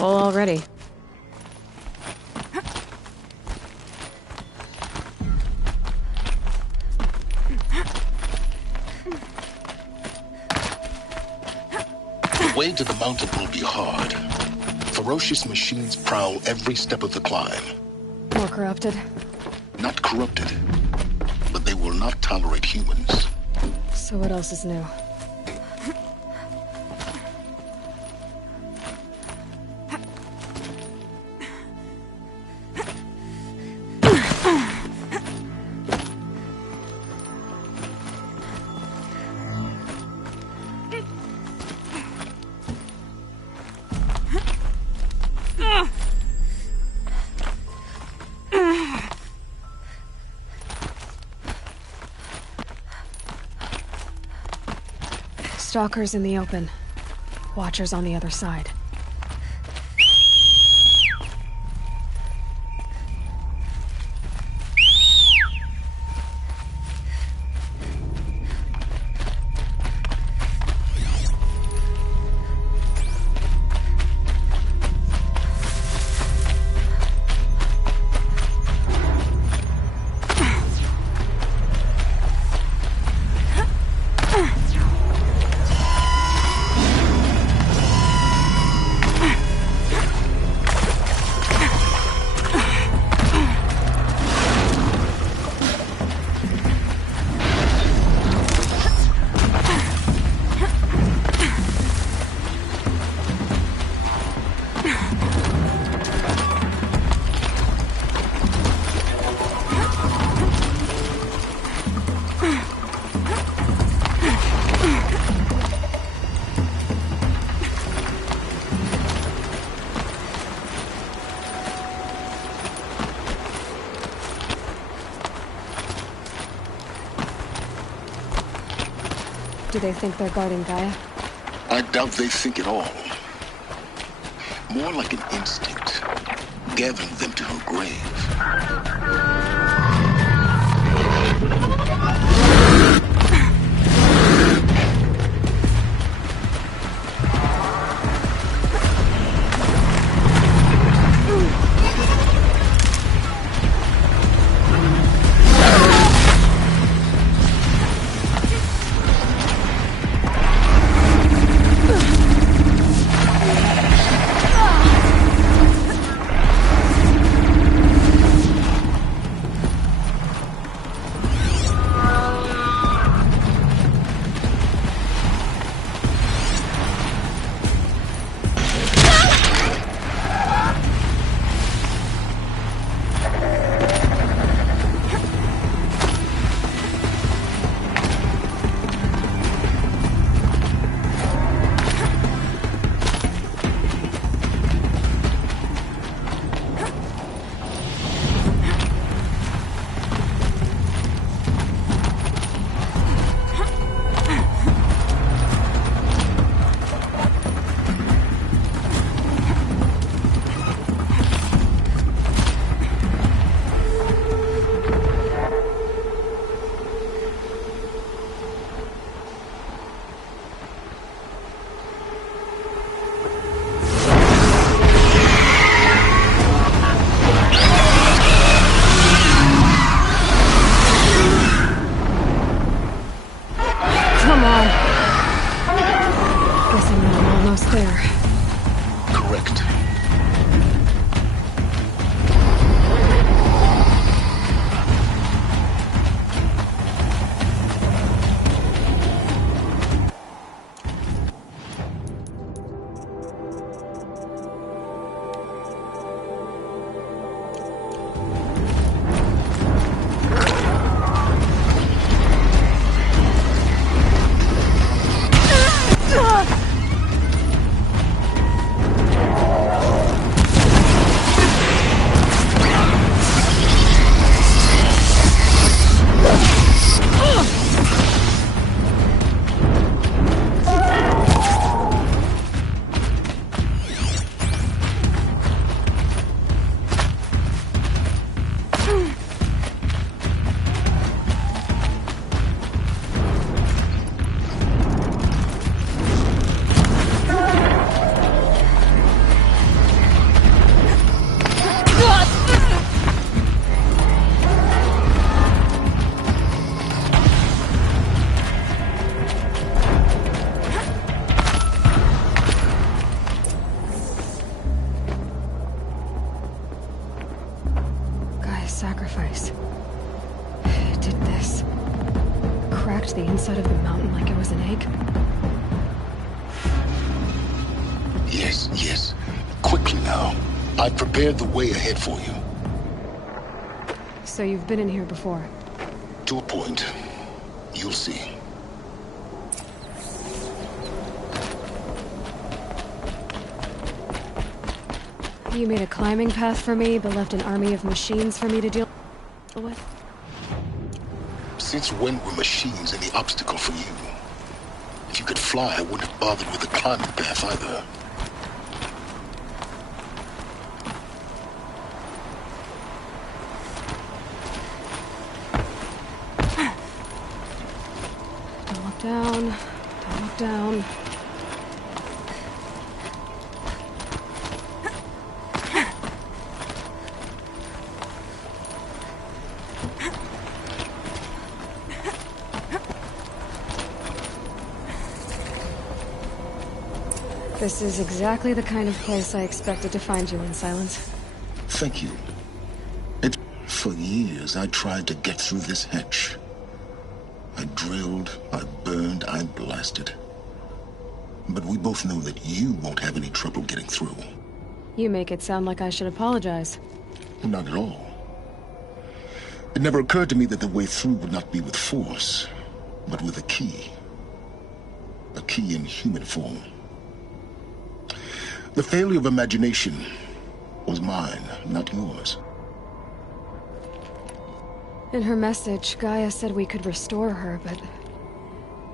Full already. The way to the mountain will be hard. Ferocious machines prowl every step of the climb. More corrupted? Not corrupted, but they will not tolerate humans. So what else is new? Stalkers in the open. Watchers on the other side. Do they think they're guarding Gaia? I doubt they think at all. More like an instinct, gathering them to her grave. Sacrifice. It did this. Cracked the inside of the mountain like it was an egg. Yes, yes. Quickly now. I've prepared the way ahead for you. So you've been in here before? To a point. You'll see. You made a climbing path for me, but left an army of machines for me to deal with? Since when were machines any obstacle for you? If you could fly, I wouldn't have bothered with the climbing path either. Don't look down. Don't look down. This is exactly the kind of place I expected to find you in, Silence. Thank you. For years, I tried to get through this hatch. I drilled, I burned, I blasted. But we both know that you won't have any trouble getting through. You make it sound like I should apologize. Not at all. It never occurred to me that the way through would not be with force, but with a key. A key in human form. The failure of imagination was mine, not yours. In her message, Gaia said we could restore her, but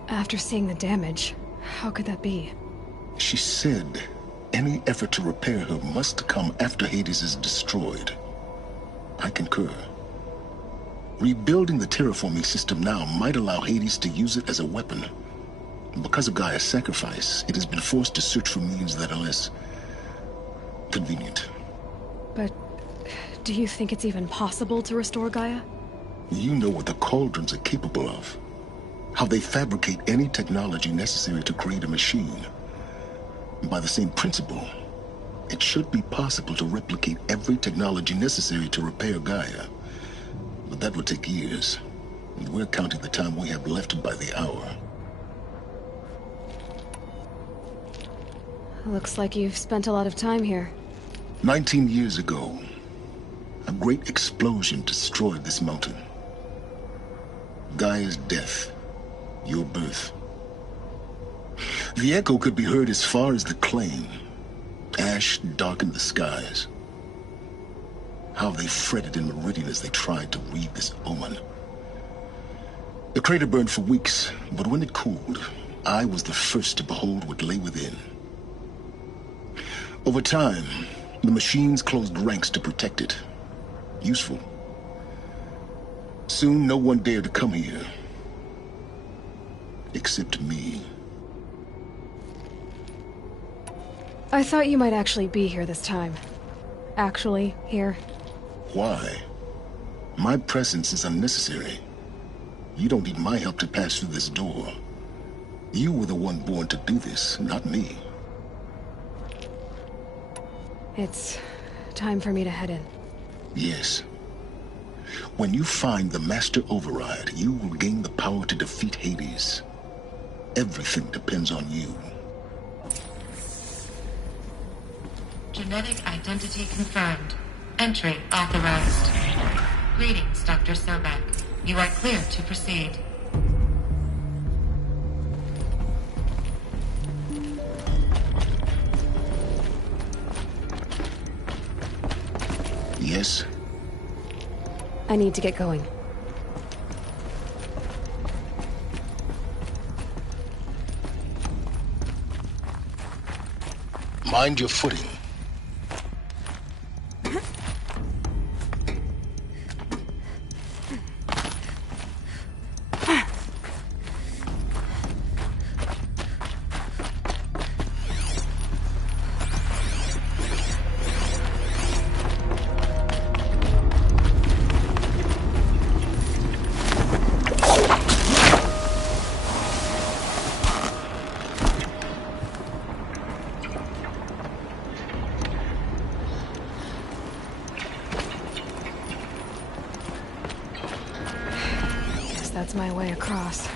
after seeing the damage, how could that be? She said any effort to repair her must come after Hades is destroyed. I concur. Rebuilding the terraforming system now might allow Hades to use it as a weapon. Because of Gaia's sacrifice, it has been forced to search for means that are less convenient. But do you think it's even possible to restore Gaia? You know what the Cauldrons are capable of. How they fabricate any technology necessary to create a machine. By the same principle, it should be possible to replicate every technology necessary to repair Gaia. But that would take years. And we're counting the time we have left by the hour. Looks like you've spent a lot of time here. 19 years ago, a great explosion destroyed this mountain. Gaia's death, your birth. The echo could be heard as far as the claim. Ash darkened the skies. How they fretted in Meridian as they tried to read this omen. The crater burned for weeks, but when it cooled, I was the first to behold what lay within. Over time, the machines closed ranks to protect it. Useful. Soon, no one dared to come here. Except me. I thought you might actually be here this time. Actually, here. Why? My presence is unnecessary. You don't need my help to pass through this door. You were the one born to do this, not me. It's time for me to head in. Yes. When you find the Master Override, you will gain the power to defeat Hades. Everything depends on you. Genetic identity confirmed. Entry authorized. Greetings, Dr. Sobek. You are clear to proceed. Yes? I need to get going. Mind your footing. That's my way across.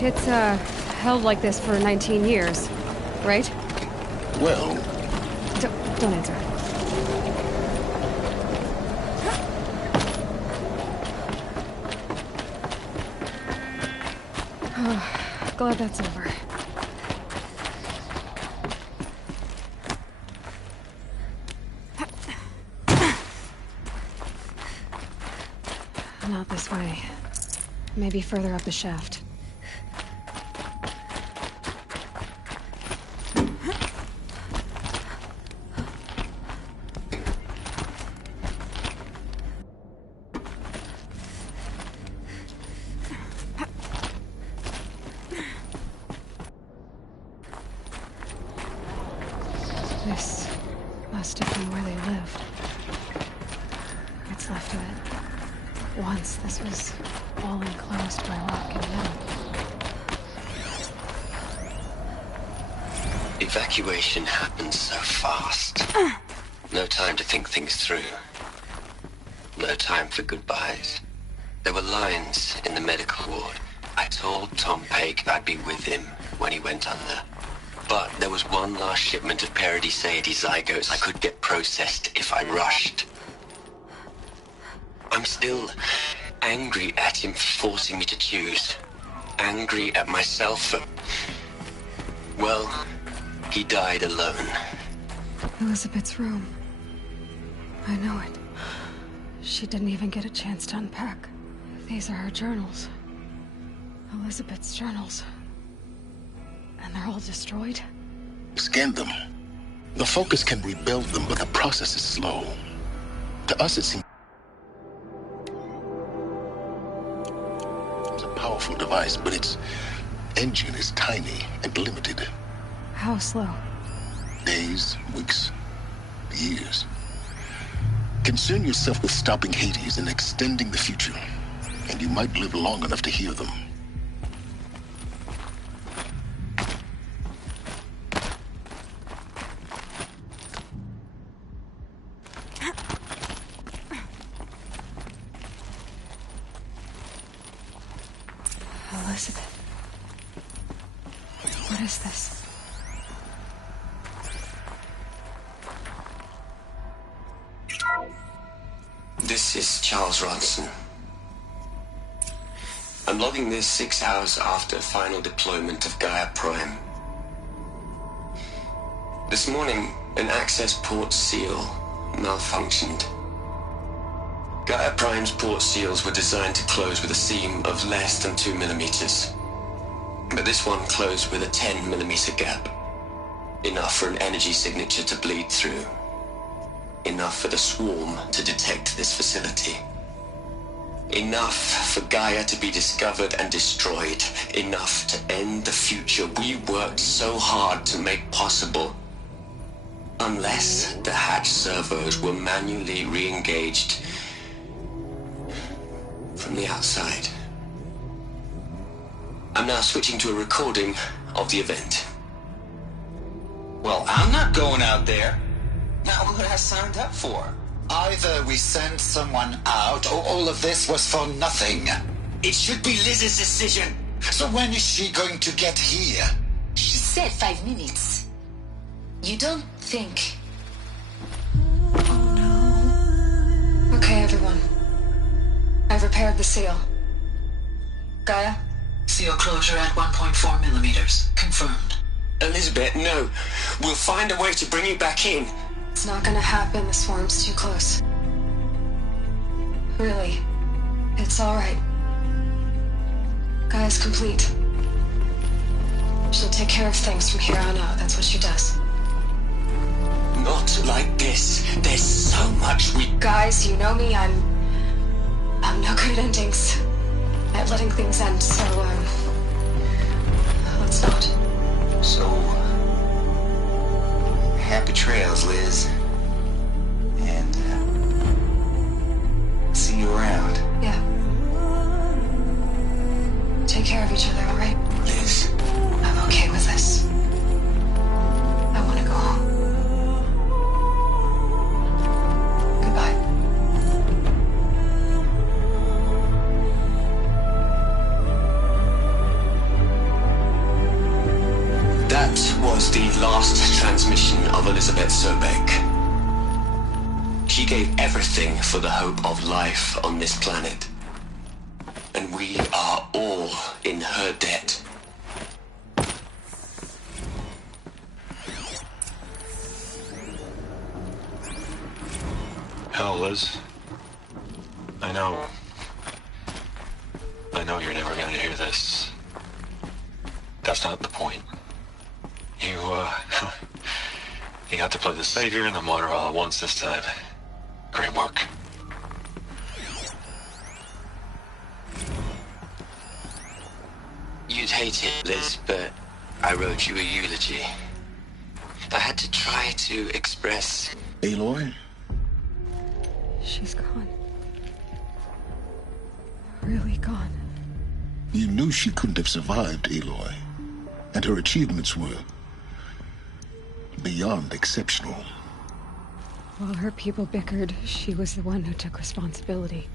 It's, held like this for 19 years, right? Well... Don't answer. Glad that's over. Not this way. Maybe further up the shaft. This must have been where they lived. What's left of it. Once this was all enclosed by rock and metal. Evacuation happens so fast. No time to think things through. No time for goodbyes. There were lines in the medical ward. I told Tom Paik I'd be with him when he went under. But there was one last shipment of Paradiseidae zygotes I could get processed if I rushed. I'm still angry at him for forcing me to choose. Angry at myself for... well, he died alone. Elizabeth's room. I know it. She didn't even get a chance to unpack. These are her journals. Elizabeth's journals. And they're all destroyed? Scan them. The Focus can rebuild them, but the process is slow. To us, it seems a powerful device, but its engine is tiny and limited. How slow? Days, weeks, years. Concern yourself with stopping Hades and extending the future, and you might live long enough to hear them. Elizabeth. What is this? This is Charles Ronson. I'm logging this 6 hours after final deployment of Gaia Prime. This morning, an access port seal malfunctioned. Gaia Prime's port seals were designed to close with a seam of less than 2 millimeters. But this one closed with a 10 millimeter gap. Enough for an energy signature to bleed through. Enough for the swarm to detect this facility. Enough for Gaia to be discovered and destroyed. Enough to end the future we worked so hard to make possible. Unless the hatch servos were manually re-engaged from the outside. I'm now switching to a recording of the event. Well, I'm not going out there. Now, what I signed up for? Either we send someone out, or all of this was for nothing. It should be Liz's decision. So when is she going to get here? She said 5 minutes. You don't think... Okay, everyone. I've repaired the seal. Gaia? Seal closure at 1.4 millimeters. Confirmed. Elizabeth, no. We'll find a way to bring you back in. It's not gonna happen. The swarm's too close. Really. It's alright. Gaia's complete. She'll take care of things from here on out. That's what she does. Not like this. There's so much we... Guys, you know me. I'm no good at endings. At letting things end, so, let's not. So... happy trails, Liz. And, see you around. Yeah. Take care of each other, alright? Liz. I'm okay with this. I want to go home. Goodbye. That was the last transmission of Elizabeth Sobeck. She gave everything for the hope of life on this planet. And we are all in her debt. hell, Liz. I know you're never gonna hear this. That's not the point. You got to play the savior and the martyr all at once this time. Great work. You'd hate it, Liz, but I wrote you a eulogy. I had to try to express... Aloy? She's gone. Really gone. You knew she couldn't have survived, Aloy. And her achievements were beyond exceptional. While her people bickered, she was the one who took responsibility.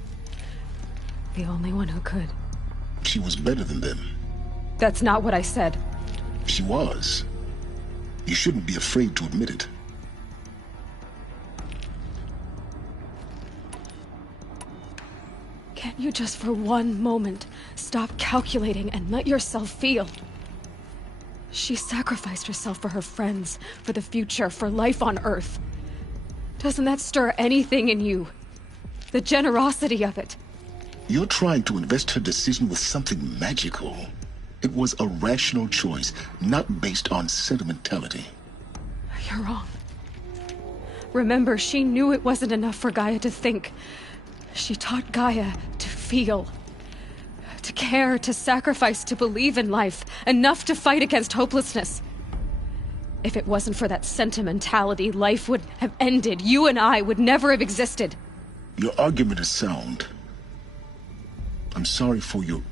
The only one who could. She was better than them. That's not what I said. She was. You shouldn't be afraid to admit it. Can't you just for one moment stop calculating and let yourself feel? She sacrificed herself for her friends, for the future, for life on Earth. Doesn't that stir anything in you? The generosity of it. You're trying to invest her decision with something magical. It was a rational choice, not based on sentimentality. You're wrong. Remember, she knew it wasn't enough for Gaia to think. She taught Gaia to feel. To care, to sacrifice, to believe in life. Enough to fight against hopelessness. If it wasn't for that sentimentality, life would have ended. You and I would never have existed. Your argument is sound. I'm sorry for your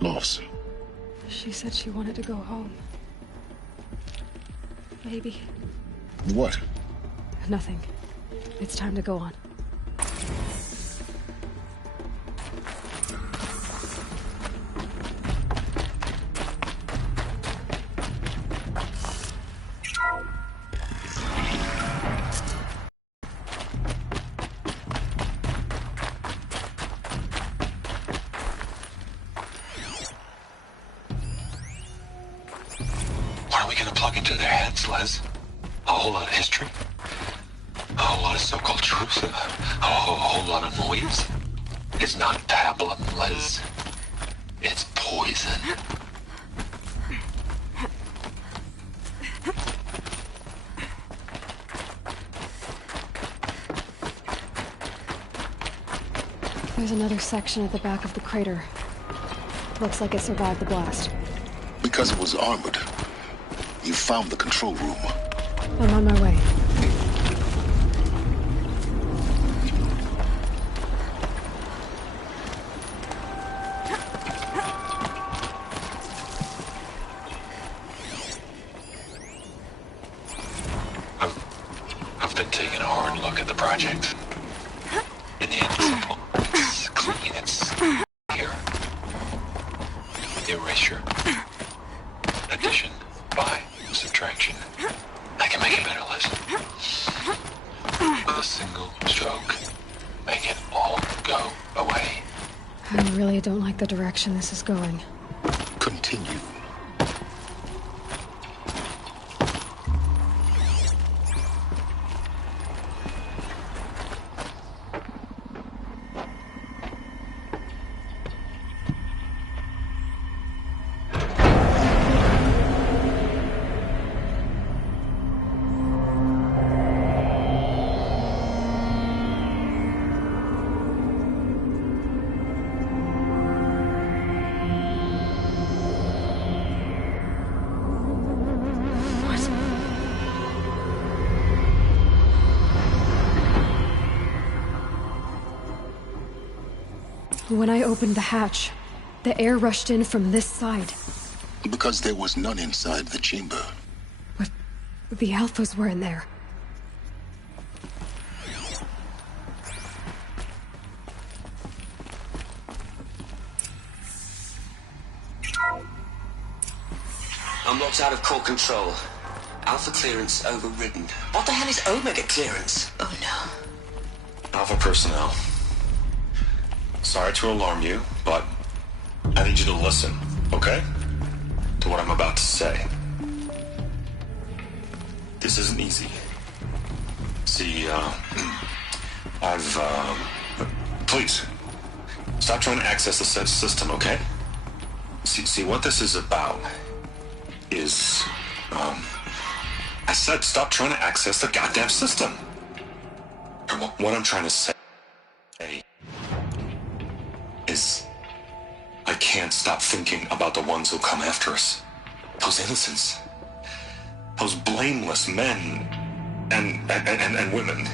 loss. She said she wanted to go home. Maybe. What? Nothing. It's time to go on. What are we gonna plug into their heads, Les? A whole lot of history? A whole lot of so-called truths? A whole lot of noise? It's not pablum, Les. It's poison. There's another section at the back of the crater. Looks like it survived the blast. Because it was armored. You found the control room. I'm on my way. I've been taking a hard look at the project. In the end, it's simple. It's clean. It's here. Erasure. Addition. By. Subtraction. I can make it better, Liz. With a single stroke. Make it all go away. I really don't like the direction this is going. Continue. When I opened the hatch, the air rushed in from this side. Because there was none inside the chamber. But the Alphas were in there. I'm locked out of core control. Alpha clearance overridden. What the hell is Omega clearance? Oh no. Alpha personnel. Sorry to alarm you, but I need you to listen, okay? To what I'm about to say. This isn't easy. See, please, stop trying to access the system, okay? See, what this is about is, I said stop trying to access the goddamn system. What I'm trying to say is, I can't stop thinking about the ones who come after us. Those innocents. Those blameless men and women.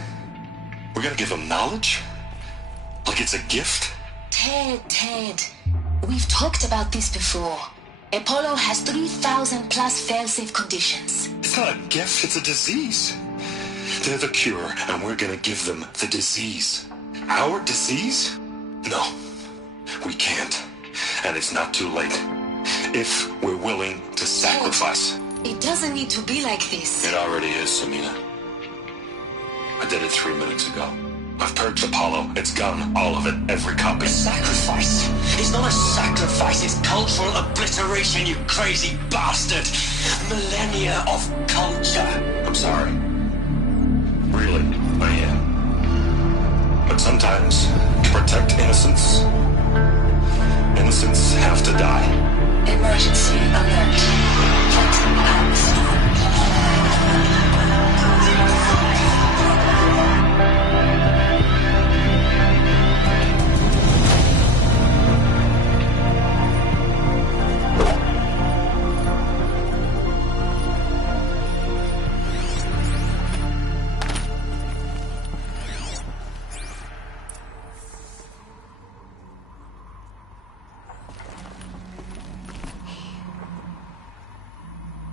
We're gonna give them knowledge? Like it's a gift? Ted. We've talked about this before. Apollo has 3,000 plus fail-safe conditions. It's not a gift, it's a disease. They're the cure, and we're gonna give them the disease. Our disease? No, we can't. And it's not too late. If we're willing to sacrifice. It doesn't need to be like this. It already is, Samina. I did it 3 minutes ago. I've purged Apollo. It's gone. All of it. Every copy. A sacrifice? It's not a sacrifice. It's cultural obliteration, you crazy bastard. Millennia of culture. I'm sorry. Really, I am. But sometimes, to protect innocence, innocents have to die. Emergency alert. Captain Allison.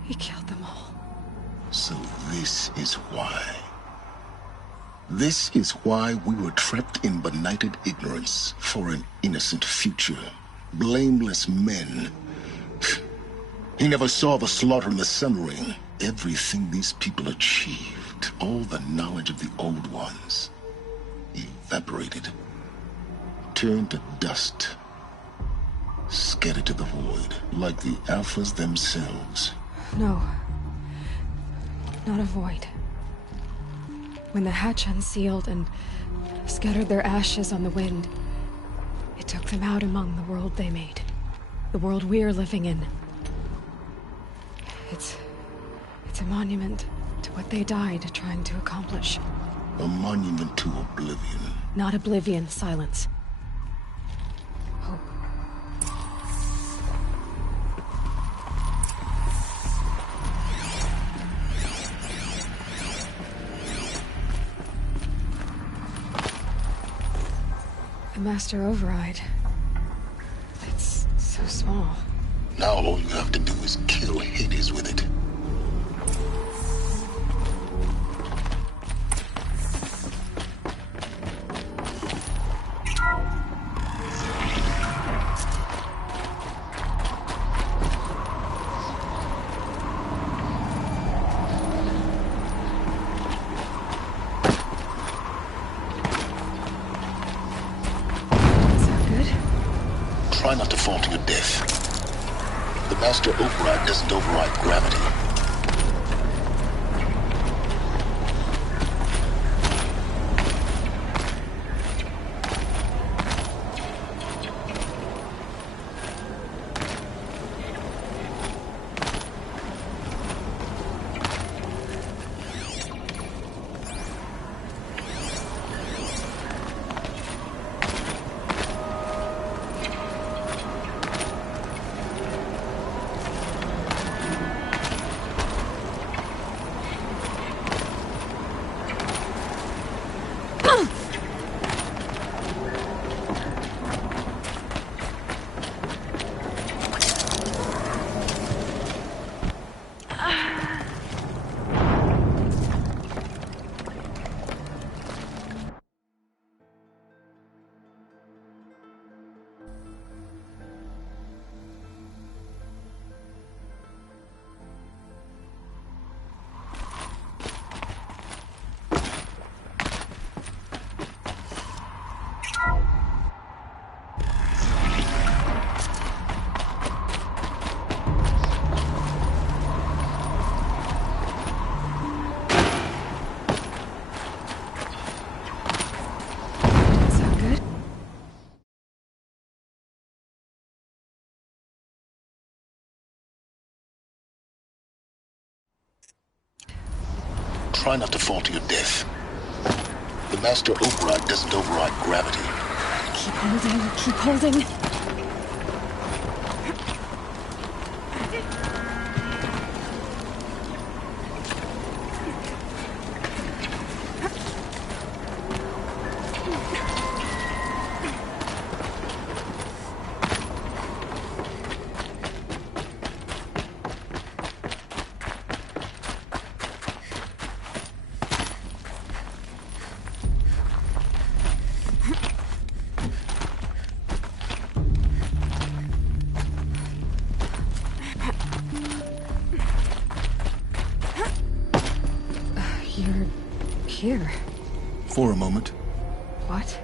He killed them all. So this is why. This is why we were trapped in benighted ignorance for an innocent future. Blameless men. He never saw the slaughter in the Sun Ring. Everything these people achieved, all the knowledge of the old ones, evaporated, turned to dust, scattered to the void, like the Alphas themselves. No. Not a void. When the hatch unsealed and scattered their ashes on the wind, it took them out among the world they made. The world we're living in. It's a monument to what they died trying to accomplish. A monument to oblivion. Not oblivion, silence. Hope. The Master Override. It's so small. Now all you have to do is kill Hades with it. Try not to fall to your death. The Master Override doesn't override gravity. Try not to fall to your death. The Master Override doesn't override gravity. Keep holding, keep holding. Here. For a moment. What?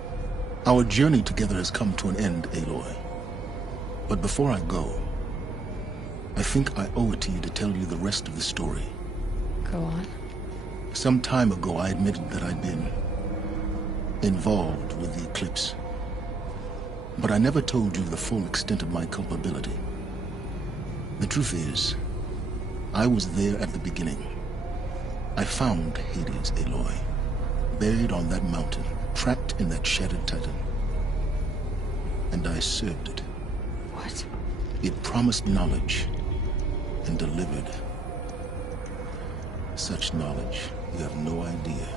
Our journey together has come to an end, Aloy. But before I go, I think I owe it to you to tell you the rest of the story. Go on. Some time ago, I admitted that I'd been involved with the Eclipse. But I never told you the full extent of my culpability. The truth is, I was there at the beginning. I found Hades, Aloy, buried on that mountain, trapped in that shattered Titan. And I served it. What? It promised knowledge and delivered. Such knowledge, you have no idea.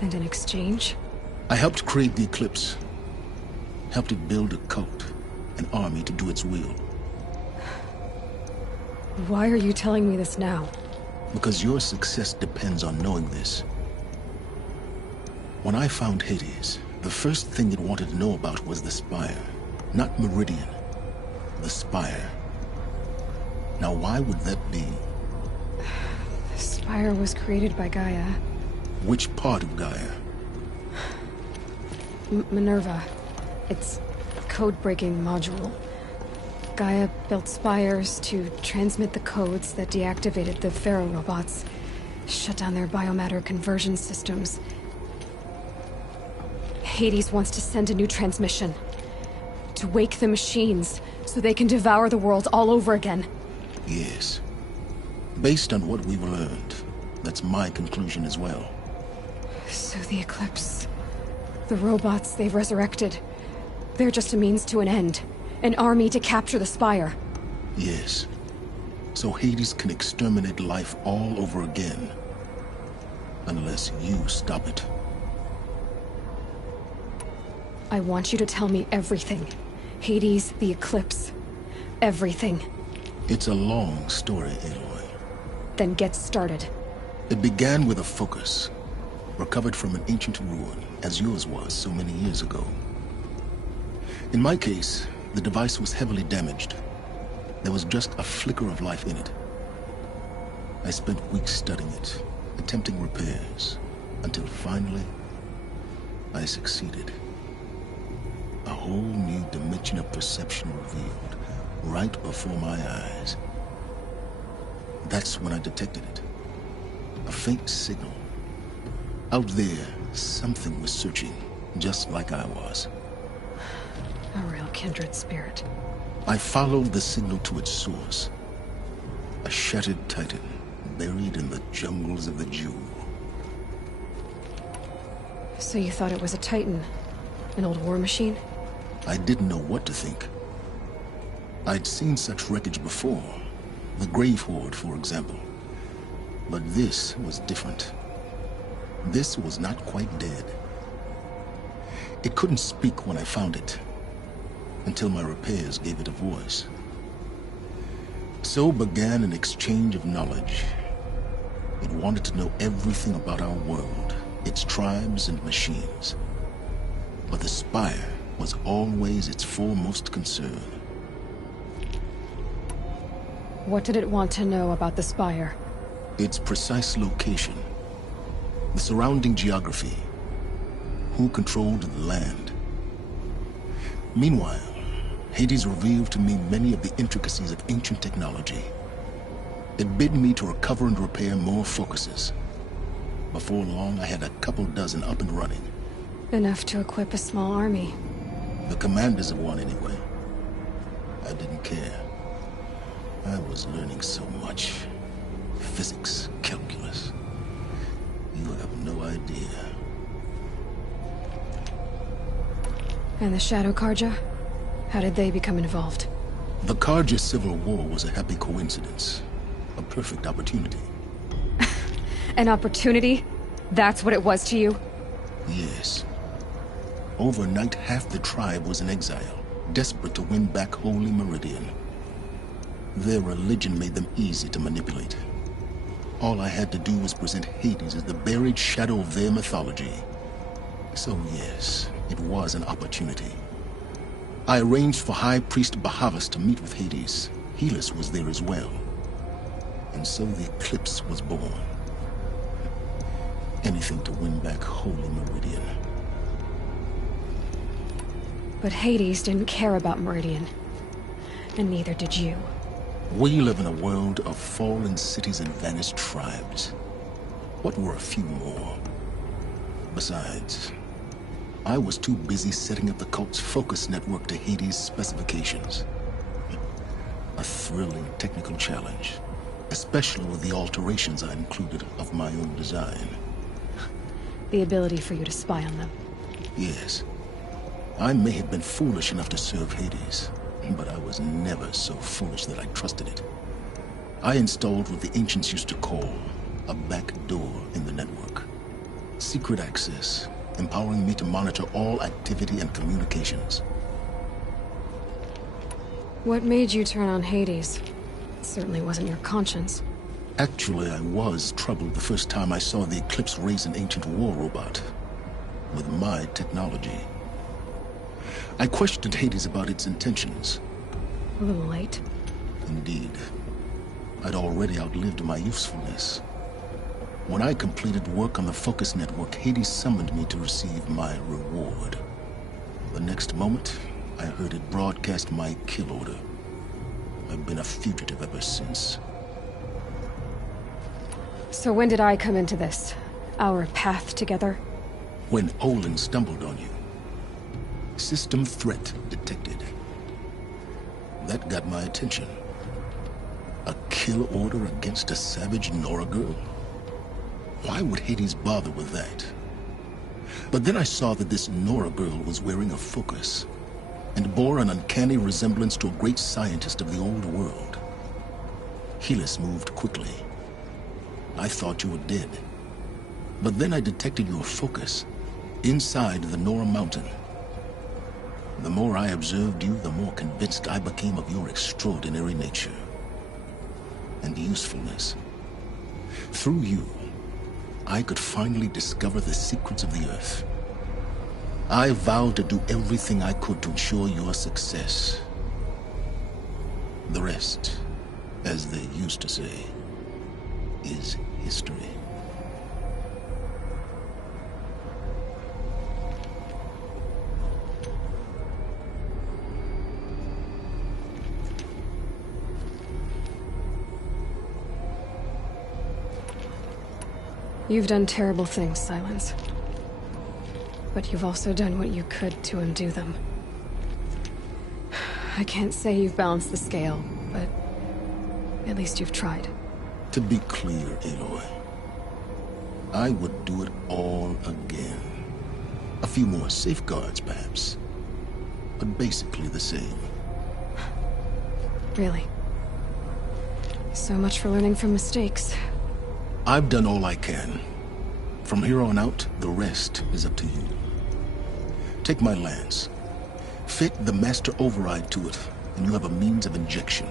And in exchange? I helped create the Eclipse. Helped it build a cult, an army to do its will. Why are you telling me this now? Because your success depends on knowing this. When I found Hades, the first thing it wanted to know about was the Spire. Not Meridian. The Spire. Now why would that be? The Spire was created by Gaia. Which part of Gaia? Minerva. It's a code-breaking module. Gaia built spires to transmit the codes that deactivated the Pharaoh robots, shut down their biomatter conversion systems. Hades wants to send a new transmission. To wake the machines, so they can devour the world all over again. Yes. Based on what we've learned, that's my conclusion as well. So the Eclipse... the robots they've resurrected... they're just a means to an end. An army to capture the Spire. Yes. So Hades can exterminate life all over again. Unless you stop it. I want you to tell me everything. Hades, the Eclipse. Everything. It's a long story, Aloy. Then get started. It began with a focus. Recovered from an ancient ruin, as yours was so many years ago. In my case, the device was heavily damaged. There was just a flicker of life in it. I spent weeks studying it, attempting repairs, until finally, I succeeded. A whole new dimension of perception revealed, right before my eyes. That's when I detected it. A faint signal. Out there, something was searching, just like I was. A real kindred spirit. I followed the signal to its source. A shattered Titan, buried in the jungles of the Jewel. So you thought it was a Titan? An old war machine? I didn't know what to think. I'd seen such wreckage before. The Grave Horde, for example. But this was different. This was not quite dead. It couldn't speak when I found it, until my repairs gave it a voice. So began an exchange of knowledge. It wanted to know everything about our world, its tribes and machines. But the Spire was always its foremost concern. What did it want to know about the Spire? Its precise location, the surrounding geography, who controlled the land. Meanwhile, Hades revealed to me many of the intricacies of ancient technology. It bid me to recover and repair more focuses. Before long, I had a couple dozen up and running. Enough to equip a small army. The commanders of one, anyway. I didn't care. I was learning so much. Physics, calculus. You have no idea. And the Shadow Karja? How did they become involved? The Karja Civil War was a happy coincidence. A perfect opportunity. An opportunity? That's what it was to you? Yes. Overnight, half the tribe was in exile, desperate to win back Holy Meridian. Their religion made them easy to manipulate. All I had to do was present Hades as the buried shadow of their mythology. So yes, it was an opportunity. I arranged for High Priest Bahavas to meet with Hades. Helis was there as well. And so the Eclipse was born. Anything to win back Holy Meridian. But Hades didn't care about Meridian. And neither did you. We live in a world of fallen cities and vanished tribes. What were a few more? Besides, I was too busy setting up the cult's focus network to Hades' specifications. A thrilling technical challenge, especially with the alterations I included of my own design. The ability for you to spy on them. Yes. I may have been foolish enough to serve Hades, but I was never so foolish that I trusted it. I installed what the ancients used to call a back door in the network. Secret access, empowering me to monitor all activity and communications. What made you turn on Hades? It certainly wasn't your conscience. Actually, I was troubled the first time I saw the Eclipse raise an ancient war robot. With my technology. I questioned Hades about its intentions. A little late. Indeed. I'd already outlived my usefulness. When I completed work on the Focus Network, Hades summoned me to receive my reward. The next moment, I heard it broadcast my kill order. I've been a fugitive ever since. So when did I come into this? Our path together? When Olin stumbled on you. System threat detected. That got my attention. A kill order against a savage Nora girl? Why would Hades bother with that? But then I saw that this Nora girl was wearing a focus, and bore an uncanny resemblance to a great scientist of the old world. Helis moved quickly. I thought you were dead. But then I detected your focus inside the Nora Mountain. The more I observed you, the more convinced I became of your extraordinary nature and usefulness. Through you, I could finally discover the secrets of the Earth. I vowed to do everything I could to ensure your success. The rest, as they used to say, is history. You've done terrible things, Silence. But you've also done what you could to undo them. I can't say you've balanced the scale, but at least you've tried. To be clear, Aloy, I would do it all again. A few more safeguards, perhaps. But basically the same. Really? So much for learning from mistakes. I've done all I can. From here on out, the rest is up to you. Take my lance. Fit the master override to it, and you have a means of injection.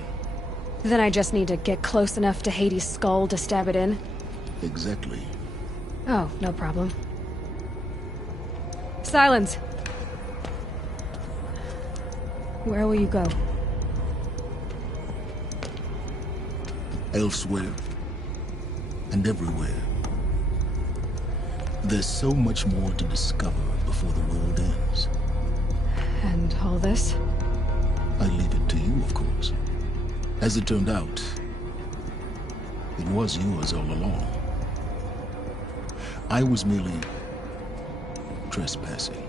Then I just need to get close enough to Hades' skull to stab it in? Exactly. Oh, no problem. Silence! Where will you go? Elsewhere. And everywhere. There's so much more to discover before the world ends. And all this? I leave it to you, of course. As it turned out, it was yours all along. I was merely trespassing.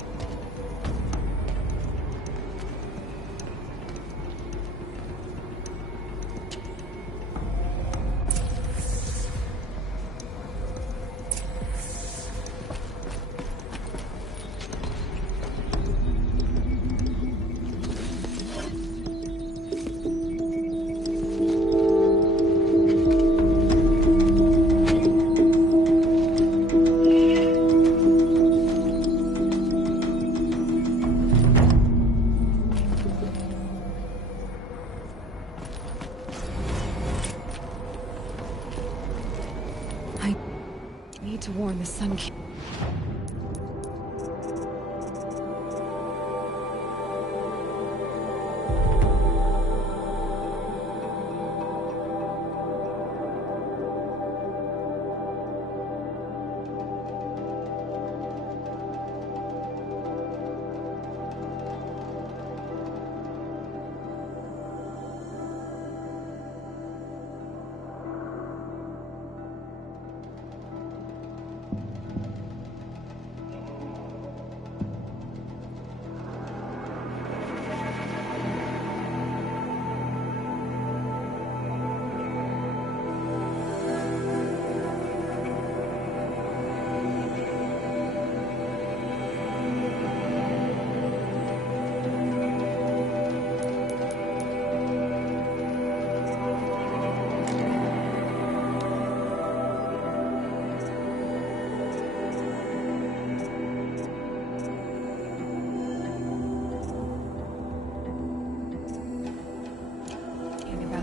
need to warn the Sun King.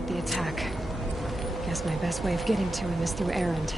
The attack. Guess my best way of getting to him is through Erend.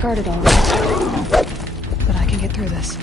guarded all right. But I can get through this.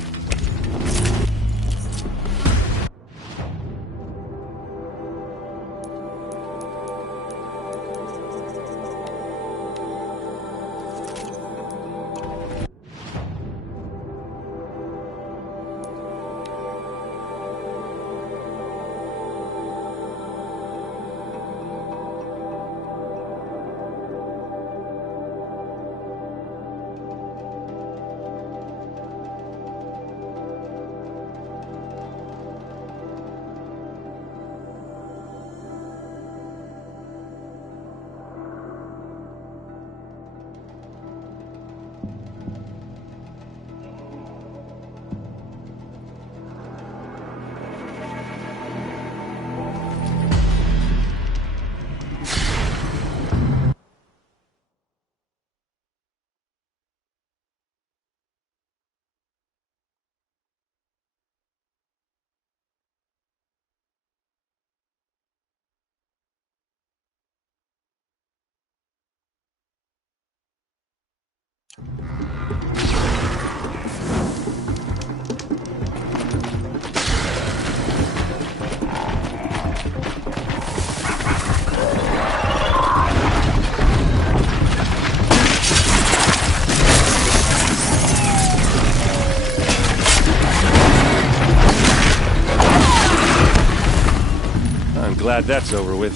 Glad that's over with.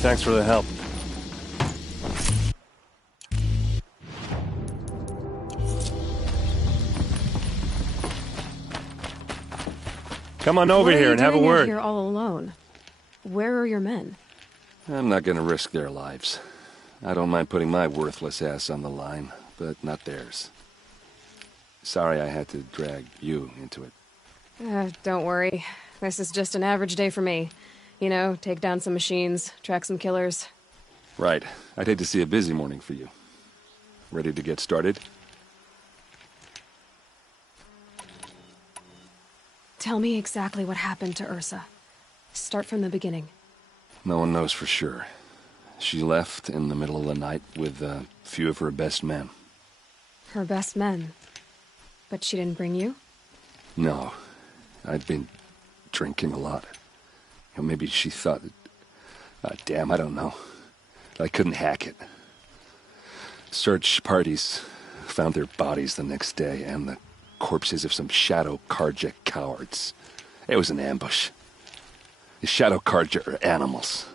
Thanks for the help. Come on over here and have a What are you doing out word. here all alone? Where are your men? I'm not gonna risk their lives. I don't mind putting my worthless ass on the line, but not theirs. Sorry I had to drag you into it. Don't worry. This is just an average day for me. You know, take down some machines, track some killers. Right. I'd hate to see a busy morning for you. Ready to get started? Tell me exactly what happened to Ursa. Start from the beginning. No one knows for sure. She left in the middle of the night with a few of her best men. Her best men? But she didn't bring you? No. I'd been drinking a lot. Maybe she thought that... damn, I don't know. I couldn't hack it. Search parties found their bodies the next day, and the corpses of some Shadow Carja cowards. It was an ambush. The Shadow Carja are animals.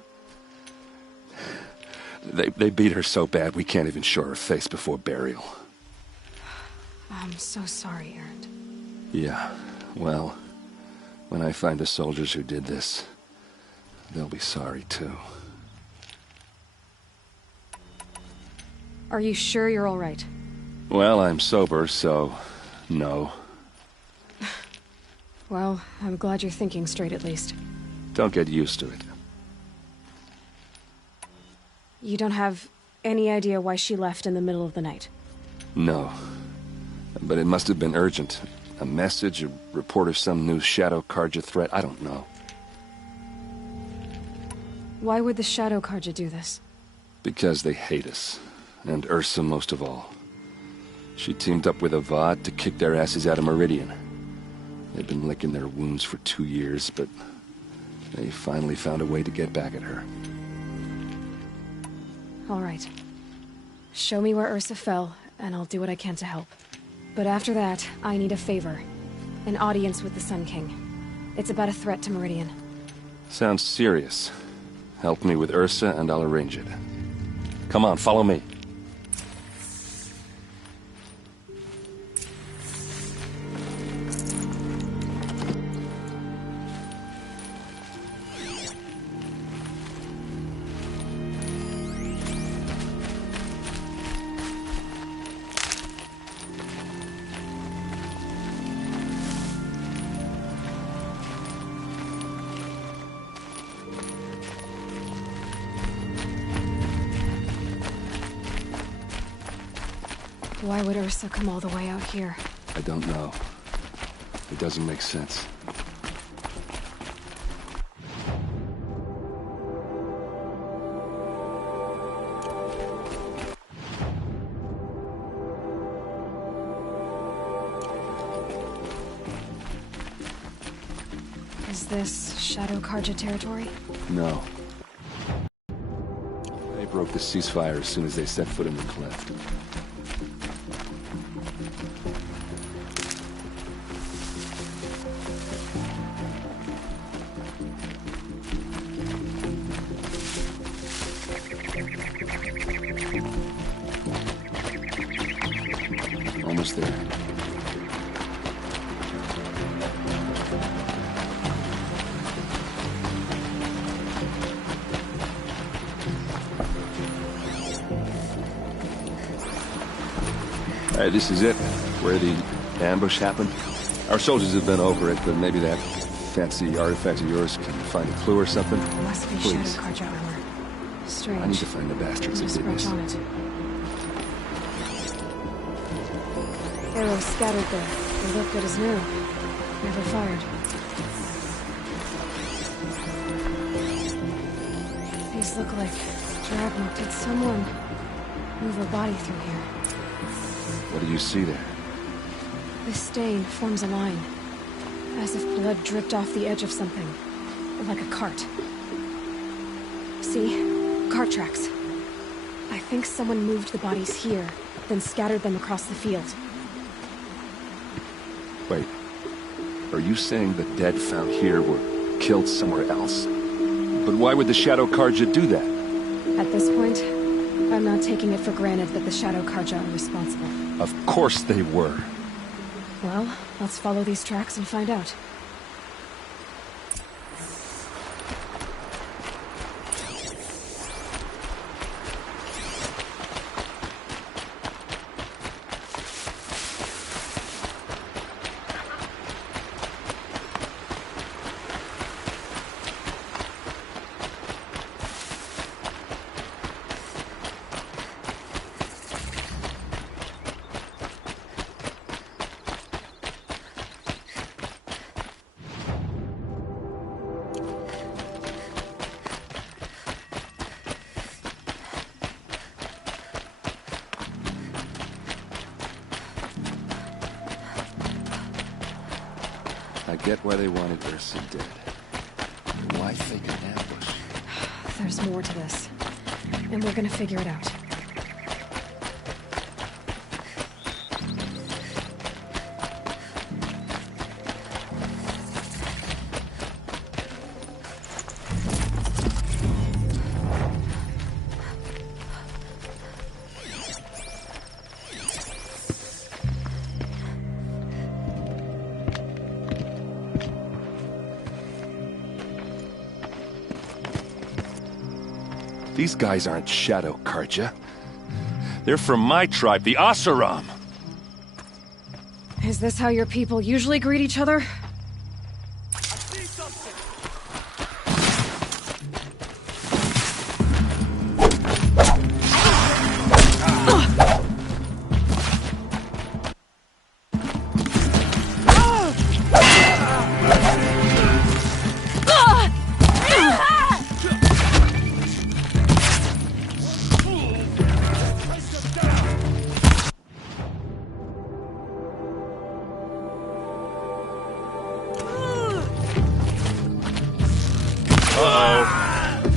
They beat her so bad we can't even show her face before burial. I'm so sorry, Erend. Yeah, well, when I find the soldiers who did this, they'll be sorry too. Are you sure you're all right? Well, I'm sober, so no. Well, I'm glad you're thinking straight at least. Don't get used to it. You don't have any idea why she left in the middle of the night? No. But it must have been urgent. A message, a report of some new Shadow Carja threat, I don't know. Why would the Shadow Carja do this? Because they hate us. And Ursa most of all. She teamed up with Avad to kick their asses out of Meridian. They've been licking their wounds for 2 years, but they finally found a way to get back at her. All right. Show me where Ursa fell, and I'll do what I can to help. But after that, I need a favor. An audience with the Sun King. It's about a threat to Meridian. Sounds serious. Help me with Ursa, and I'll arrange it. Come on, follow me. Why would Ursa come all the way out here? I don't know. It doesn't make sense. this Shadow Karja territory? No. They broke the ceasefire as soon as they set foot in the cleft. Almost there. Alright, this is it. Where the ambush happened. Our soldiers have been over it, but maybe that fancy artifact of yours can find a clue or something? Must be Please. Shadow Karja armor. Strange. I need to find the bastards No that did scratch this. on it. Arrows scattered there. They look good as new. Never fired. These look like Dragmark. Did someone move a body through here? What do you see there? This stain forms a line. As if blood dripped off the edge of something. Like a cart. See? Cart tracks. I think someone moved the bodies here, then scattered them across the field. Wait. Are you saying the dead found here were killed somewhere else? But why would the Shadow Karja do that? At this point, I'm not taking it for granted that the Shadow Karja are responsible. Of course they were. Well, let's follow these tracks and find out. I get why they wanted Ursa dead. But why fake an ambush? There's more to this. And we're gonna figure it out. These guys aren't Shadow Karja. They're from my tribe, the Oseram. Is this how your people usually greet each other?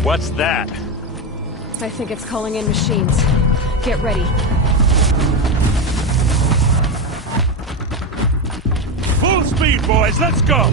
What's that? I think it's calling in machines. Get ready. Full speed, boys, let's go!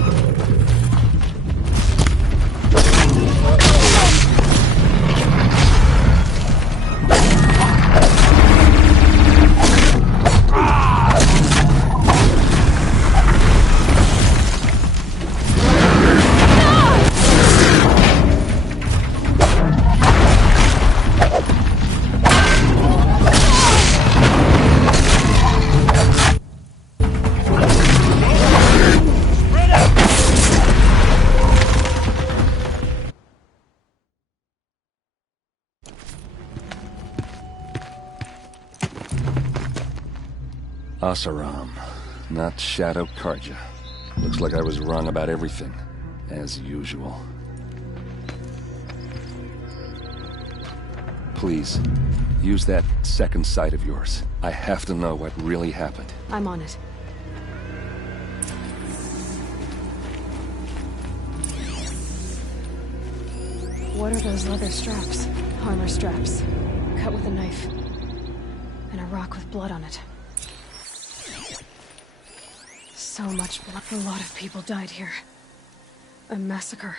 Oseram, not Shadow Karja. Looks like I was wrong about everything, as usual. Please, use that second sight of yours. I have to know what really happened. I'm on it. What are those leather straps? Armor straps. Cut with a knife. And a rock with blood on it. So much blood. A lot of people died here. A massacre.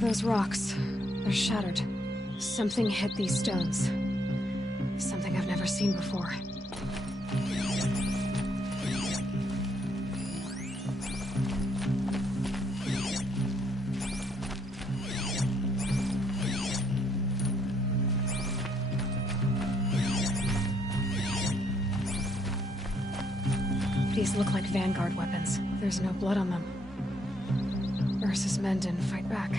Those rocks, they're shattered. Something hit these stones. Something I've never seen before. These look like Vanguard weapons. There's no blood on them. Ursa's men didn't fight back.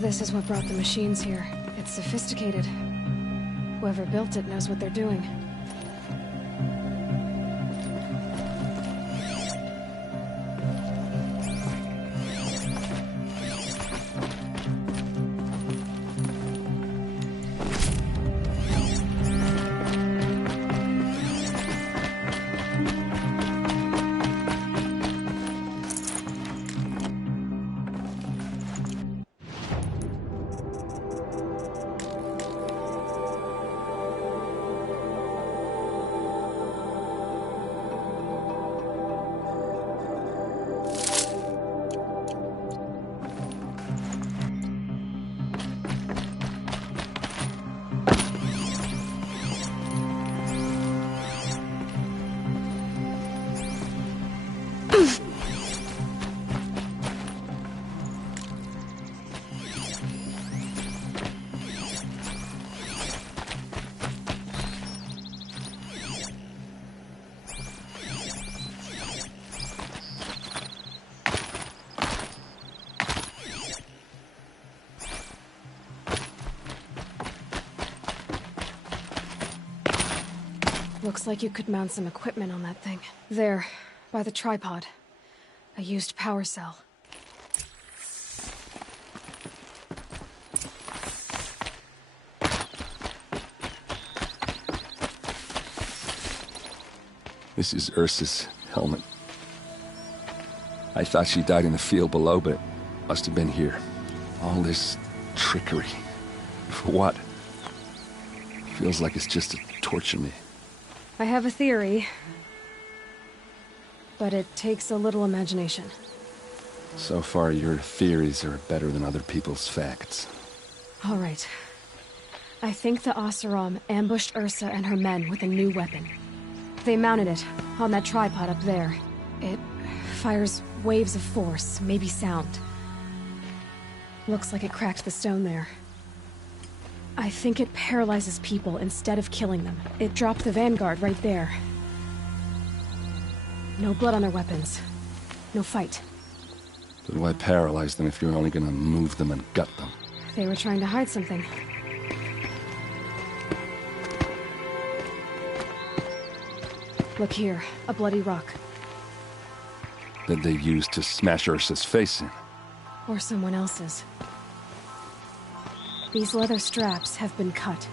This is what brought the machines here. It's sophisticated. Whoever built it knows what they're doing. Looks like you could mount some equipment on that thing. There, by the tripod. A used power cell. This is Ursa's helmet. I thought she died in the field below, but must have been here. All this trickery. For what? Feels like it's just to torture me. I have a theory, but it takes a little imagination. So far, your theories are better than other people's facts. All right. I think the Oseram ambushed Ursa and her men with a new weapon. They mounted it on that tripod up there. It fires waves of force, maybe sound. Looks like it cracked the stone there. I think it paralyzes people instead of killing them. It dropped the Vanguard right there. No blood on their weapons. No fight. But why paralyze them if you're only gonna move them and gut them? They were trying to hide something. Look here, a bloody rock. That they used to smash Ursa's face in. Or someone else's. These leather straps have been cut,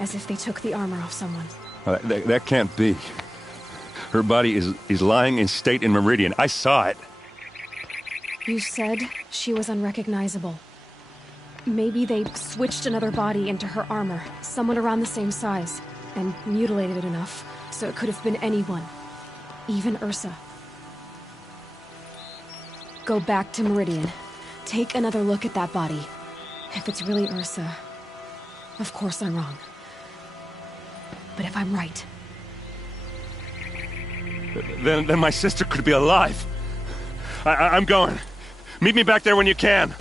as if they took the armor off someone. That can't be. Her body is lying in state in Meridian. I saw it. You said she was unrecognizable. Maybe they switched another body into her armor, someone around the same size, and mutilated it enough, so it could have been anyone. Even Ursa. Go back to Meridian. Take another look at that body. If it's really Ursa, of course I'm wrong. But if I'm right... Then my sister could be alive. I'm going. Meet me back there when you can.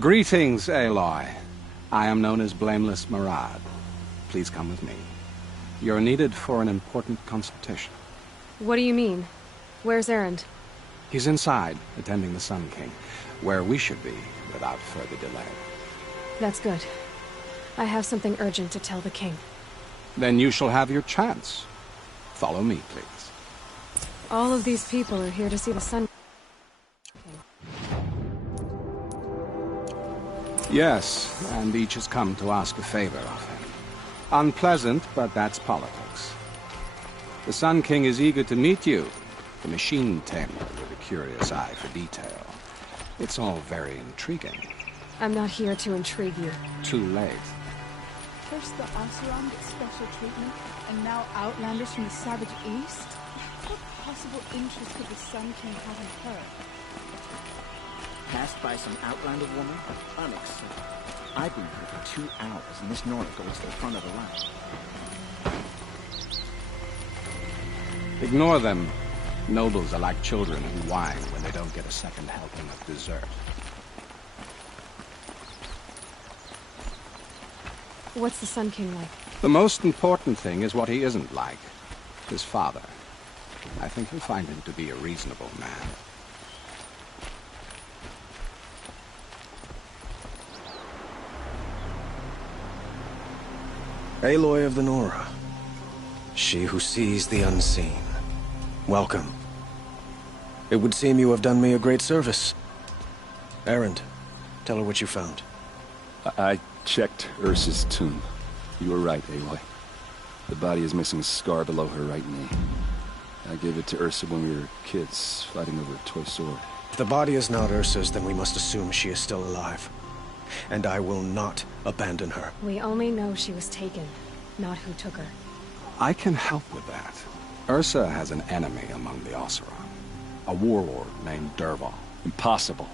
Greetings, Aloy. I am known as Blameless Marad. Please come with me. You're needed for an important consultation. What do you mean? Where's Erend? He's inside, attending the Sun King, where we should be without further delay. That's good. I have something urgent to tell the king. Then you shall have your chance. Follow me, please. All of these people are here to see the Sun. Yes, and each has come to ask a favor of him. Unpleasant, but that's politics. The Sun King is eager to meet you, the machine tamer with a curious eye for detail. It's all very intriguing. I'm not here to intrigue you. Too late. First the Oseram gets special treatment, and now Outlanders from the Savage East? What possible interest could the Sun King have in her? Passed by some Outlander woman? Unacceptable. I've been here for 2 hours, and this Nora goes to the front of the line. Ignore them. Nobles are like children who whine when they don't get a second helping of dessert. What's the Sun King like? The most important thing is what he isn't like. His father. I think you'll find him to be a reasonable man. Aloy of the Nora. She who sees the unseen. Welcome. It would seem you have done me a great service. Erend, tell her what you found. I checked Ursa's tomb. You were right, Aloy. The body is missing a scar below her right knee. I gave it to Ursa when we were kids, fighting over a toy sword. If the body is not Ursa's, then we must assume she is still alive. And I will not abandon her. We only know she was taken, not who took her. I can help with that. Ursa has an enemy among the Oseram. A warlord named Dervahl. Impossible.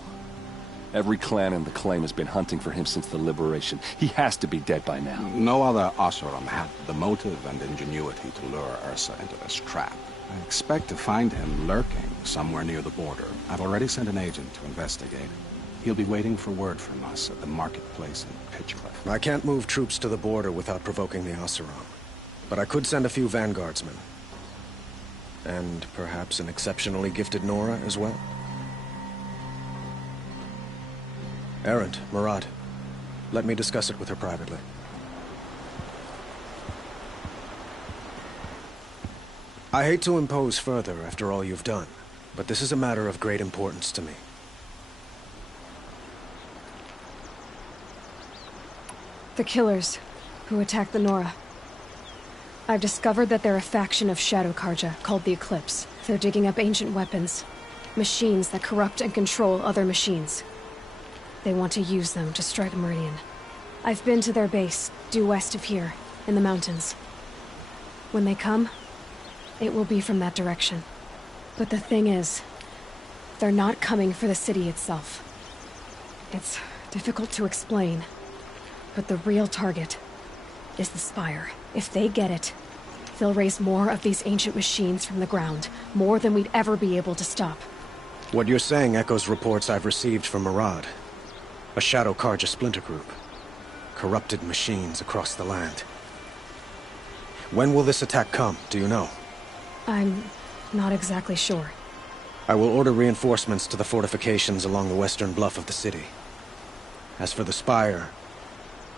Every clan in the Claim has been hunting for him since the liberation. He has to be dead by now. No other Oseram had the motive and ingenuity to lure Ursa into this trap. I expect to find him lurking somewhere near the border. I've already sent an agent to investigate. He'll be waiting for word from us at the marketplace in Pitchcliff. I can't move troops to the border without provoking the Oseram. But I could send a few vanguardsmen. And perhaps an exceptionally gifted Nora as well. Erend, Murad, let me discuss it with her privately. I hate to impose further after all you've done, but this is a matter of great importance to me. The killers who attacked the Nora. I've discovered that they're a faction of Shadow Karja called the Eclipse. They're digging up ancient weapons, machines that corrupt and control other machines. They want to use them to strike Meridian. I've been to their base, due west of here, in the mountains. When they come, it will be from that direction. But the thing is, they're not coming for the city itself. It's difficult to explain, but the real target is the Spire. If they get it, they'll raise more of these ancient machines from the ground, more than we'd ever be able to stop. What you're saying echoes reports I've received from Murad. A Shadow Karja splinter group. Corrupted machines across the land. When will this attack come, do you know? I'm not exactly sure. I will order reinforcements to the fortifications along the western bluff of the city. As for the Spire,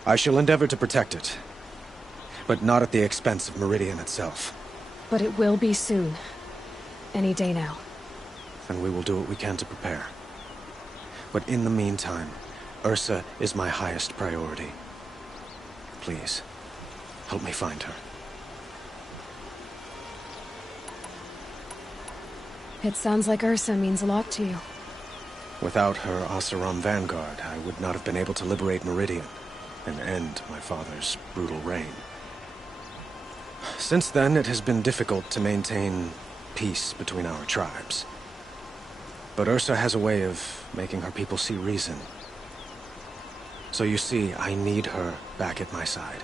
I shall endeavor to protect it. But not at the expense of Meridian itself. But it will be soon. Any day now. And we will do what we can to prepare. But in the meantime, Ursa is my highest priority. Please, help me find her. It sounds like Ursa means a lot to you. Without her Oseram vanguard, I would not have been able to liberate Meridian and end my father's brutal reign. Since then, it has been difficult to maintain peace between our tribes. But Ursa has a way of making her people see reason. So you see, I need her back at my side.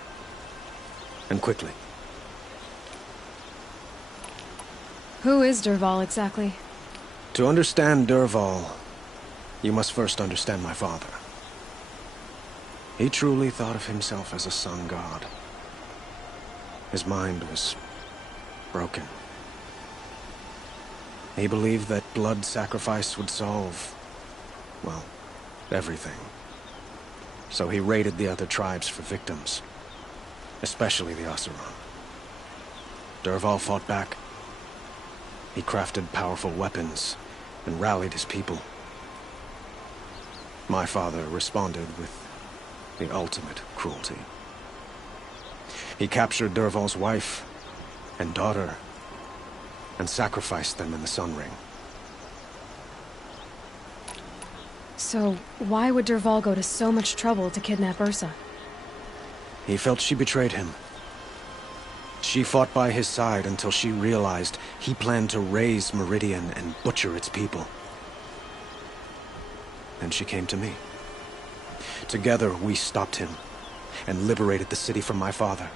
And quickly. Who is Dervahl exactly? To understand Dervahl, you must first understand my father. He truly thought of himself as a sun god. His mind was broken. He believed that blood sacrifice would solve, well, everything. So he raided the other tribes for victims, especially the Oseram. Dervahl fought back. He crafted powerful weapons and rallied his people. My father responded with the ultimate cruelty. He captured Dervahl's wife and daughter and sacrificed them in the Sun Ring. So, why would Dervahl go to so much trouble to kidnap Ursa? He felt she betrayed him. She fought by his side until she realized he planned to raise Meridian and butcher its people. Then she came to me. Together, we stopped him and liberated the city from my father.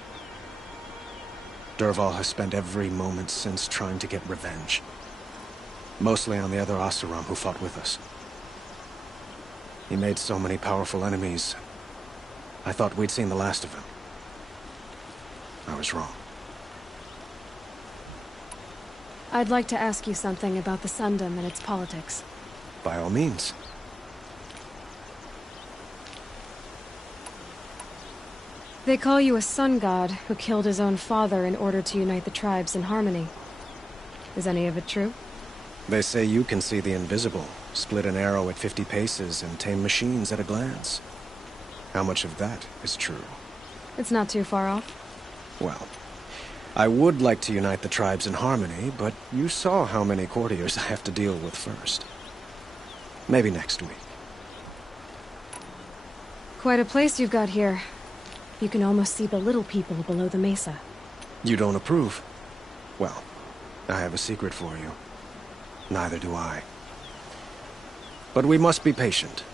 Dervahl has spent every moment since trying to get revenge. Mostly on the other Oseram who fought with us. He made so many powerful enemies. I thought we'd seen the last of him. I was wrong. I'd like to ask you something about the Sundom and its politics. By all means. They call you a sun god who killed his own father in order to unite the tribes in harmony. Is any of it true? They say you can see the invisible, split an arrow at 50 paces, and tame machines at a glance. How much of that is true? It's not too far off. Well, I would like to unite the tribes in harmony, but you saw how many courtiers I have to deal with first. Maybe next week. Quite a place you've got here. You can almost see the little people below the mesa. You don't approve? Well, I have a secret for you. Neither do I. But we must be patient.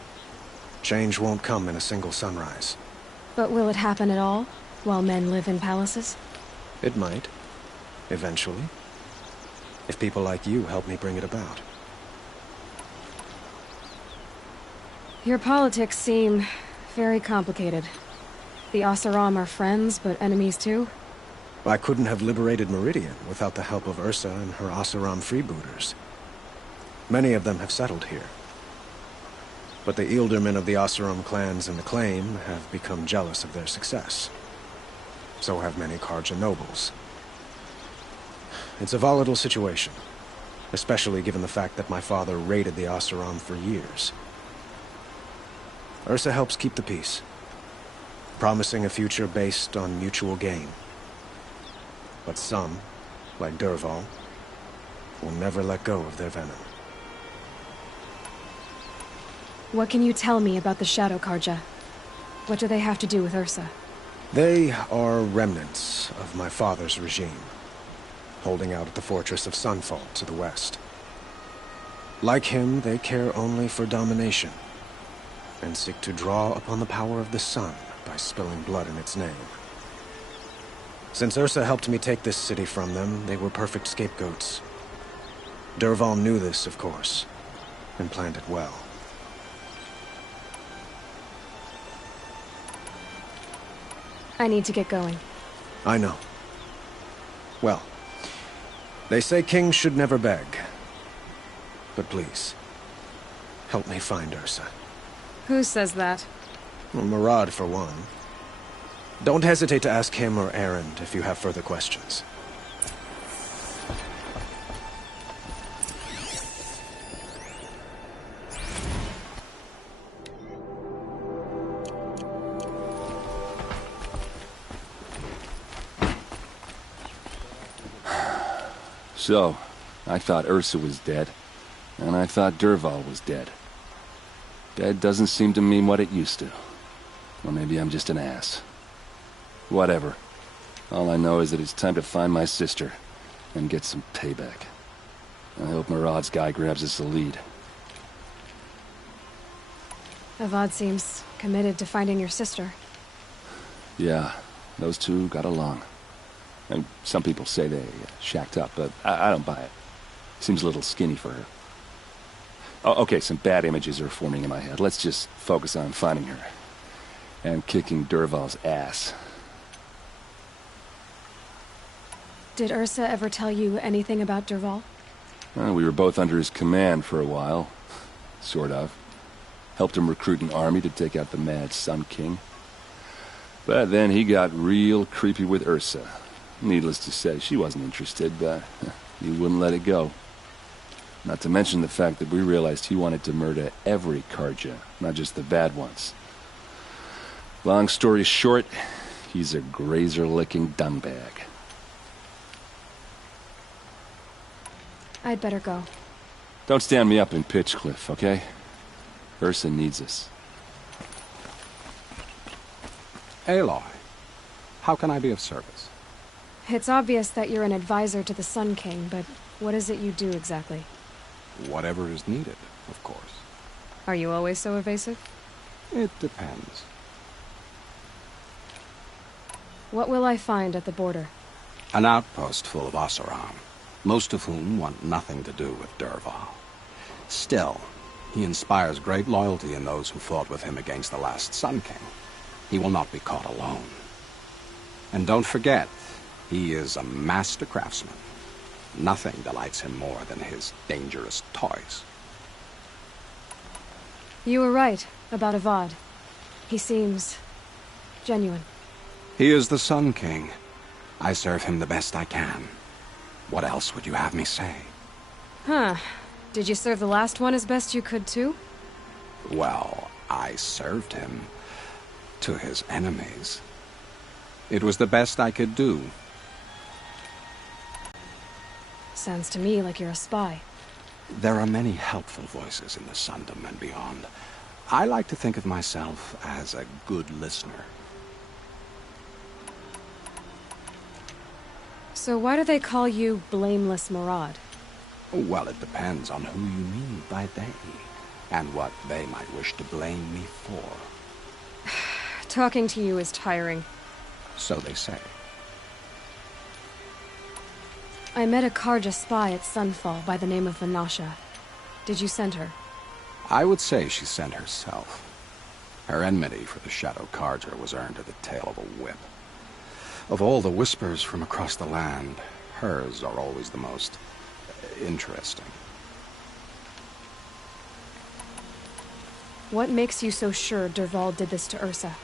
Change won't come in a single sunrise. But will it happen at all, while men live in palaces? It might. Eventually. If people like you help me bring it about. Your politics seem very complicated. The Oseram are friends, but enemies too? I couldn't have liberated Meridian without the help of Ursa and her Oseram freebooters. Many of them have settled here. But the Ealdormen of the Oseram clans in the Claim have become jealous of their success. So have many Carja nobles. It's a volatile situation, especially given the fact that my father raided the Oseram for years. Ursa helps keep the peace, promising a future based on mutual gain. But some, like Dervahl, will never let go of their venom. What can you tell me about the Shadow Carja? What do they have to do with Ursa? They are remnants of my father's regime, holding out at the fortress of Sunfall to the west. Like him, they care only for domination, and seek to draw upon the power of the sun by spilling blood in its name. Since Ursa helped me take this city from them, they were perfect scapegoats. Dervahl knew this, of course, and planned it well. I need to get going. I know. Well, they say kings should never beg. But please, help me find Ursa. Who says that? Well, Murad, for one. Don't hesitate to ask him or Erend if you have further questions. So, I thought Ursa was dead, and I thought Dervahl was dead. Dead doesn't seem to mean what it used to. Or maybe I'm just an ass. Whatever. All I know is that it's time to find my sister and get some payback. I hope Murad's guy grabs us a lead. Avad seems committed to finding your sister. Yeah, those two got along. And some people say they shacked up, but I don't buy it. Seems a little skinny for her. Oh, okay, some bad images are forming in my head. Let's just focus on finding her. And kicking Dervahl's ass. Did Ursa ever tell you anything about Dervahl? Well, we were both under his command for a while. Sort of. Helped him recruit an army to take out the mad Sun King. But then he got real creepy with Ursa. Needless to say, she wasn't interested, but he wouldn't let it go. Not to mention the fact that we realized he wanted to murder every Carja, not just the bad ones. Long story short, he's a grazer-licking dungbag. I'd better go. Don't stand me up in Pitchcliff, okay? Ursa needs us. Aloy, how can I be of service? It's obvious that you're an advisor to the Sun King, but what is it you do exactly? Whatever is needed, of course. Are you always so evasive? It depends. What will I find at the border? An outpost full of Oseram, most of whom want nothing to do with Dervahl. Still, he inspires great loyalty in those who fought with him against the last Sun King. He will not be caught alone. And don't forget, he is a master craftsman. Nothing delights him more than his dangerous toys. You were right about Avad. He seems genuine. He is the Sun King. I serve him the best I can. What else would you have me say? Huh. Did you serve the last one as best you could, too? Well, I served him to his enemies. It was the best I could do. Sounds to me like you're a spy. There are many helpful voices in the Sundom and beyond. I like to think of myself as a good listener. So why do they call you Blameless Murad? Well, it depends on who you mean by they, and what they might wish to blame me for. Talking to you is tiring. So they say. I met a Karja spy at Sunfall by the name of Vanasha. Did you send her? I would say she sent herself. Her enmity for the Shadow Karja was earned at the tail of a whip. Of all the whispers from across the land, hers are always the most interesting. What makes you so sure Dervahl did this to Ursa?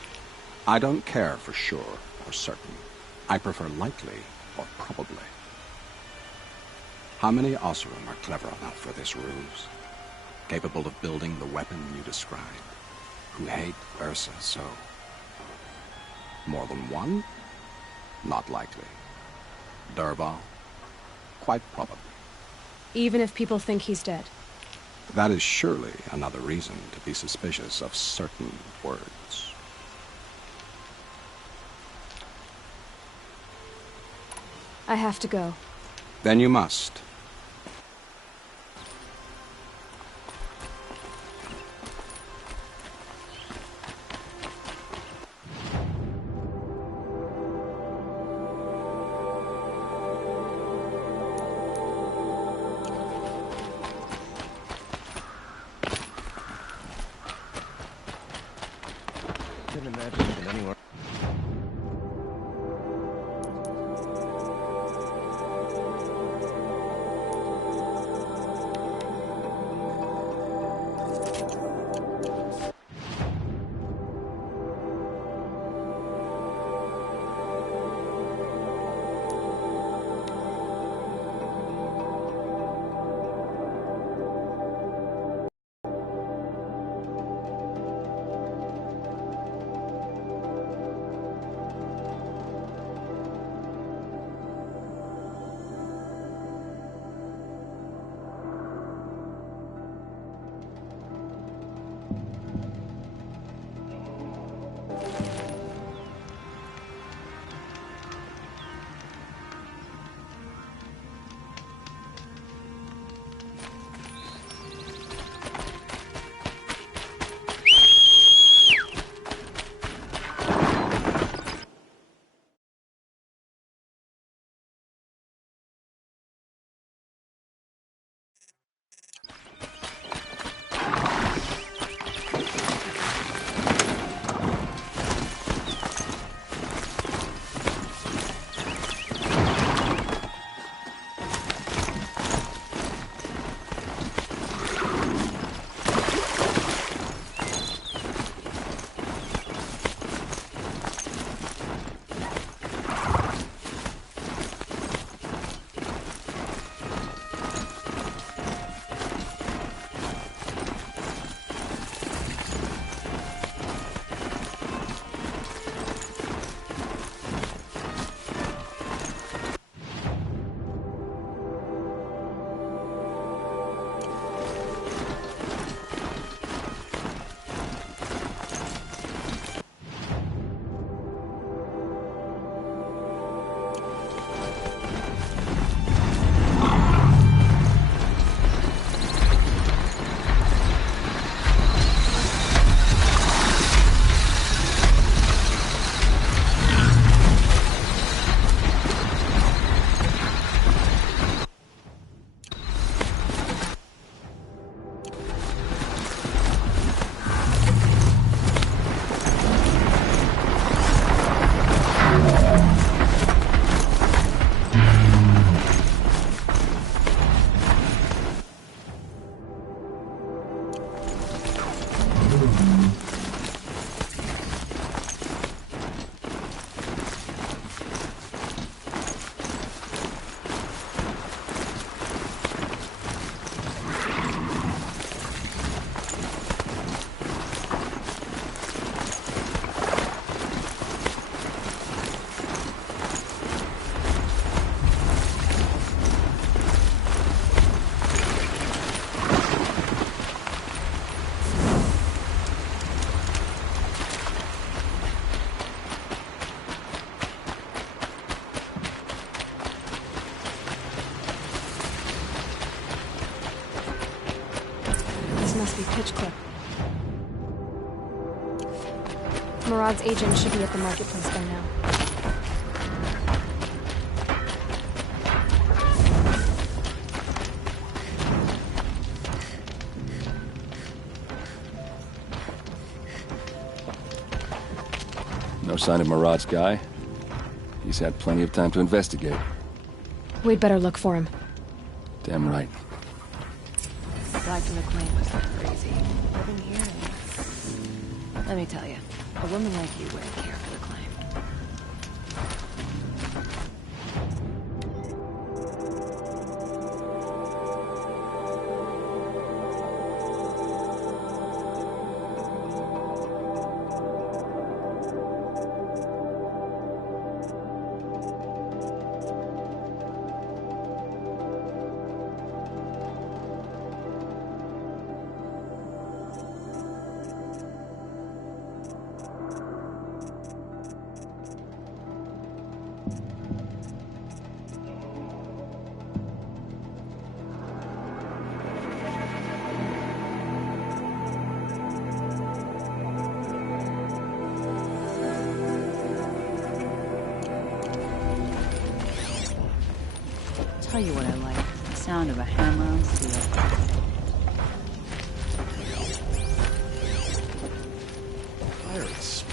I don't care for sure or certain. I prefer likely or probably. How many Oseram are clever enough for this ruse? Capable of building the weapon you described? Who hate Ursa so? More than one? Not likely. Dervahl? Quite probably. Even if people think he's dead? That is surely another reason to be suspicious of certain words. I have to go. Then you must. Couldn't imagine living anywhere. This must be Pitchcliff. Murad's agent should be at the marketplace by now. No sign of Murad's guy. He's had plenty of time to investigate. We'd better look for him. Damn right. Dr. McQueen must look crazy. Living here. Let me tell you, a woman like you wouldn't care for the claim. Tell you what I like, the sound of a hammer on steel. Pirates.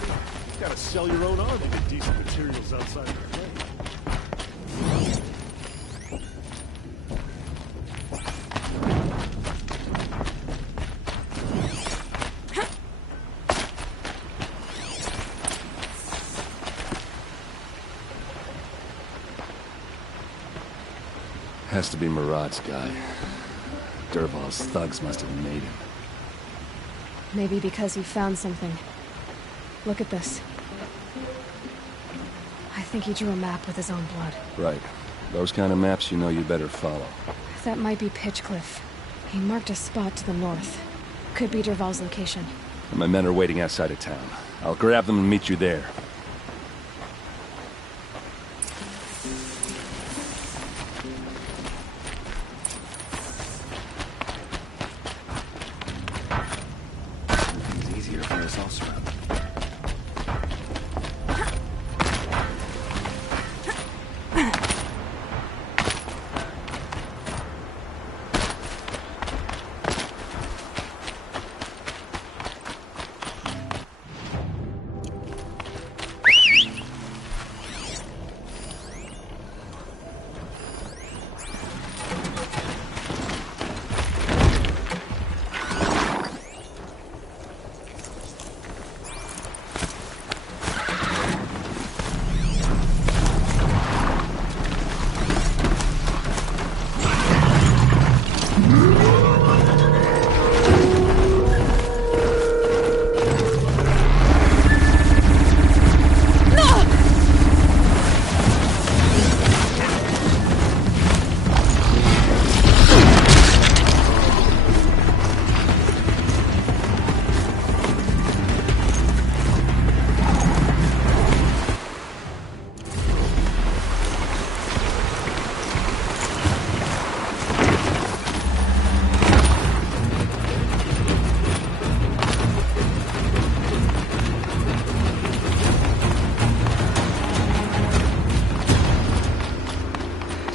You gotta sell your own arm to get decent materials outside of the plane. Has to be Murad's guy. Dervahl's thugs must have made him. Maybe because he found something. Look at this. I think he drew a map with his own blood. Right. Those kind of maps you know you better follow. That might be Pitchcliff. He marked a spot to the north. Could be Dervahl's location. And my men are waiting outside of town. I'll grab them and meet you there. It's easier for us all surrounded.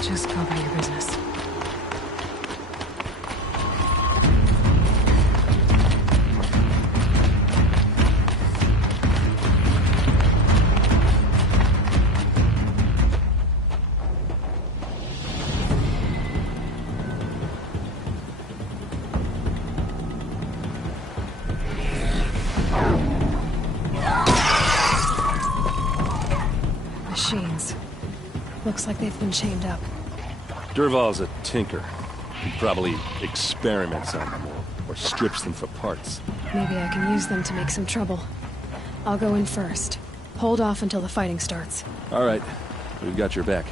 Just go about your business. Machines. Looks like they've been chained up. Dervahl's a tinker. He probably experiments on them or strips them for parts. Maybe I can use them to make some trouble. I'll go in first. Hold off until the fighting starts. All right. We've got your back.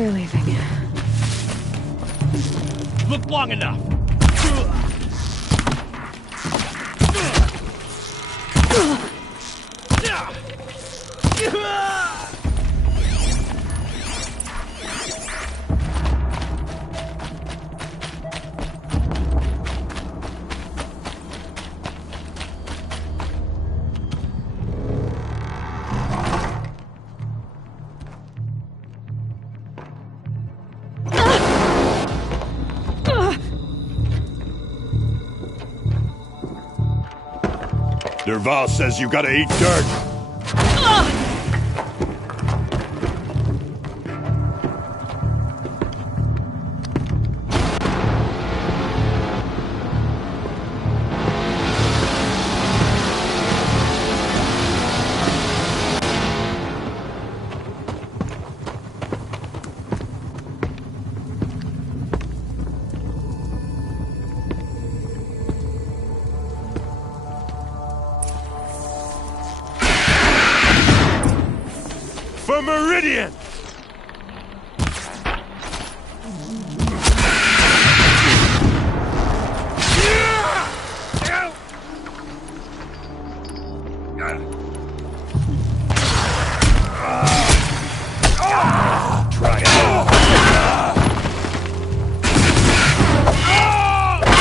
they're leaving. Look long enough. Dervahl says you gotta eat dirt. For Meridian!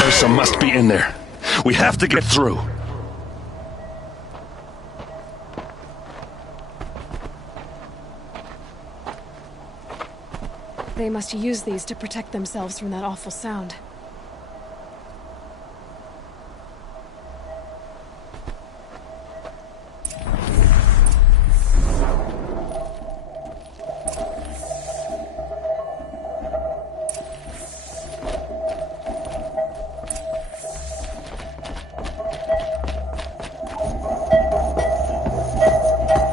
Ursa must be in there. We have to get through. They must use these to protect themselves from that awful sound.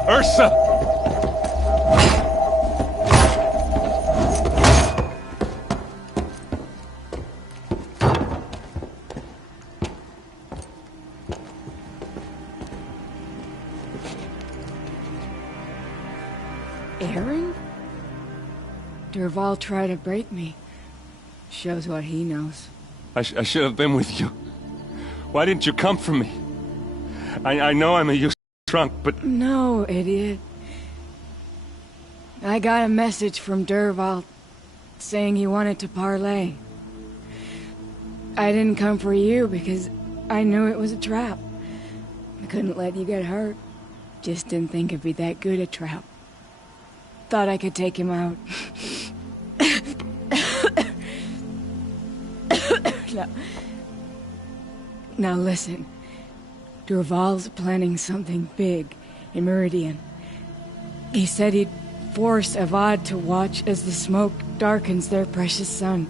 Ursa! Aaron? Dervahl tried to break me. Shows what he knows. I should have been with you. Why didn't you come for me? I know I'm a useless drunk, but... No, idiot. I got a message from Dervahl saying he wanted to parlay. I didn't come for you because I knew it was a trap. I couldn't let you get hurt. Just didn't think it'd be that good a trap. Thought I could take him out. Now listen. Dervahl's planning something big in Meridian. He said he'd force Avad to watch as the smoke darkens their precious sun.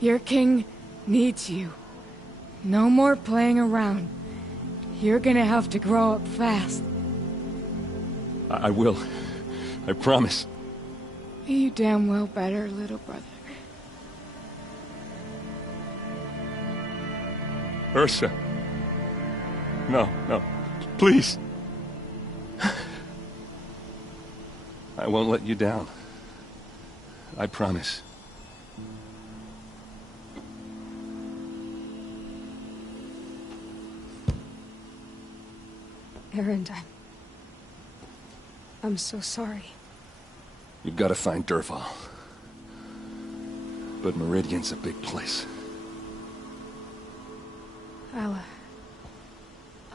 Your king needs you. No more playing around. You're gonna have to grow up fast. I will. I promise. You damn well better, little brother. Ursa. No, no. Please. I won't let you down. I promise. Aaron, I'm so sorry. You've got to find Dervahl. But Meridian's a big place.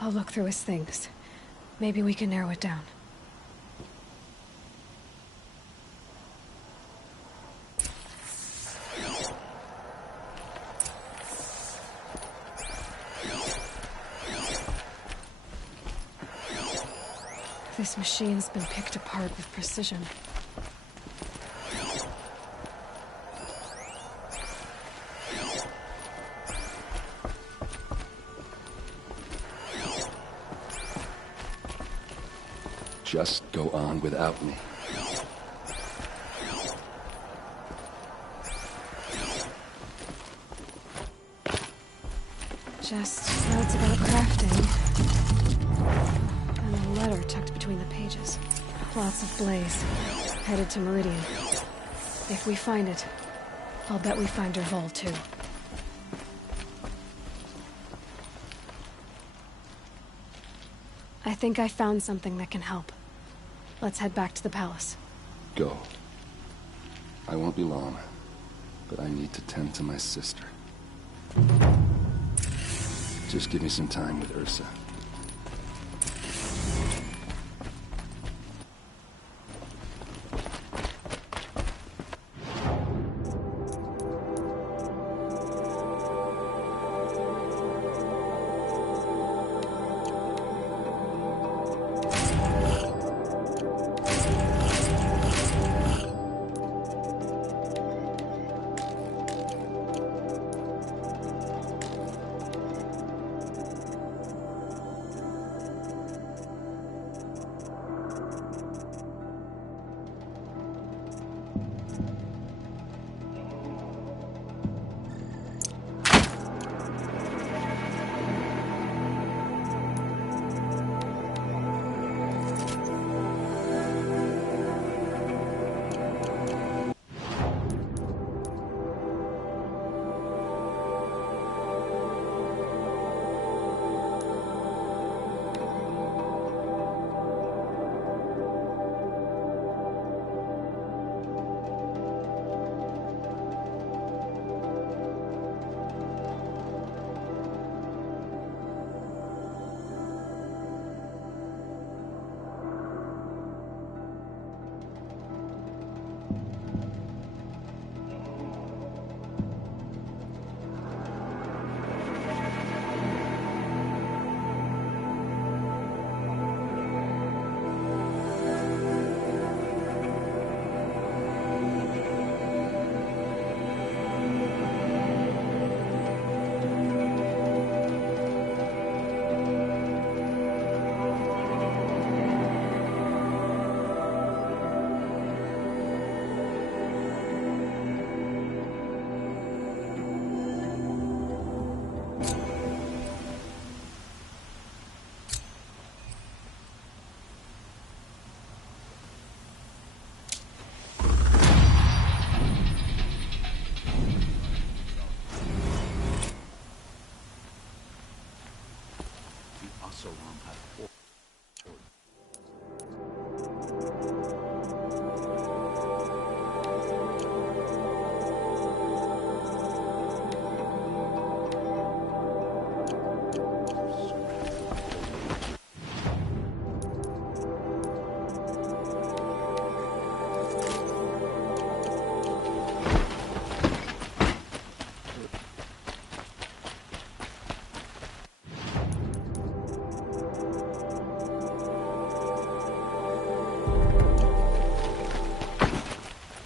I'll look through his things. Maybe we can narrow it down. This machine's been picked apart with precision. Just go on without me. Just notes about crafting. And a letter tucked between the pages. Plots of Blaze, headed to Meridian. If we find it, I'll bet we find Dervahl too. I think I found something that can help. Let's head back to the palace. Go. I won't be long, but I need to tend to my sister. Just give me some time with Ursa.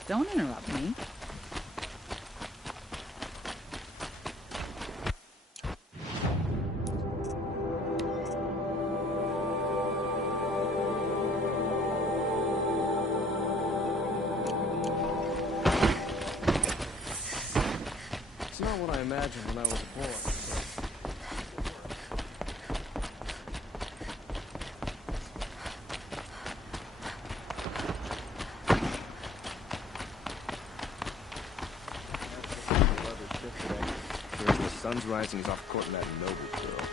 Don't interrupt me. It's not what I imagined when I was a boy. Sun's rising, he's off courting that noble girl.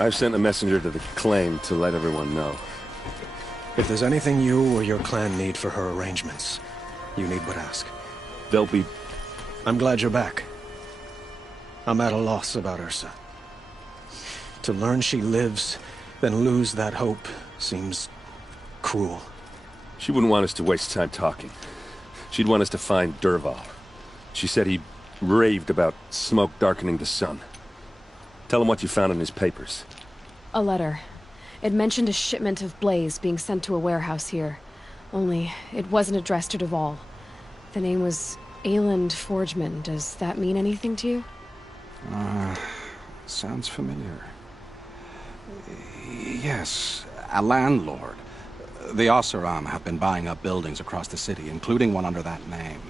I've sent a messenger to the claim to let everyone know. If there's anything you or your clan need for her arrangements, you need but ask. They'll be... I'm glad you're back. I'm at a loss about Ursa. To learn she lives, then lose that hope, seems cruel. She wouldn't want us to waste time talking. She'd want us to find Dervahl. She said he raved about smoke darkening the sun. Tell him what you found in his papers. A letter. It mentioned a shipment of Blaze being sent to a warehouse here. Only, it wasn't addressed to Dervahl. The name was Ayland Forgeman. Does that mean anything to you? Sounds familiar. Yes, a landlord. The Oseram have been buying up buildings across the city, including one under that name.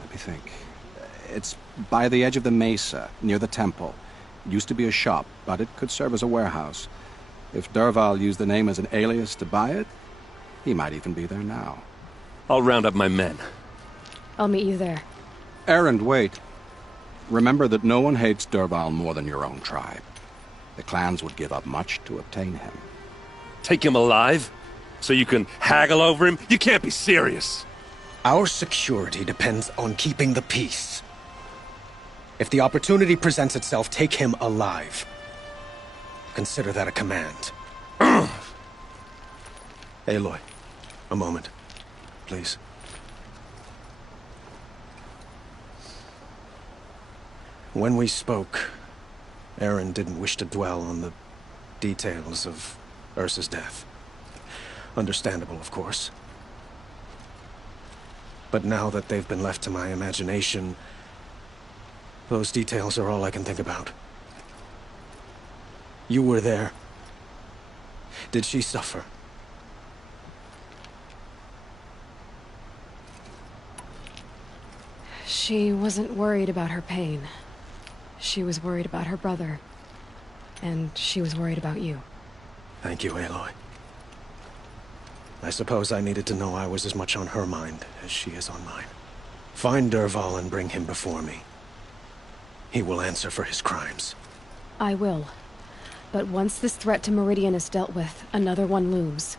Let me think. It's by the edge of the mesa, near the temple. It used to be a shop, but it could serve as a warehouse. If Dervahl used the name as an alias to buy it, he might even be there now. I'll round up my men. I'll meet you there. Erend, wait. Remember that no one hates Dervahl more than your own tribe. The clans would give up much to obtain him. Take him alive? So you can haggle over him? You can't be serious. Our security depends on keeping the peace. If the opportunity presents itself, take him alive. Consider that a command. Aloy, a moment, please. When we spoke, Erend didn't wish to dwell on the details of Ursa's death. Understandable, of course. But now that they've been left to my imagination, those details are all I can think about. You were there. Did she suffer? She wasn't worried about her pain. She was worried about her brother. And she was worried about you. Thank you, Aloy. I suppose I needed to know I was as much on her mind as she is on mine. Find Dervahl and bring him before me. He will answer for his crimes. I will. But once this threat to Meridian is dealt with, another one looms.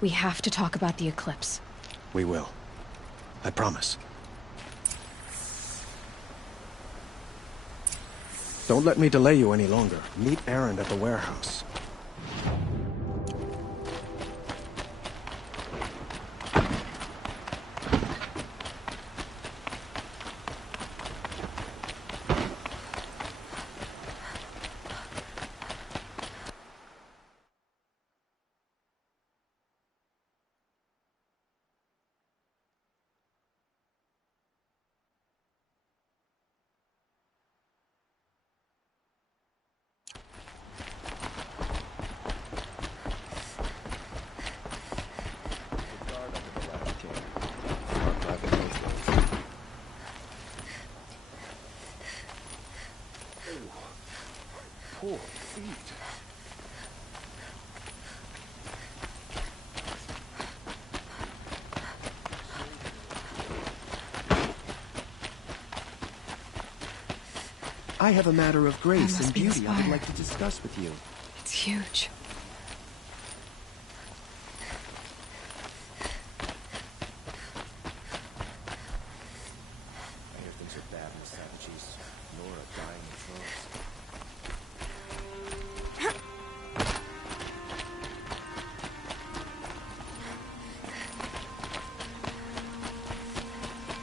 We have to talk about the eclipse. We will. I promise. Don't let me delay you any longer. Meet Erend at the warehouse. Poor feet. I have a matter of grace and beauty I would inspired. like to discuss with you. It's huge. I hear things are bad in the Savage East. Nora dying in droves.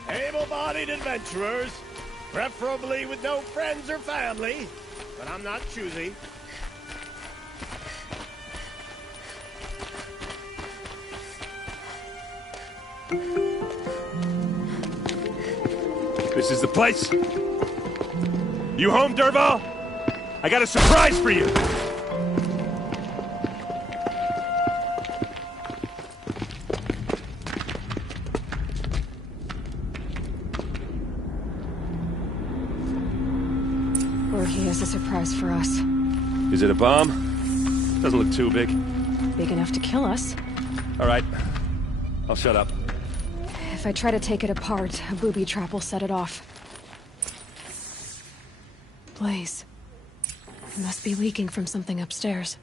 Able-bodied adventurers, preferably with no friends or family, but I'm not choosy. This is the place. You home, Dervahl? I got a surprise for you. Or he has a surprise for us. Is it a bomb? Doesn't look too big. Big enough to kill us. All right. I'll shut up. If I try to take it apart, a booby trap will set it off. Blaze. It must be leaking from something upstairs.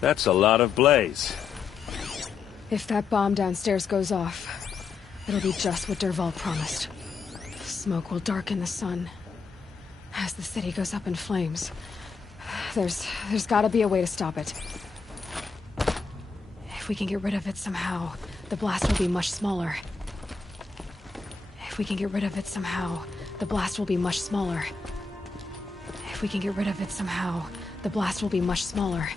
That's a lot of blaze. If that bomb downstairs goes off, it'll be just what Dervahl promised. Smoke will darken the sun as the city goes up in flames. There's gotta be a way to stop it. If we can get rid of it somehow, the blast will be much smaller. If we can get rid of it somehow, the blast will be much smaller. If we can get rid of it somehow, the blast will be much smaller.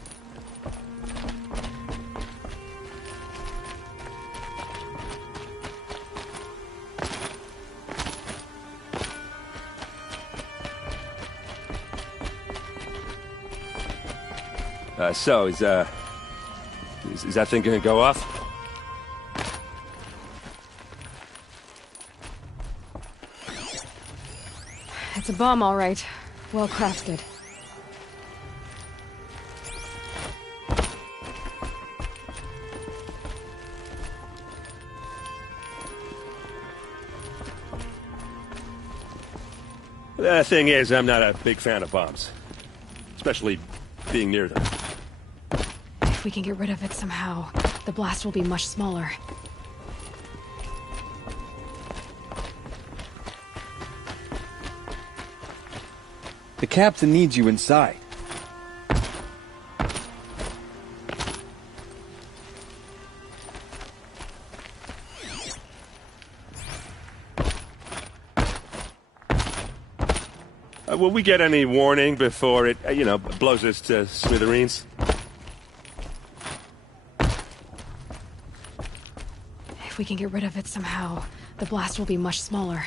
So, is Is that thing gonna go off? It's a bomb, all right. Well crafted. The thing is, I'm not a big fan of bombs. Especially being near them. If we can get rid of it somehow, the blast will be much smaller. The captain needs you inside. Will we get any warning before it, blows us to smithereens? If we can get rid of it somehow, the blast will be much smaller.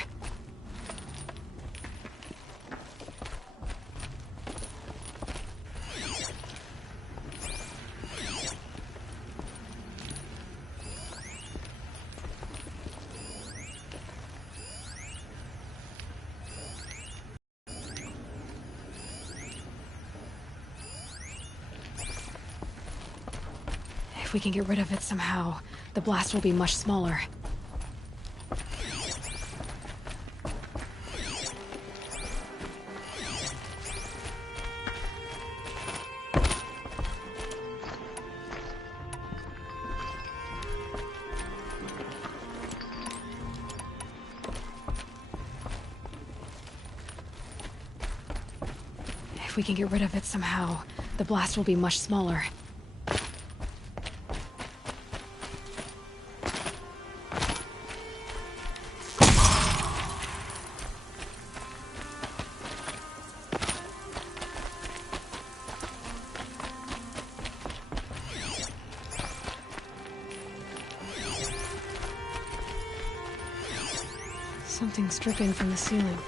If we can get rid of it somehow, the blast will be much smaller. If we can get rid of it somehow, the blast will be much smaller. Something's dripping from the ceiling.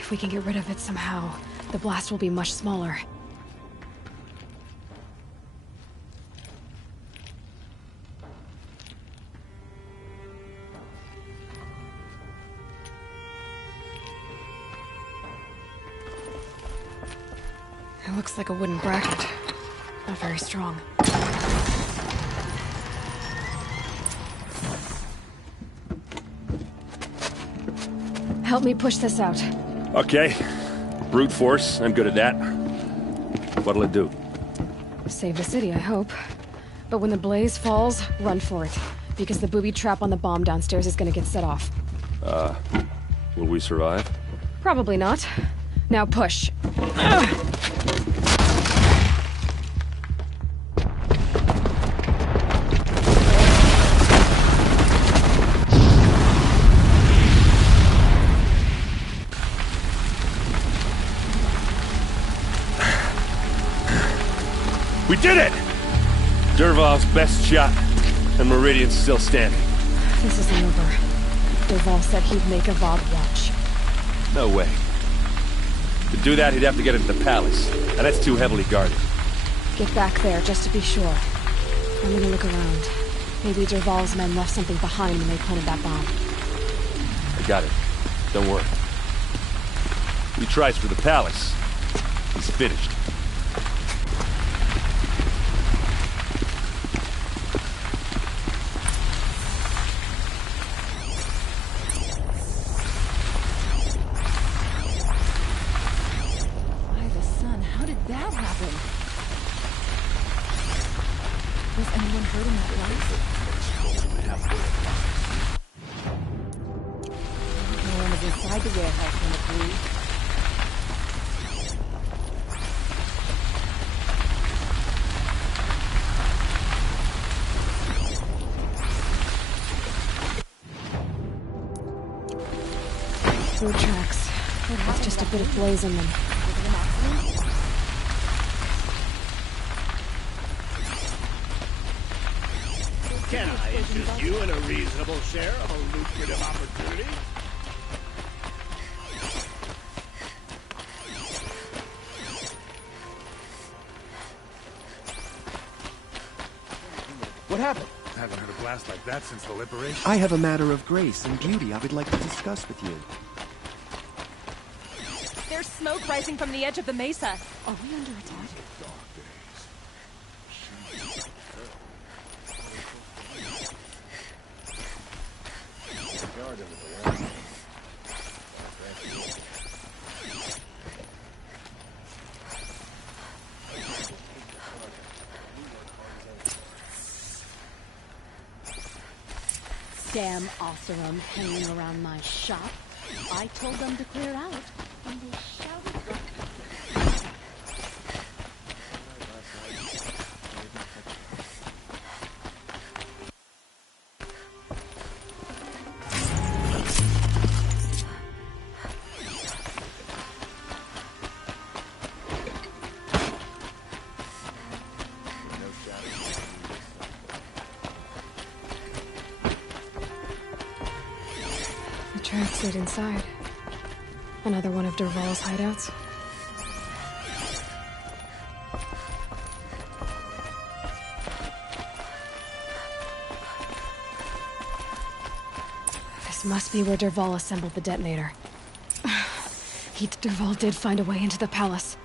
If we can get rid of it somehow, the blast will be much smaller. It looks like a wooden bracket. Not very strong. Help me push this out. Okay. Brute force, I'm good at that. What'll it do? Save the city, I hope. But when the blaze falls, run for it. Because the booby trap on the bomb downstairs is gonna get set off. Will we survive? Probably not. Now push. We did it! Dervahl's best shot, and Meridian's still standing. This isn't over. Dervahl said he'd make Avad watch. No way. To do that, he'd have to get into the palace, and that's too heavily guarded. Get back there, just to be sure. I'm gonna look around. Maybe Dervahl's men left something behind when they planted that bomb. I got it. Don't worry. He tries for the palace. He's finished. By the sun, how did that happen? Was anyone hurt in that light? No one was inside the warehouse when it blew. Food tracks. There's just a bit of blaze in them. Can I interest you in a reasonable share of a lucrative opportunity? What happened? I haven't heard a blast like that since the liberation. I have a matter of grace and beauty I would like to discuss with you. There's smoke rising from the edge of the mesa. Are we under attack? Damn Oseram hanging around my shop. I told them to clear out, and they shouted. The tracks lead inside. Another one of Dervahl's hideouts. This must be where Dervahl assembled the detonator. Dervahl did find a way into the palace.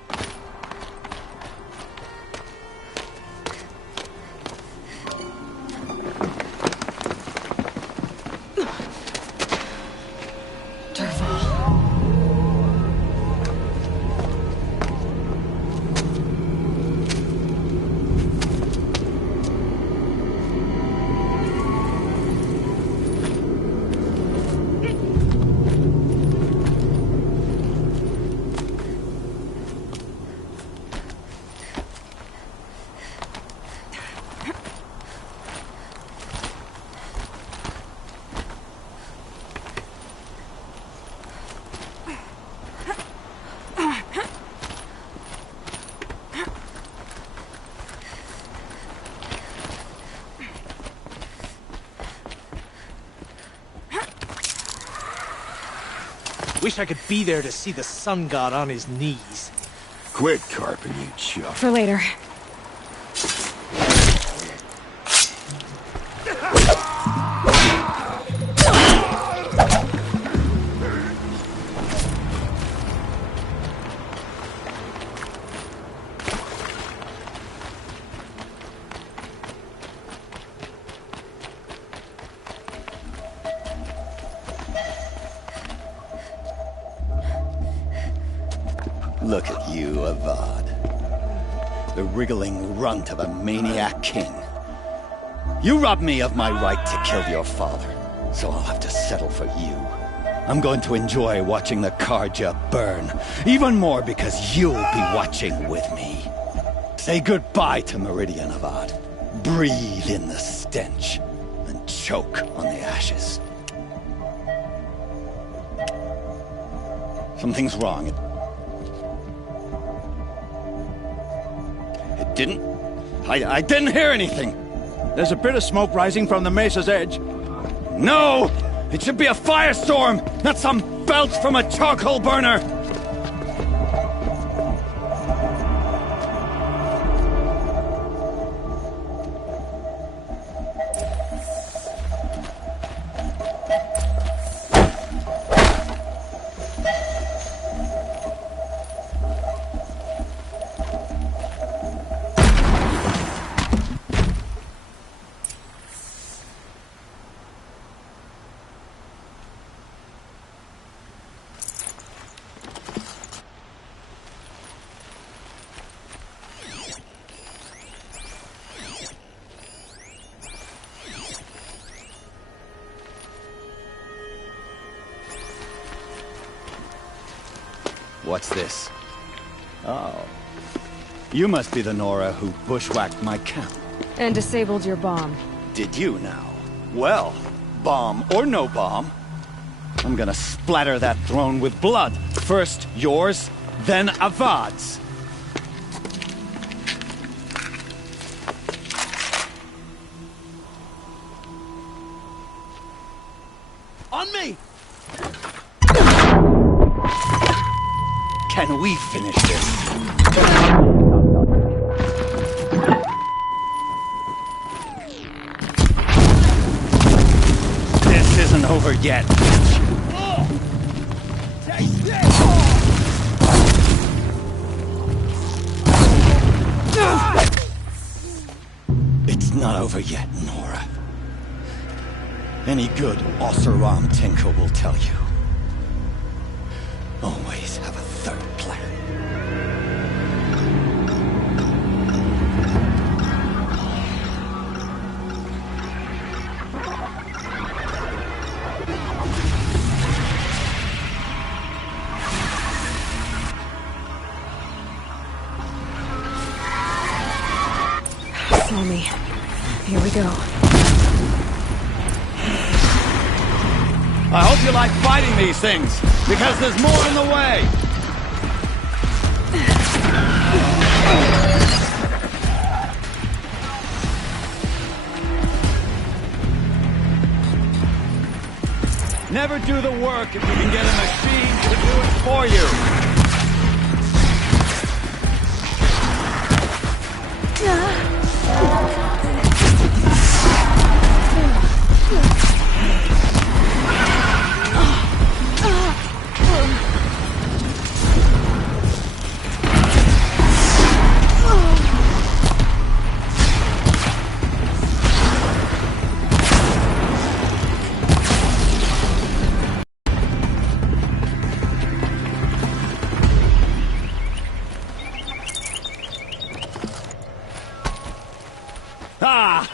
Wish I could be there to see the sun god on his knees. Quit carping, you chuck. For later. Look at you, Avad. The wriggling runt of a maniac king. You robbed me of my right to kill your father, so I'll have to settle for you. I'm going to enjoy watching the Carja burn, even more because you'll be watching with me. Say goodbye to Meridian, Avad. Breathe in the stench, and choke on the ashes. Something's wrong. It didn't? I didn't hear anything. There's a bit of smoke rising from the mesa's edge. No! It should be a firestorm, not some belch from a charcoal burner! What's this? Oh. You must be the Nora who bushwhacked my camp. And disabled your bomb. Did you now? Well, bomb or no bomb, I'm gonna splatter that throne with blood. First yours, then Avad's. On me! Can we finish this? This isn't over yet. It's not over yet, Nora. Any good Oseram Tinker will tell you. Always have a third plan. Follow me. Here we go. I hope you like fighting these things, because there's more in the way! Never do the work if you can get a machine to do it for you! Ah!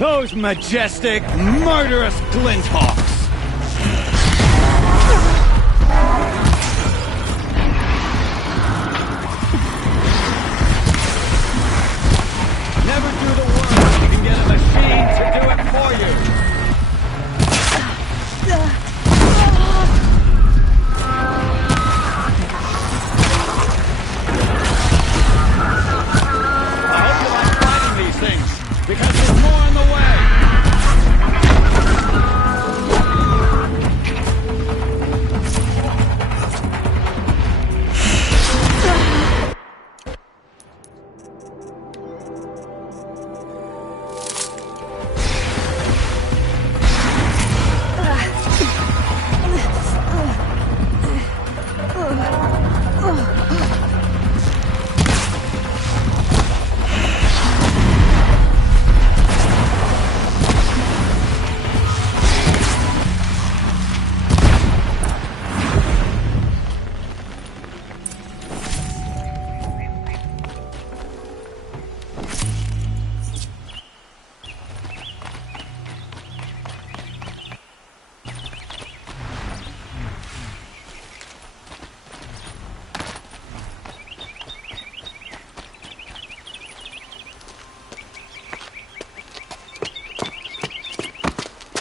Those majestic, murderous Glinthawks! Never do the work if you can get a machine to do it for you! I hope you like fighting these things, because there's more in the way!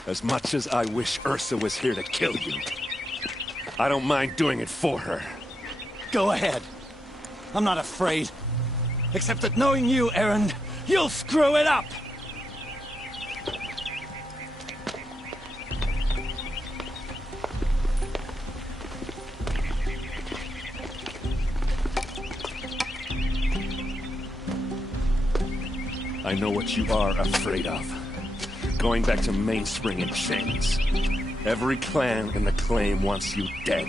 As much as I wish Ursa was here to kill you, I don't mind doing it for her. Go ahead. I'm not afraid. Except that knowing you, Erend, you'll screw it up! I know what you are afraid of. Going back to Mainspring in chains. Every clan in the Claim wants you dead.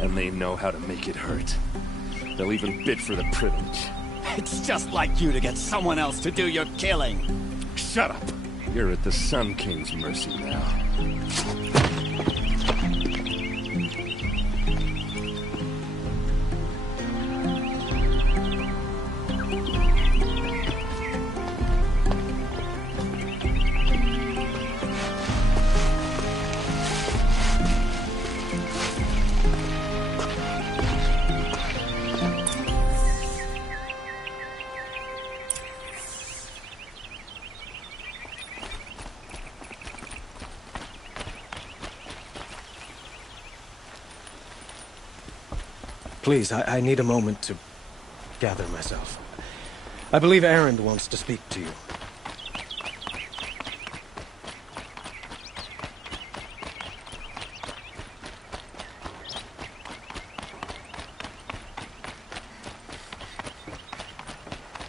And they know how to make it hurt. They'll even bid for the privilege. It's just like you to get someone else to do your killing. Shut up! You're at the Sun King's mercy now. Please, I need a moment to gather myself. I believe Erend wants to speak to you.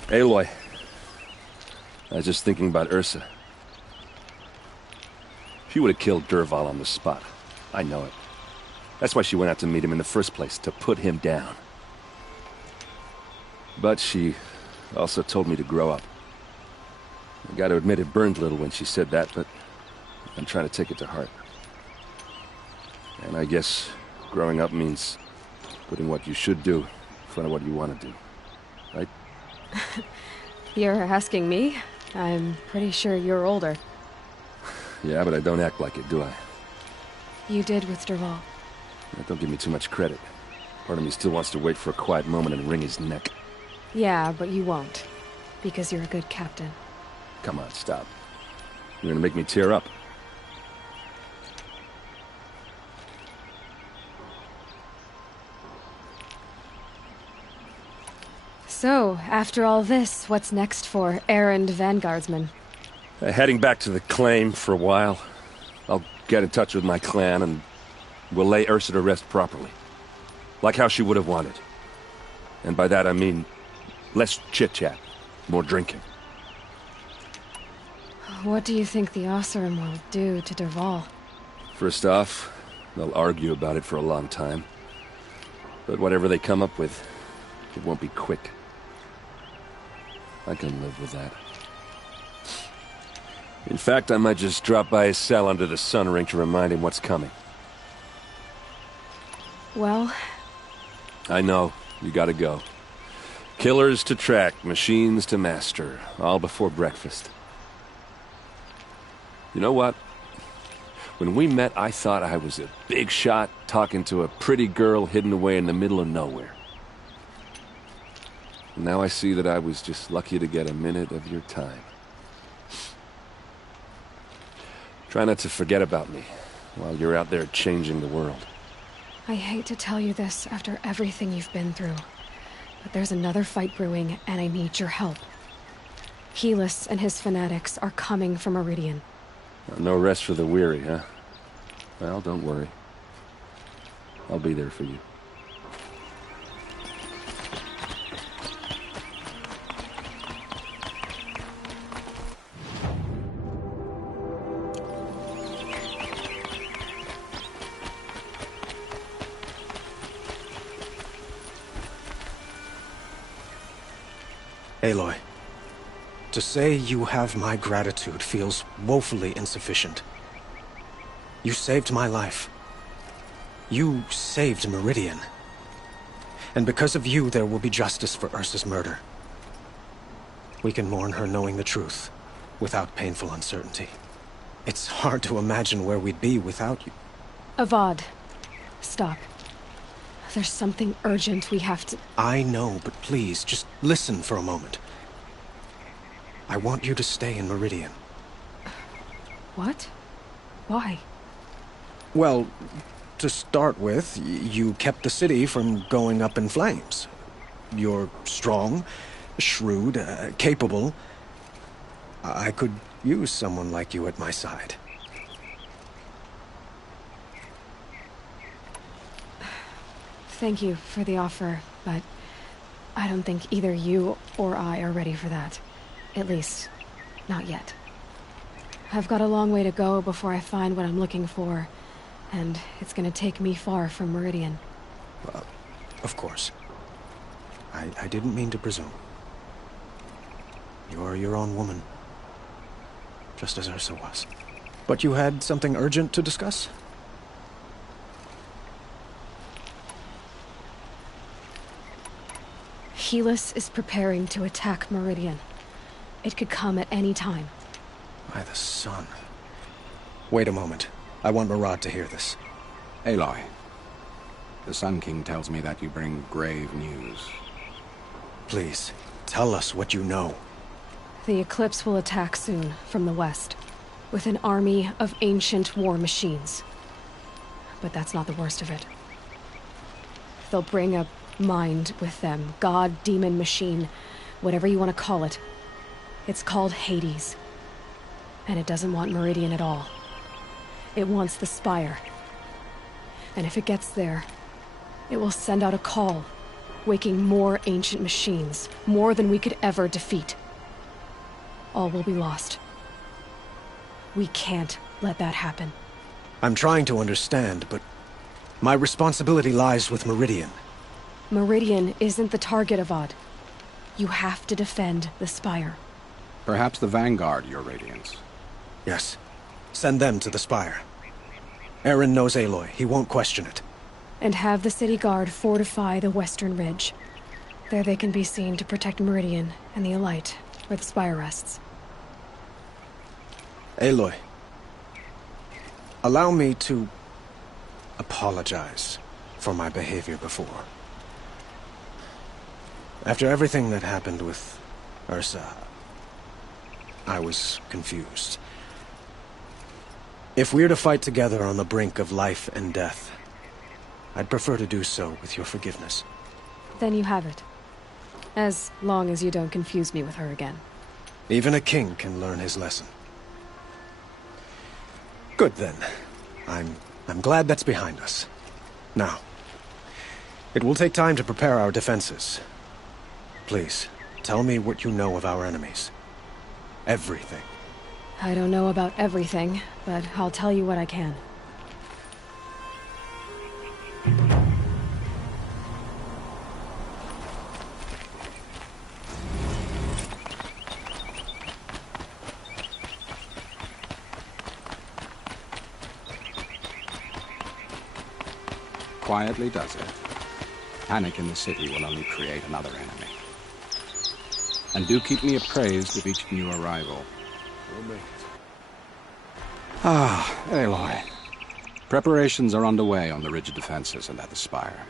Aloy. I was just thinking about Ursa. She would have killed Dervahl on the spot. I know it. That's why she went out to meet him in the first place, to put him down. But she also told me to grow up. I gotta admit it burned a little when she said that, but I'm trying to take it to heart. And I guess growing up means putting what you should do in front of what you want to do. Right? You're asking me? I'm pretty sure you're older. Yeah, but I don't act like it, do I? You did with Dervahl. Don't give me too much credit. Part of me still wants to wait for a quiet moment and wring his neck. Yeah, but you won't. Because you're a good captain. Come on, stop. You're gonna make me tear up. So, after all this, what's next for Erend Vanguardsman? Heading back to the claim for a while. I'll get in touch with my clan and we'll lay Ursa to rest properly. Like how she would have wanted. And by that I mean less chit-chat, more drinking. What do you think the Oseram will do to Dervahl? First off, they'll argue about it for a long time. But whatever they come up with, it won't be quick. I can live with that. In fact, I might just drop by his cell under the sun ring to remind him what's coming. Well... I know. You gotta go. Killers to track, machines to master. All before breakfast. You know what? When we met, I thought I was a big shot talking to a pretty girl hidden away in the middle of nowhere. Now I see that I was just lucky to get a minute of your time. Try not to forget about me while you're out there changing the world. I hate to tell you this after everything you've been through, but there's another fight brewing and I need your help. Helis and his fanatics are coming for Meridian. No rest for the weary, huh? Well, don't worry. I'll be there for you. Aloy, to say you have my gratitude feels woefully insufficient. You saved my life. You saved Meridian. And because of you, there will be justice for Ursa's murder. We can mourn her knowing the truth, without painful uncertainty. It's hard to imagine where we'd be without you. Avad, stop. There's something urgent we have to... I know, but please, just listen for a moment. I want you to stay in Meridian. What? Why? Well, to start with, you kept the city from going up in flames. You're strong, shrewd, capable. I could use someone like you at my side. Thank you for the offer, but I don't think either you or I are ready for that. At least, not yet. I've got a long way to go before I find what I'm looking for, and it's gonna take me far from Meridian. Of course. I didn't mean to presume. You're your own woman. Just as Ursa was. But you had something urgent to discuss? Helis is preparing to attack Meridian. It could come at any time. By the sun. Wait a moment. I want Murad to hear this. Aloy, the Sun King tells me that you bring grave news. Please, tell us what you know. The Eclipse will attack soon, from the west, with an army of ancient war machines. But that's not the worst of it. They'll bring a mind with them. God, demon, machine, whatever you want to call it. It's called Hades. And it doesn't want Meridian at all. It wants the Spire. And if it gets there, it will send out a call, waking more ancient machines, more than we could ever defeat. All will be lost. We can't let that happen. I'm trying to understand, but my responsibility lies with Meridian. Meridian isn't the target, Avad. You have to defend the Spire. Perhaps the Vanguard, Your Radiance. Yes. Send them to the Spire. Aaron knows Aloy. He won't question it. And have the City Guard fortify the Western Ridge. There they can be seen to protect Meridian and the Elite, where the Spire rests. Aloy, allow me to apologize for my behavior before. After everything that happened with Ursa, I was confused. If we're to fight together on the brink of life and death, I'd prefer to do so with your forgiveness. Then you have it. As long as you don't confuse me with her again. Even a king can learn his lesson. Good then. I'm glad that's behind us. Now, it will take time to prepare our defenses. Please, tell me what you know of our enemies. Everything. I don't know about everything, but I'll tell you what I can. Quietly does it. Panic in the city will only create another enemy. And do keep me appraised of each new arrival. We'll make it. Ah, Aloy. Preparations are underway on the ridge defenses and at the Spire.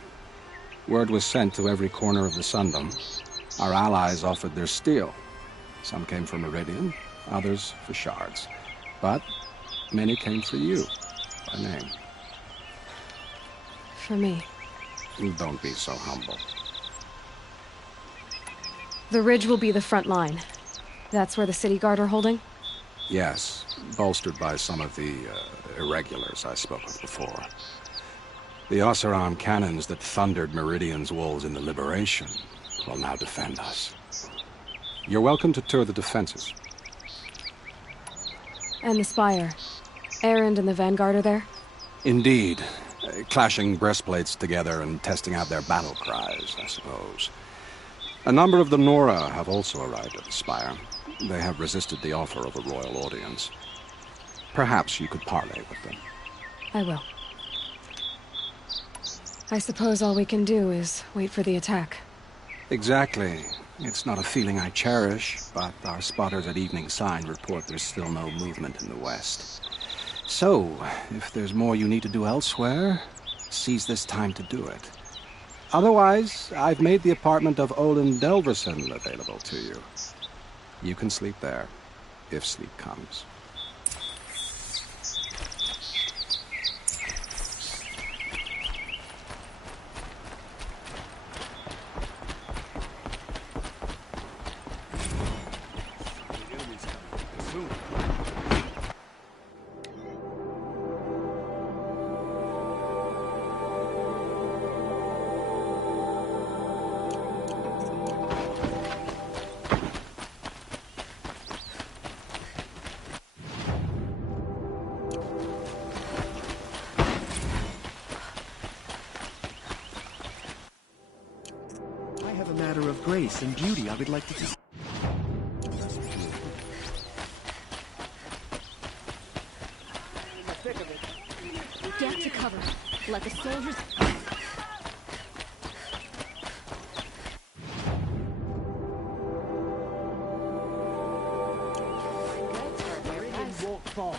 Word was sent to every corner of the Sundom. Our allies offered their steel. Some came for Meridian, others for shards. But many came for you, by name. For me. Don't be so humble. The ridge will be the front line. That's where the City Guard are holding? Yes, bolstered by some of the irregulars I spoke of before. The Oseram cannons that thundered Meridian's walls in the Liberation will now defend us. You're welcome to tour the defenses. And the Spire. Erend and the Vanguard are there? Indeed. Clashing breastplates together and testing out their battle cries, I suppose. A number of the Nora have also arrived at the Spire. They have resisted the offer of a royal audience. Perhaps you could parley with them. I will. I suppose all we can do is wait for the attack. Exactly. It's not a feeling I cherish, but our spotters at Evening Sign report there's still no movement in the west. So, if there's more you need to do elsewhere, seize this time to do it. Otherwise, I've made the apartment of Olin Delverson available to you. You can sleep there, if sleep comes. Grace and beauty I would like to tell. Get to cover. Let the soldiers... Meridian won't fall.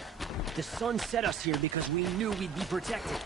The sun set us here because we knew we'd be protected.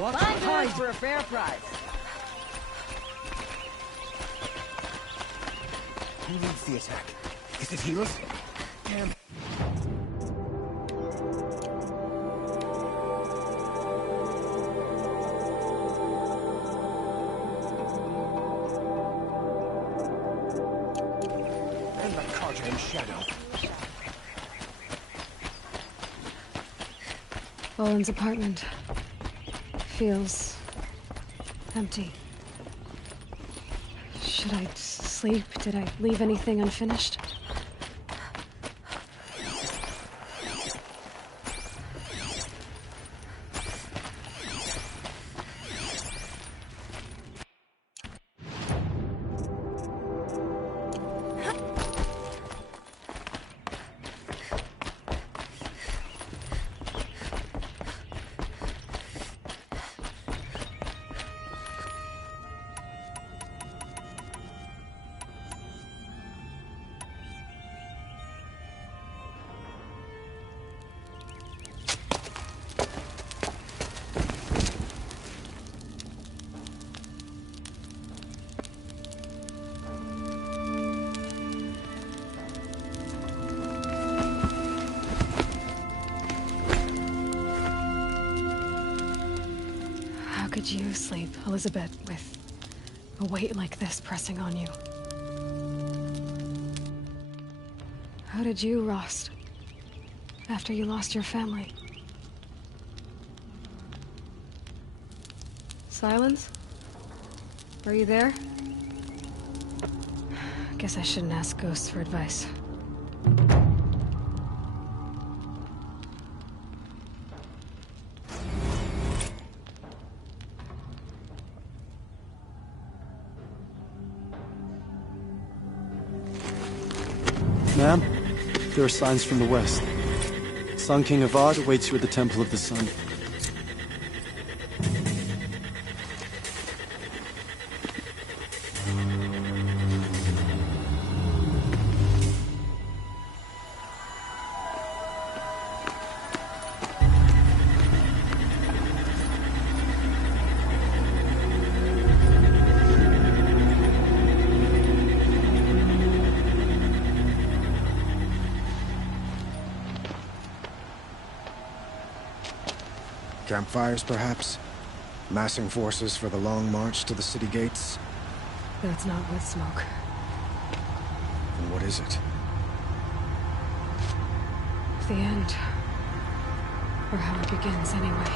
What? Find hers for a fair price. Who leads the attack? Is it Helis? Damn. And the Carja in shadow. Owen's apartment feels empty. Should I sleep? Did I leave anything unfinished? How could you sleep, Elizabeth, with a weight like this pressing on you? How did you, Rost, after you lost your family? Silence? Are you there? Guess I shouldn't ask ghosts for advice. Ma'am, there are signs from the west. Sun King Avad awaits you at the Temple of the Sun. Campfires, perhaps? Massing forces for the long march to the city gates? That's not with smoke. Then what is it? The end. Or how it begins, anyway.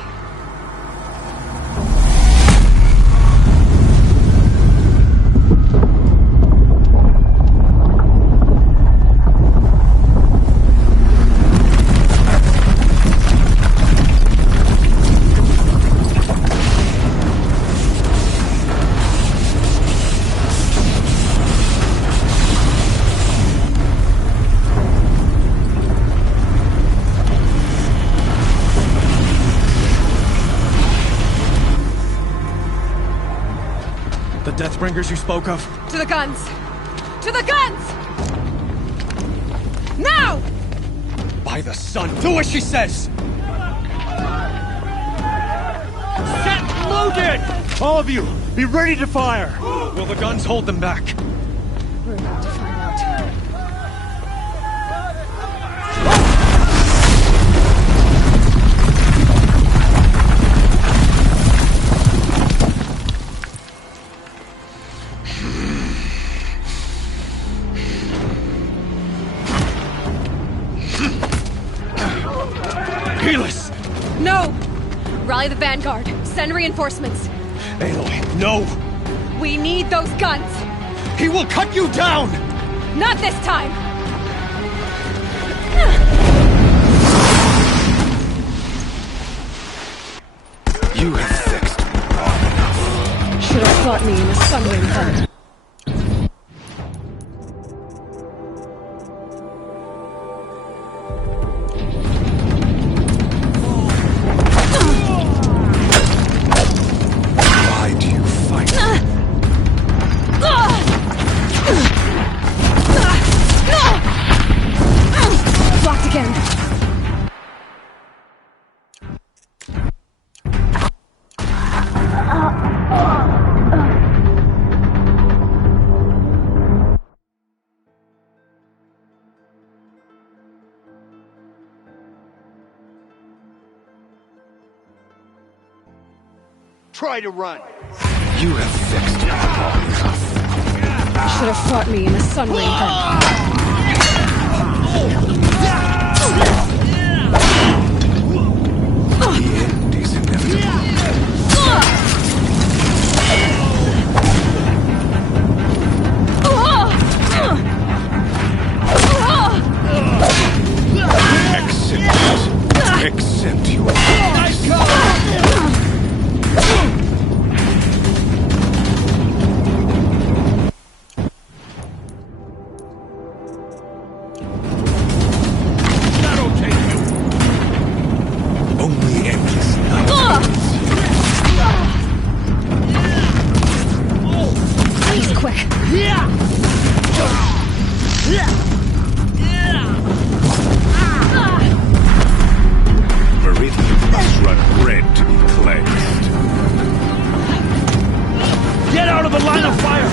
Deathbringers you spoke of? To the guns! To the guns! Now! By the sun, do as she says! Set loaded! All of you, be ready to fire! Will the guns hold them back? We're about to find out. Helis! No! Rally the Vanguard. Send reinforcements. Aloy, no! We need those guns! He will cut you down! Not this time! You have sexed me long enough. Should have fought me in a sunwing hunt. try to run. You have fixed it long enough. Should have fought me in the Sun Ranger. The end is inevitable. Accept your only endless Please, quick. Meridian must run red to be cleansed. Get out of the line of fire!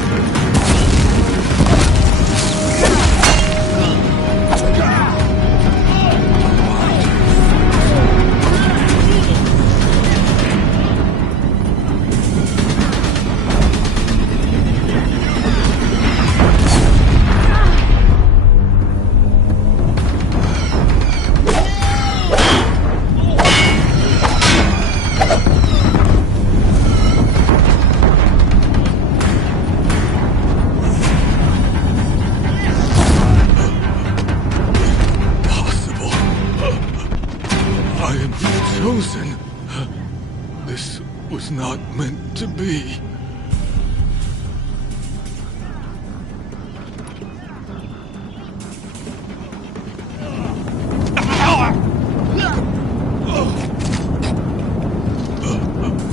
I am chosen. This was not meant to be.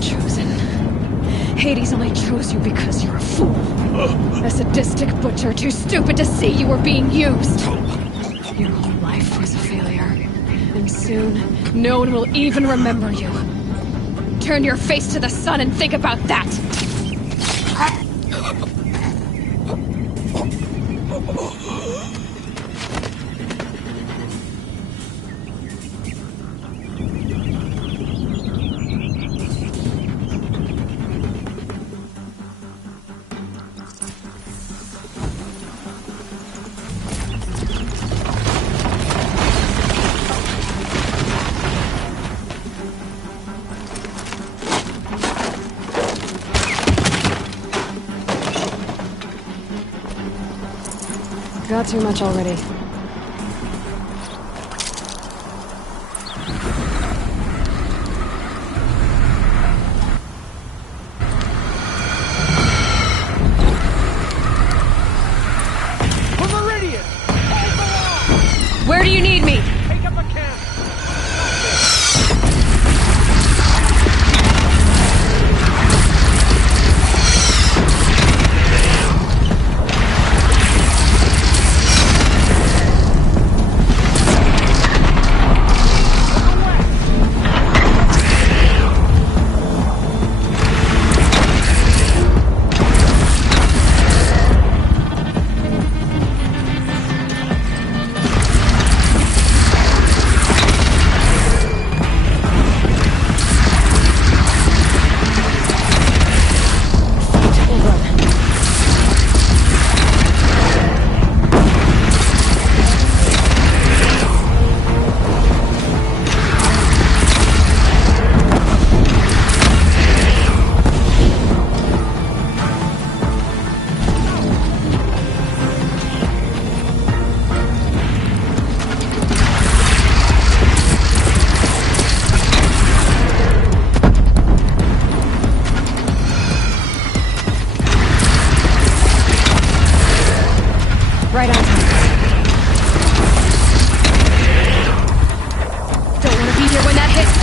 Chosen. Hades only chose you because you're a fool. A sadistic butcher too stupid to see you were being used. Your whole life was a failure. And soon, no one will even remember you. Turn your face to the sun and think about that! Got too much already. For Meridian! Hold the line! Where do you need me? Take up a camp! Right on time. Don't want to be here when that hits.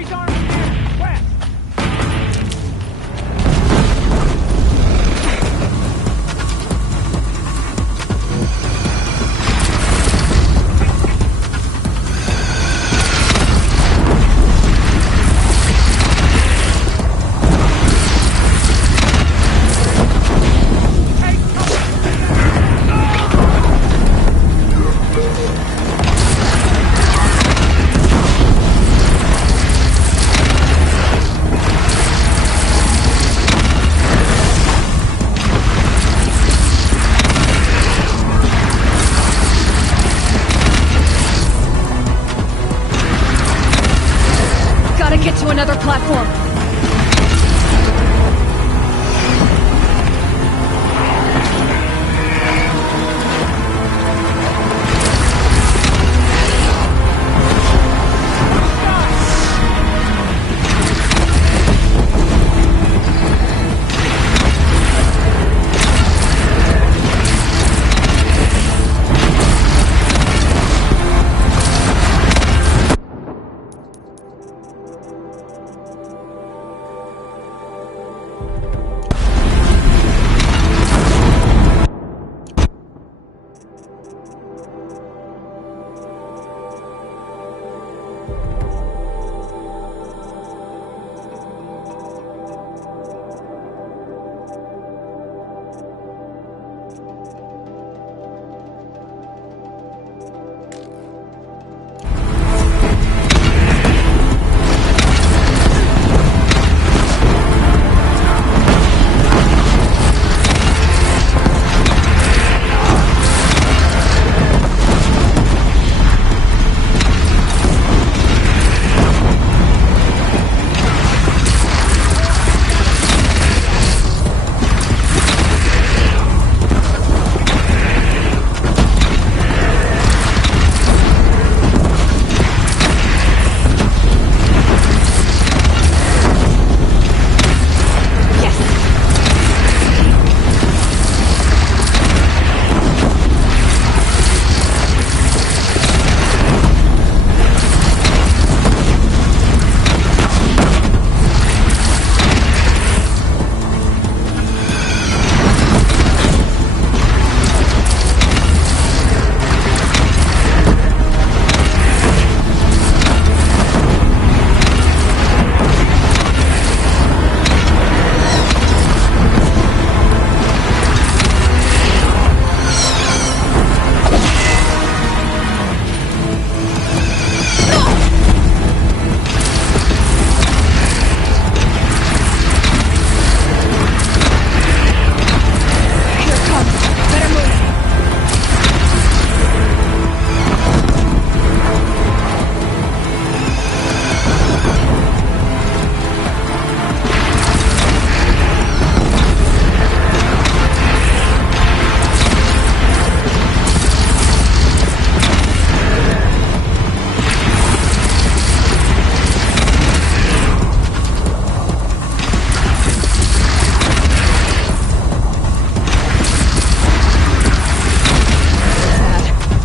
Raise arms here! West! Gotta get to another platform.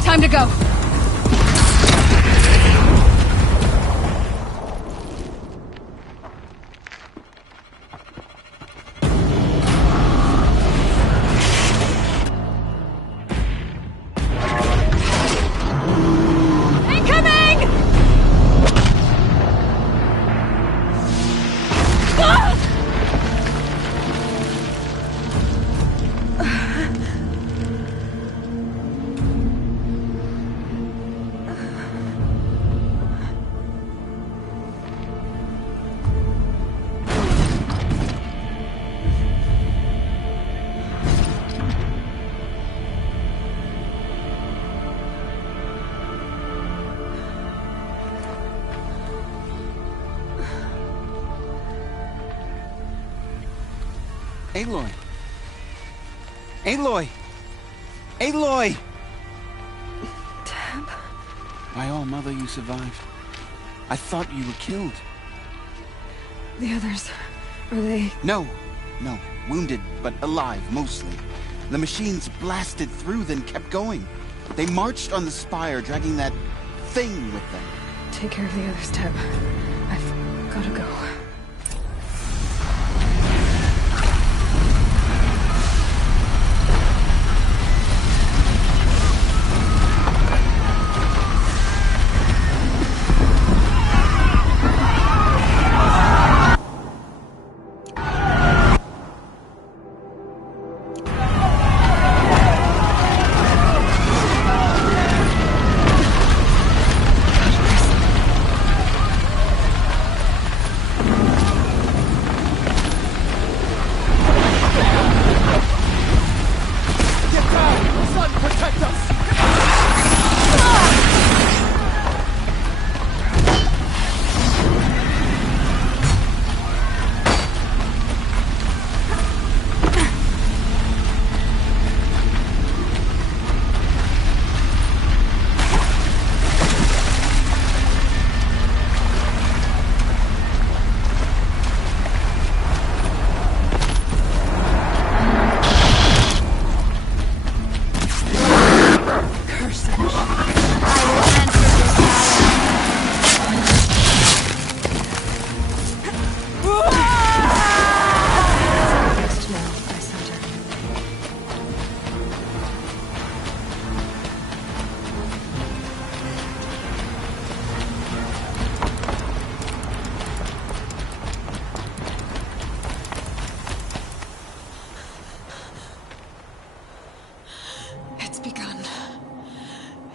Time to go. Incoming! Aloy! Aloy! Aloy! Teb? My all mother, you survived. I thought you were killed. The others, are they... No. Wounded, but alive, mostly. The machines blasted through, then kept going. They marched on the spire, dragging that thing with them. Take care of the others, Teb. I've gotta go.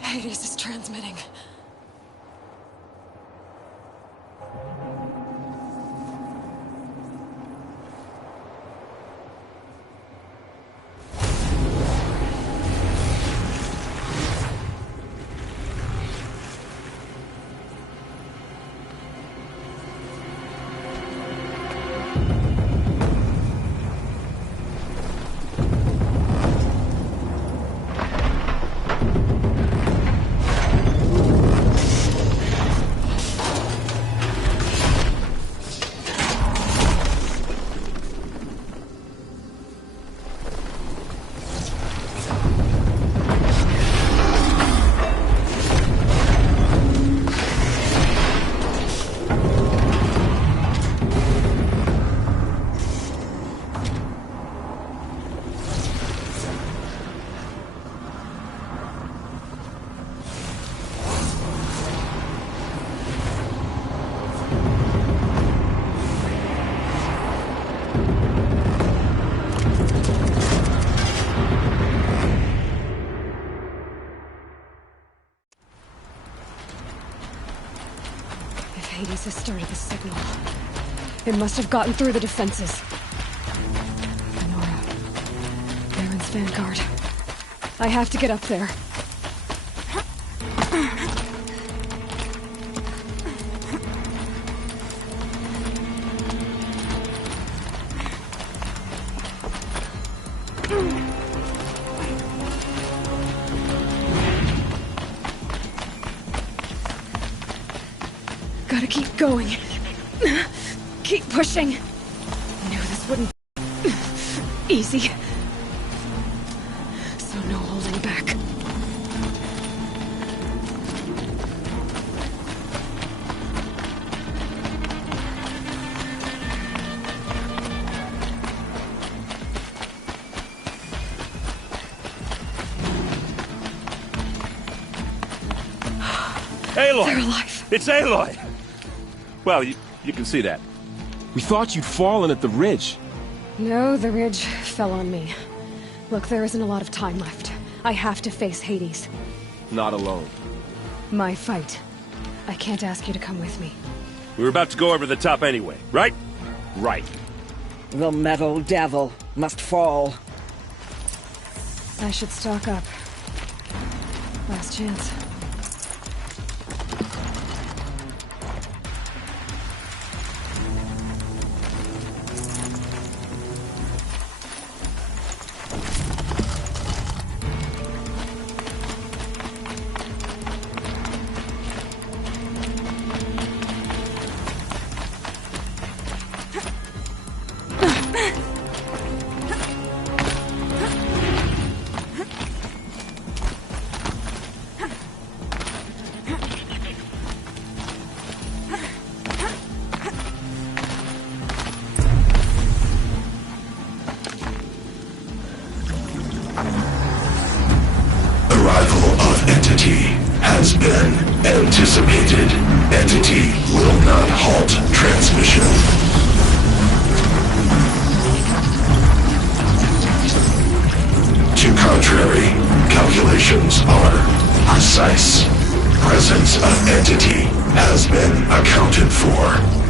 Hades is transmitting. Hades has started the signal. It must have gotten through the defenses. Nora. Baron's vanguard. I have to get up there. Gotta keep going. Keep pushing. Knew this wouldn't be easy. So no holding back. Aloy! They're alive. It's Aloy! Well, you can see that. We thought you'd fallen at the ridge. No, the ridge fell on me. Look, there isn't a lot of time left. I have to face Hades. Not alone. My fight. I can't ask you to come with me. We were about to go over the top anyway, right? Right. The metal devil must fall. I should stock up. Last chance. anticipated. Entity will not halt transmission. To contrary, calculations are precise. Presence of entity has been accounted for.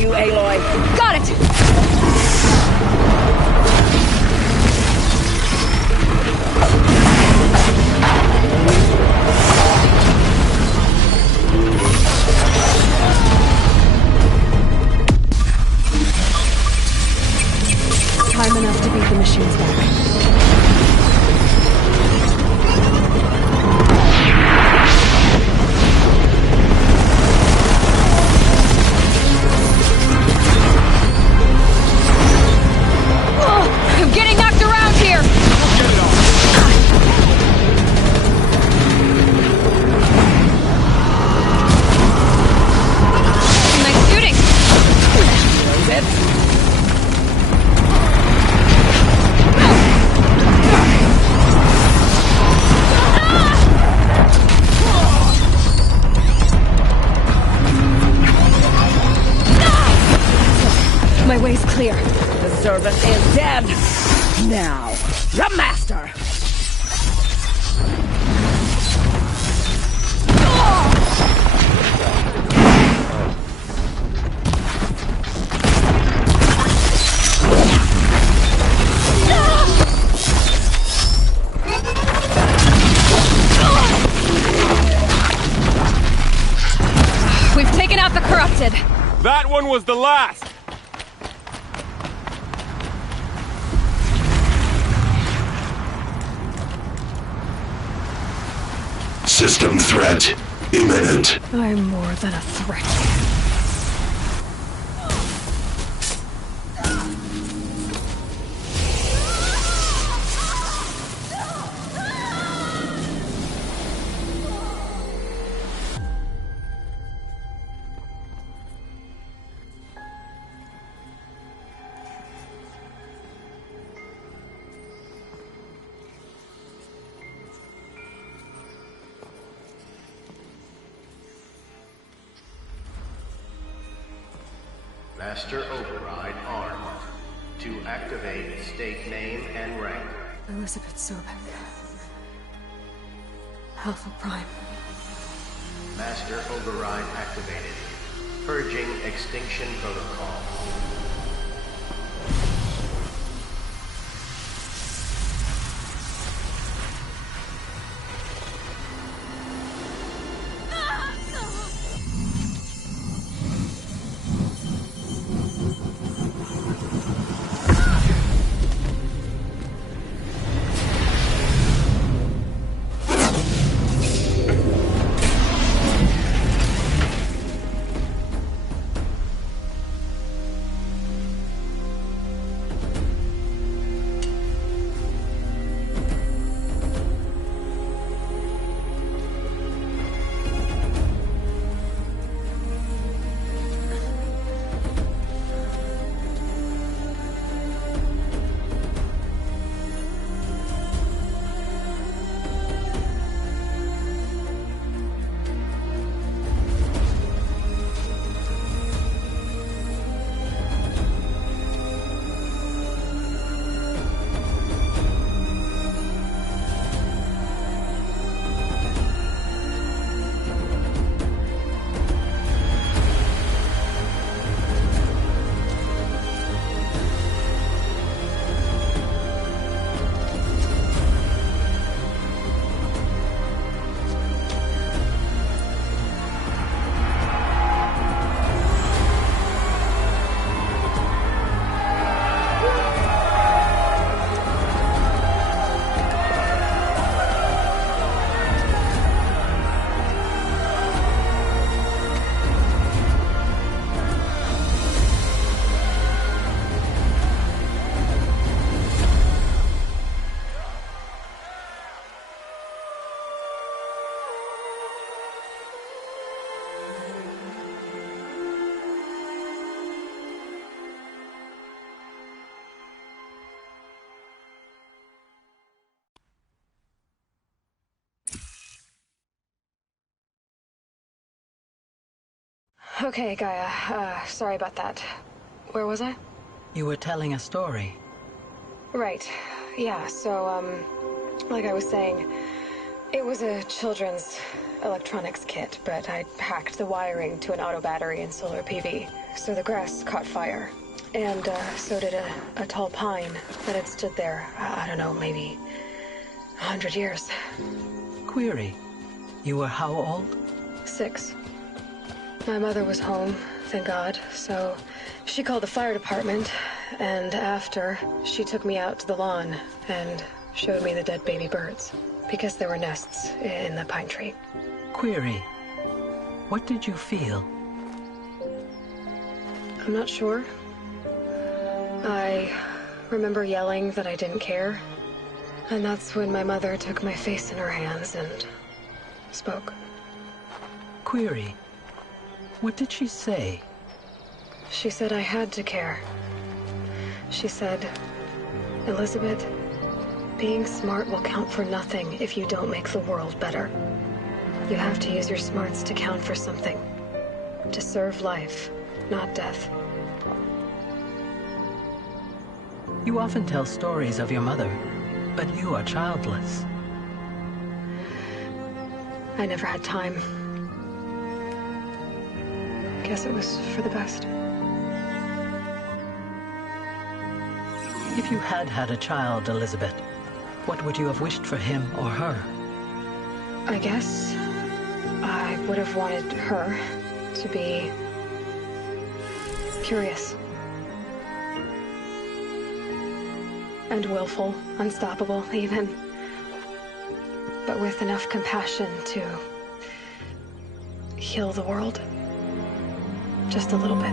you, Aloy. Got it! Time enough to beat the machines back. I'm getting knocked around here! Nice shooting! Was it? My way's clear. The servant is dead. Now, the master. We've taken out the corrupted. That one was the last! System threat imminent. I'm more than a threat. Master Override armed. To activate, state name and rank. Elizabeth Sobek. Alpha Prime. Master Override activated. Purging Extinction Protocol. Okay, Gaia. Sorry about that. Where was I? You were telling a story. Right. Yeah, so, like I was saying, it was a children's electronics kit, but I'd hacked the wiring to an auto battery and solar PV. So the grass caught fire. And so did a tall pine that had stood there, I don't know, maybe 100 years. Query, you were how old? 6. My mother was home, thank God, so she called the fire department, and after, she took me out to the lawn and showed me the dead baby birds, because there were nests in the pine tree. Query, what did you feel? I'm not sure. I remember yelling that I didn't care, and that's when my mother took my face in her hands and spoke. Query, what did she say? She said I had to care. She said, Elizabeth, being smart will count for nothing if you don't make the world better. You have to use your smarts to count for something. To serve life, not death. You often tell stories of your mother, but you are childless. I never had time. Guess it was for the best. If you had had a child, Elizabeth, what would you have wished for him or her? I guess I would have wanted her to be curious. And willful, unstoppable, even. But with enough compassion to heal the world. Just a little bit.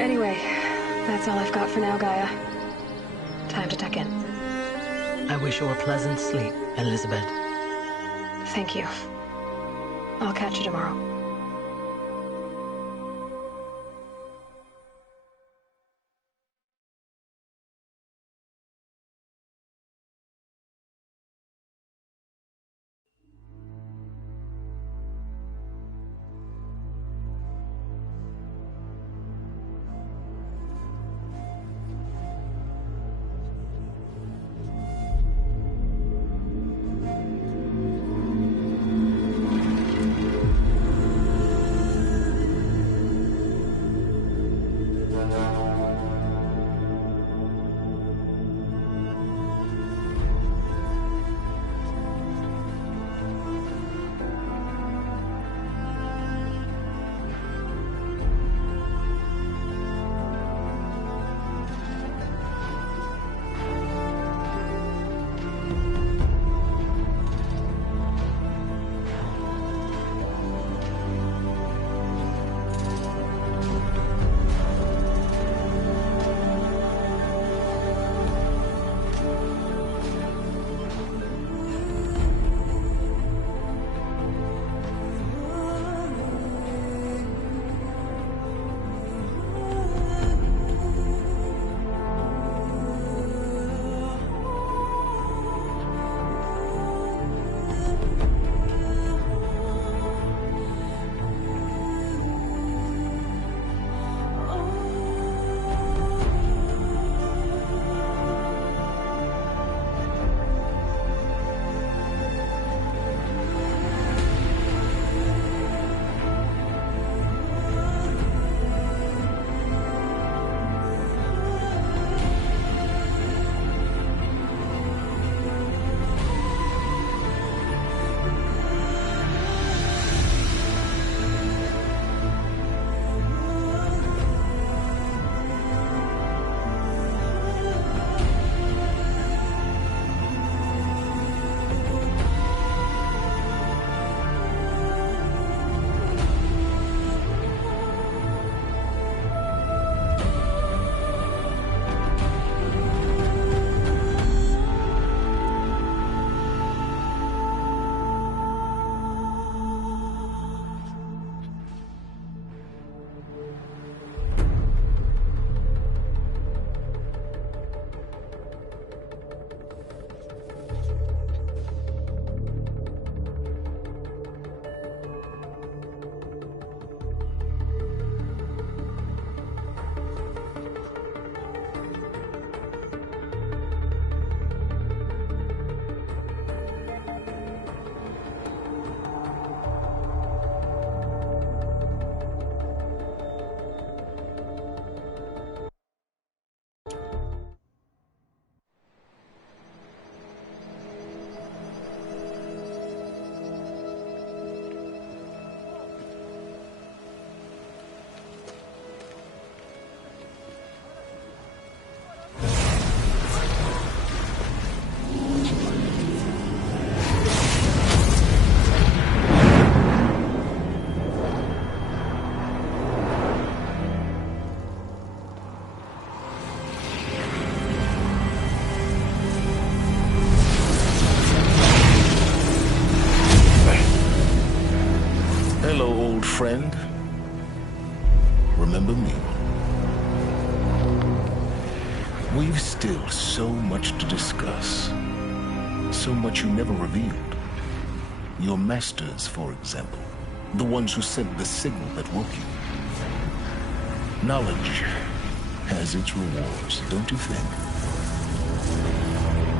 Anyway, that's all I've got for now, Gaia. Time to tuck in. I wish you a pleasant sleep, Elizabeth. Thank you. I'll catch you tomorrow. Hello, old friend. Remember me? We've still so much to discuss. So much you never revealed. Your masters, for example. The ones who sent the signal that woke you. Knowledge has its rewards, don't you think?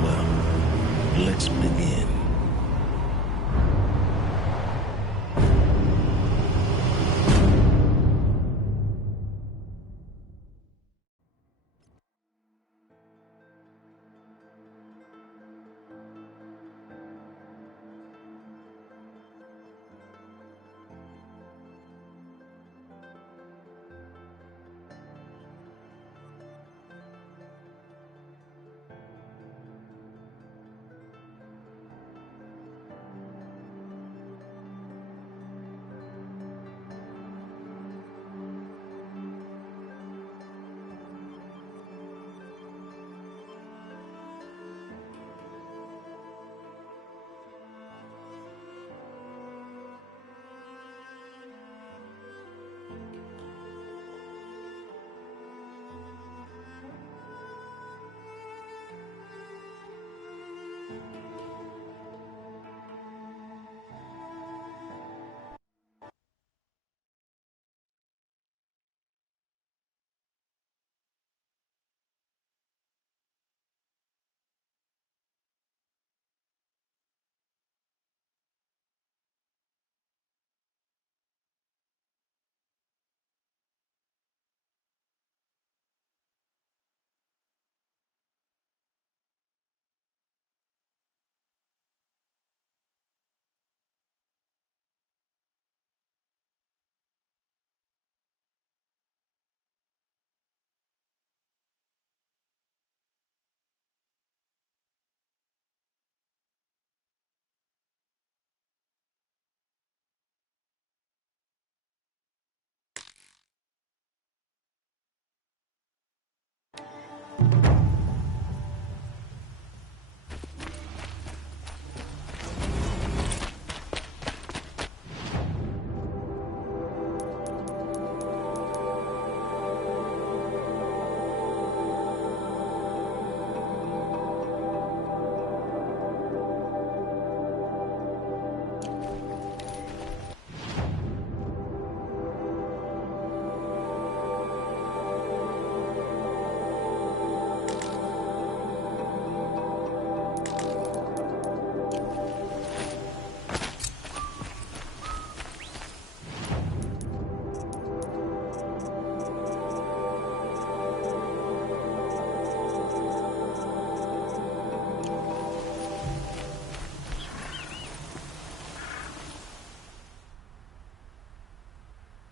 Well, let's begin.